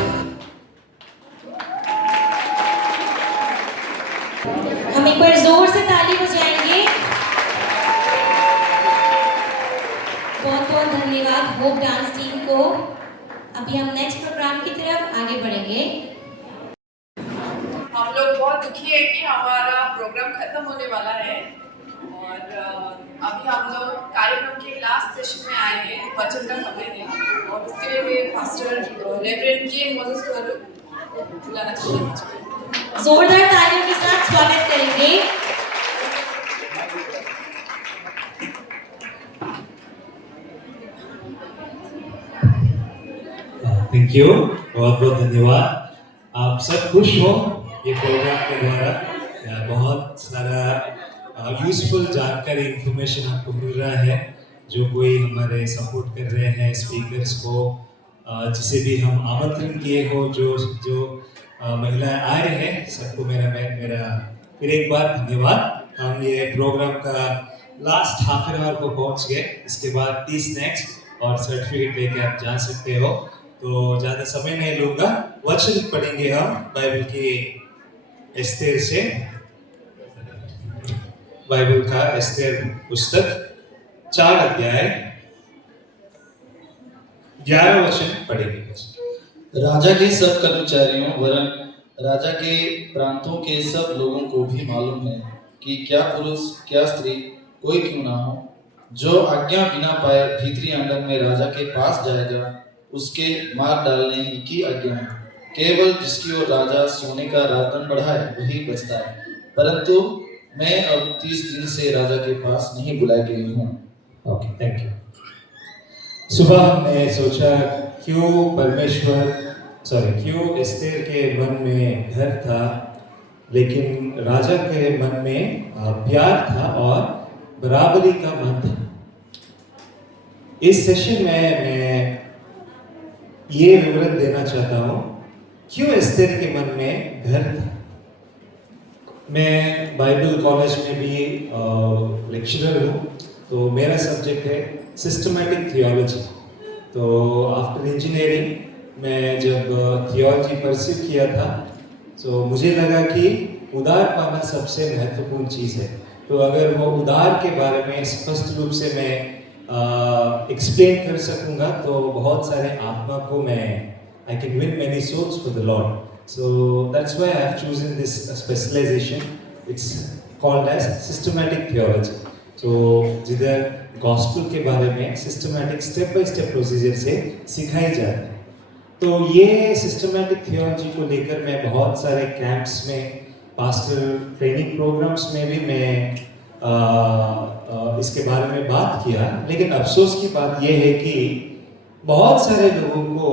हम एक बार जोर से ताली बजाएंगे। बहुत बहुत धन्यवाद होप डांस टीम को। अभी हम नेक्स्ट प्रोग्राम की तरफ आगे बढ़ेंगे। हम लोग बहुत दुखी है कि हमारा प्रोग्राम खत्म होने वाला है और अभी हम लोग कार्यक्रम के लास्ट सेशन में आए हैं, वचन का समय है और उसके लिए मैं पास्टर रेवरेंड के मोसेस को बुलाना चाहती हूँ। जोरदार तालियों के साथ स्वागत करेंगे। थैंक यू, बहुत बहुत धन्यवाद। आप सब खुश हो ये प्रोग्राम के द्वारा बहुत सारा यूज़फुल जानकारी इंफॉर्मेशन आपको मिल रहा है। जो कोई हमारे सपोर्ट कर रहे हैं स्पीकर्स को, जिसे भी हम आमंत्रण किए हो, जो महिलाएं आए हैं, सबको मेरा फिर एक बार धन्यवाद। हम ये प्रोग्राम का लास्ट हाफ एन आवर को पहुंच गए। इसके बाद 30 स्नैक्स और सर्टिफिकेट लेके आप जा सकते हो। तो ज़्यादा समय नहीं लूँगा, वचन पढ़ेंगे हम बाइबल की एस्तेर से। बाइबल का एस्तेर पुस्तक 4 अध्याय 11 वचन पढ़ेंगे। राजा के सब कर्मचारियों वरन राजा के प्रांतों के सब लोगों को भी मालूम है कि क्या पुरुष क्या स्त्री कोई क्यों ना हो, जो आज्ञा बिना पाए भीतरी आंगन में राजा के पास जाएगा, उसके मार डालने ही की आज्ञा है। केवल जिसकी ओर राजा सोने का राजदंड बढ़ाए वही बचता है। परंतु मैं अब 30 दिन से राजा के पास नहीं बुलाई गई हूँ। Okay, thank you. सुबह हमने सोचा क्यों एस्तेर के मन में डर था, लेकिन राजा के मन में प्यार था और बराबरी का मन था। इस सेशन में मैं ये विवरण देना चाहता हूँ क्यों एस्तेर के मन में डर था। मैं बाइबल कॉलेज में भी लेक्चरर हूँ, तो मेरा सब्जेक्ट है सिस्टमैटिक थियोलॉजी। तो आफ्टर इंजीनियरिंग मैं जब थियोलॉजी परस्यू किया था, तो मुझे लगा कि उदार पाना सबसे महत्वपूर्ण चीज़ है। तो अगर वो उदार के बारे में स्पष्ट रूप से मैं एक्सप्लेन कर सकूँगा, तो बहुत सारे आत्मा को मैं I can win many souls for the Lord. So that's why I have chosen this specialization. It's called as systematic theology. So जिधर gospel के बारे में systematic step by step procedure से सिखाई जाती है। तो ये systematic theology को लेकर मैं बहुत सारे camps में, pastor training programs में भी मैं इसके बारे में बात किया। लेकिन अफसोस की बात यह है कि बहुत सारे लोगों को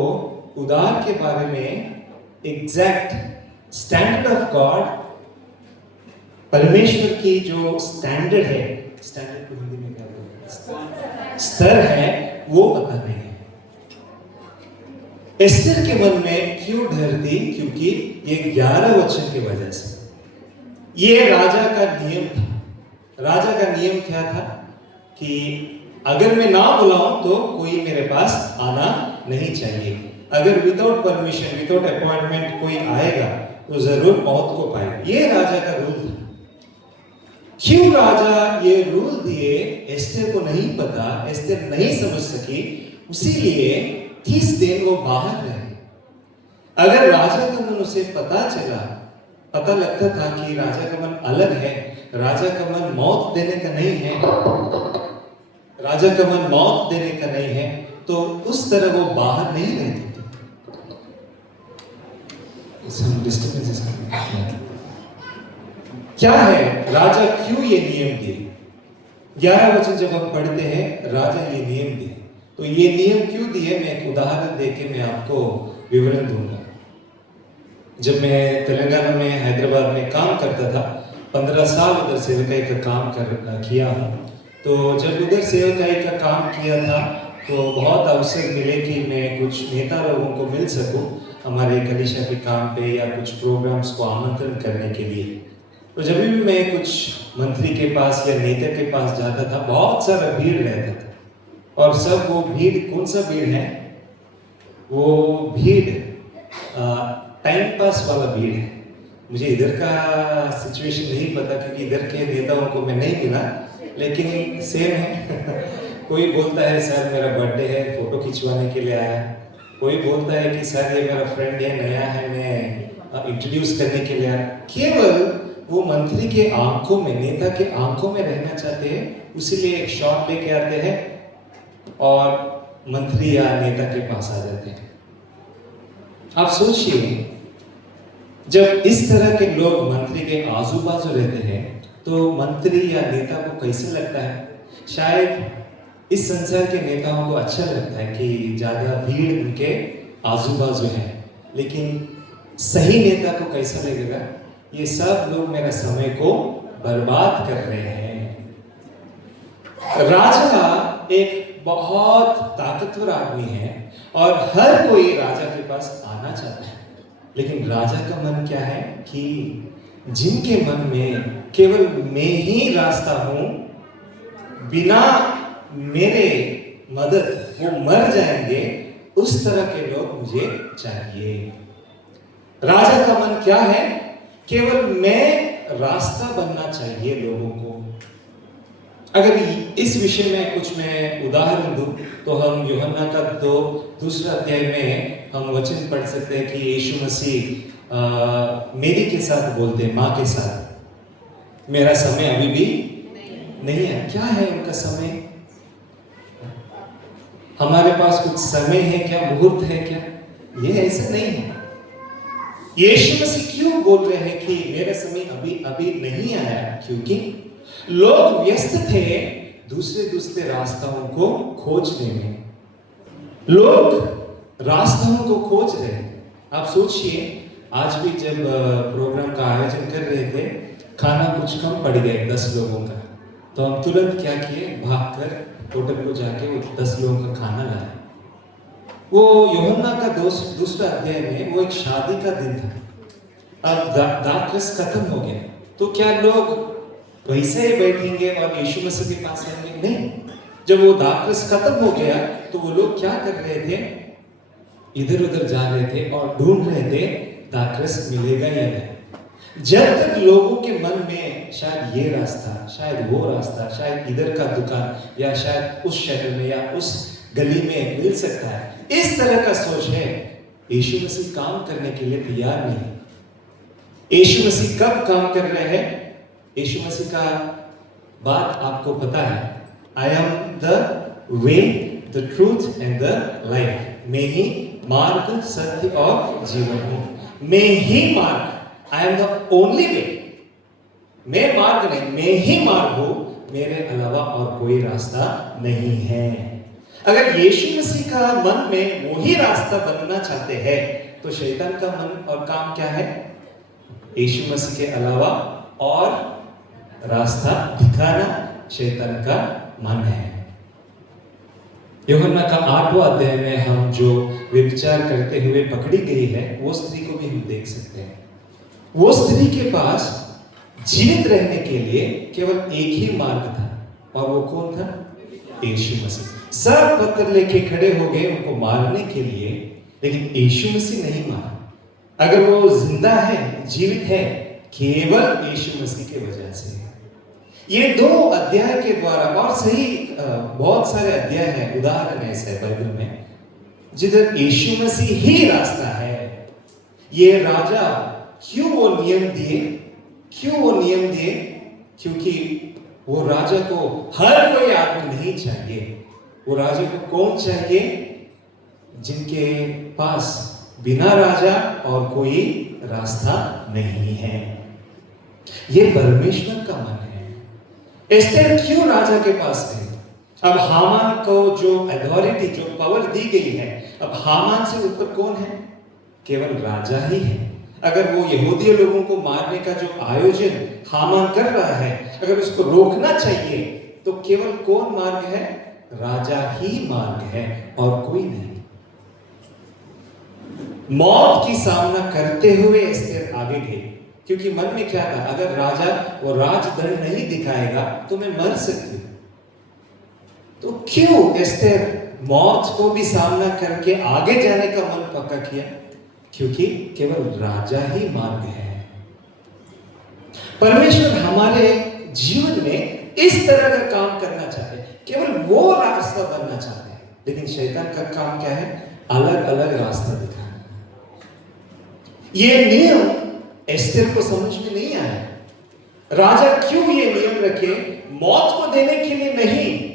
उदार के बारे में एग्जैक्ट स्टैंडर्ड ऑफ गॉड, परमेश्वर की जो स्टैंडर्ड है, स्टैंडर्ड को हिंदी में क्या बोलते हैं, स्तर है, वो पता नहीं है। एस्तेर के मन में क्यों डर थी? क्योंकि ये 11 वचन की वजह से। ये राजा का नियम था। राजा का नियम क्या था कि अगर मैं ना बुलाऊं तो कोई मेरे पास आना नहीं चाहिए। अगर विदाउट परमिशन, विदाउट अपॉइंटमेंट कोई आएगा तो जरूर मौत को पाएगा। ये राजा का रूल था। क्यों राजा ये रूल दिए, एस्टेर को नहीं पता, एस्टेर नहीं समझ सकी, इसीलिए 30 दिन वो बाहर रहे। अगर राजा का मन उसे पता चला, पता लगता था कि राजा का मन अलग है, राजा का मन मौत देने का नहीं है, राजा का मन मौत देने का नहीं है, तो उस तरह वो बाहर नहीं रहते थे। क्या है राजा क्यों ये नियम दिए? 11 वचन जब हम पढ़ते हैं, राजा ये नियम दिए। तो ये नियम क्यों दिए, मैं एक उदाहरण देके मैं आपको विवरण दूंगा। जब मैं तेलंगाना में, हैदराबाद में काम करता था, 15 साल उधर सेवकाई का काम किया हूँ। तो जब उधर सेवकाई का काम किया था तो बहुत अवसर मिले कि मैं कुछ नेता लोगों को मिल सकूं हमारे कलीसिया के काम पे या कुछ प्रोग्राम्स को आमंत्रण करने के लिए। तो जब भी मैं कुछ मंत्री के पास या नेता के पास जाता था, बहुत सारा भीड़ रहता था। और सब वो भीड़, कौन सा भीड़ है? वो भीड़ टाइम पास वाला भीड़ है। मुझे इधर का सिचुएशन नहीं पता क्योंकि इधर के नेताओं को मैं नहीं मिला, लेकिन सेम है। कोई बोलता है सर मेरा बर्थडे है, फोटो खिंचवाने के लिए आया। कोई बोलता है कि सर ये मेरा फ्रेंड है, नया है, मैं इंट्रोड्यूस करने के लिए आया। केवल वो मंत्री के आंखों में, नेता के आंखों में रहना चाहते हैं, इसीलिए एक शॉट लेके आते हैं और मंत्री या नेता के पास आ जाते हैं। आप सोचिए, जब इस तरह के लोग मंत्री के आजू बाजू रहते हैं तो मंत्री या नेता को कैसे लगता है? शायद इस संसार के नेताओं को अच्छा लगता है कि ज्यादा भीड़ उनके आजू बाजू है, लेकिन सही नेता को कैसा लगेगा? ये सब लोग मेरा समय को बर्बाद कर रहे हैं। राजा एक बहुत ताकतवर आदमी है और हर कोई राजा के पास आना चाहता है, लेकिन राजा का मन क्या है कि जिनके मन में केवल मैं ही रास्ता हूं, बिना मेरे मदद वो मर जाएंगे, उस तरह के लोग मुझे चाहिए। राजा का मन क्या है? केवल मैं रास्ता बनना चाहिए लोगों को। अगर इस विषय में कुछ मैं उदाहरण दूं तो हम यूहन्ना का 2 अध्याय में हम वचन पढ़ सकते हैं कि यीशु मसीह मेरी के साथ बोलते हैं, माँ के साथ, मेरा समय अभी भी नहीं है। क्या है उनका समय? हमारे पास कुछ समय है क्या? मुहूर्त है क्या? ये ऐसा नहीं है। यीशु मसीह क्यों बोल रहे हैं कि मेरा समय अभी नहीं आया? क्योंकि लोग व्यस्त थे दूसरे रास्ताओं को खोजने में। लोग रास्ताओं को खोज रहे हैं। आप सोचिए, आज भी जब प्रोग्राम का आयोजन कर रहे थे, खाना कुछ कम पड़ गया 10 लोगों का, तो हम तुरंत क्या किए, भागकर होटल को जाके वो 10 लोगों का खाना लाए। वो यूहन्ना का 2 अध्याय में वो एक शादी का दिन था। अब दाखरस खत्म हो गया, तो क्या लोग वैसे ही बैठेंगे और यीशु मसीह के पास आएंगे? नहीं। जब वो दाखरस खत्म हो गया तो वो लोग क्या कर रहे थे? इधर उधर जा रहे थे और ढूंढ रहे थे दाखरस मिलेगा या नहीं। जब तक लोगों के मन में शायद ये रास्ता, शायद वो रास्ता, शायद इधर का दुकान या शायद उस शहर में या उस गली में मिल सकता है, इस तरह का सोच है, यीशु मसीह काम करने के लिए तैयार नहीं। यीशु मसीह कब काम कर रहे हैं? यीशु मसीह का बात आपको पता है, I am the way, the truth and the life. मैं ही मार्ग, सत्य और जीवन हूं। मैं ही मार्ग, I am the only way. मैं मार्ग नहीं, मैं ही मार्ग हूं, मेरे अलावा और कोई रास्ता नहीं है। अगर यीशु मसीह का मन में वो ही रास्ता बनना चाहते हैं तो शैतान का मन और काम क्या है? यीशु मसीह के अलावा और रास्ता दिखाना शैतान का मन है। यूहन्ना का 8वां अध्याय में हम जो व्यभिचार करते हुए पकड़ी गई है, वो स्त्री को भी हम देख सकते हैं। वो स्त्री के पास जीवित रहने के लिए केवल एक ही मार्ग था, और वो कौन था? यीशु मसीह। सब पत्थर लेके खड़े हो गए उनको मारने के लिए, लेकिन यीशु मसीह नहीं मारा। अगर वो जिंदा है, जीवित है, केवल यीशु मसीह की वजह से। ये 2 अध्याय के द्वारा और सही बहुत सारे अध्याय हैं, उदाहरण ऐसे बाइबल में जिधर यीशु मसीह ही रास्ता है। ये राजा क्यों वो नियम दिए? क्योंकि वो राजा को हर कोई आदमी नहीं चाहिए। वो राजा को कौन चाहिए? जिनके पास बिना राजा और कोई रास्ता नहीं है। ये परमेश्वर का मन है। एस्तेर क्यों राजा के पास है? अब हामान को जो अथॉरिटी, जो पावर दी गई है, अब हामान से ऊपर कौन है? केवल राजा ही है। अगर वो यहूदी लोगों को मारने का जो आयोजन हामान कर रहा है, अगर उसको रोकना चाहिए तो केवल कौन मार्ग है? राजा ही मार्ग है और कोई नहीं। मौत की सामना करते हुए एस्तेर आगे गई, क्योंकि मन में क्या था? अगर राजा वो राजदंड नहीं दिखाएगा तो मैं मर सकती हूं। तो क्यों एस्तेर मौत को भी सामना करके आगे जाने का मन पक्का किया? क्योंकि केवल राजा ही मार्ग है। परमेश्वर हमारे जीवन में इस तरह का काम करना चाहते हैं, केवल वो रास्ता बनना चाहते हैं। लेकिन शैतान का काम क्या है? अलग अलग रास्ता दिखाना। ये नियम एस्तेर को समझ में नहीं आया। राजा क्यों ये नियम रखे? मौत को देने के लिए नहीं,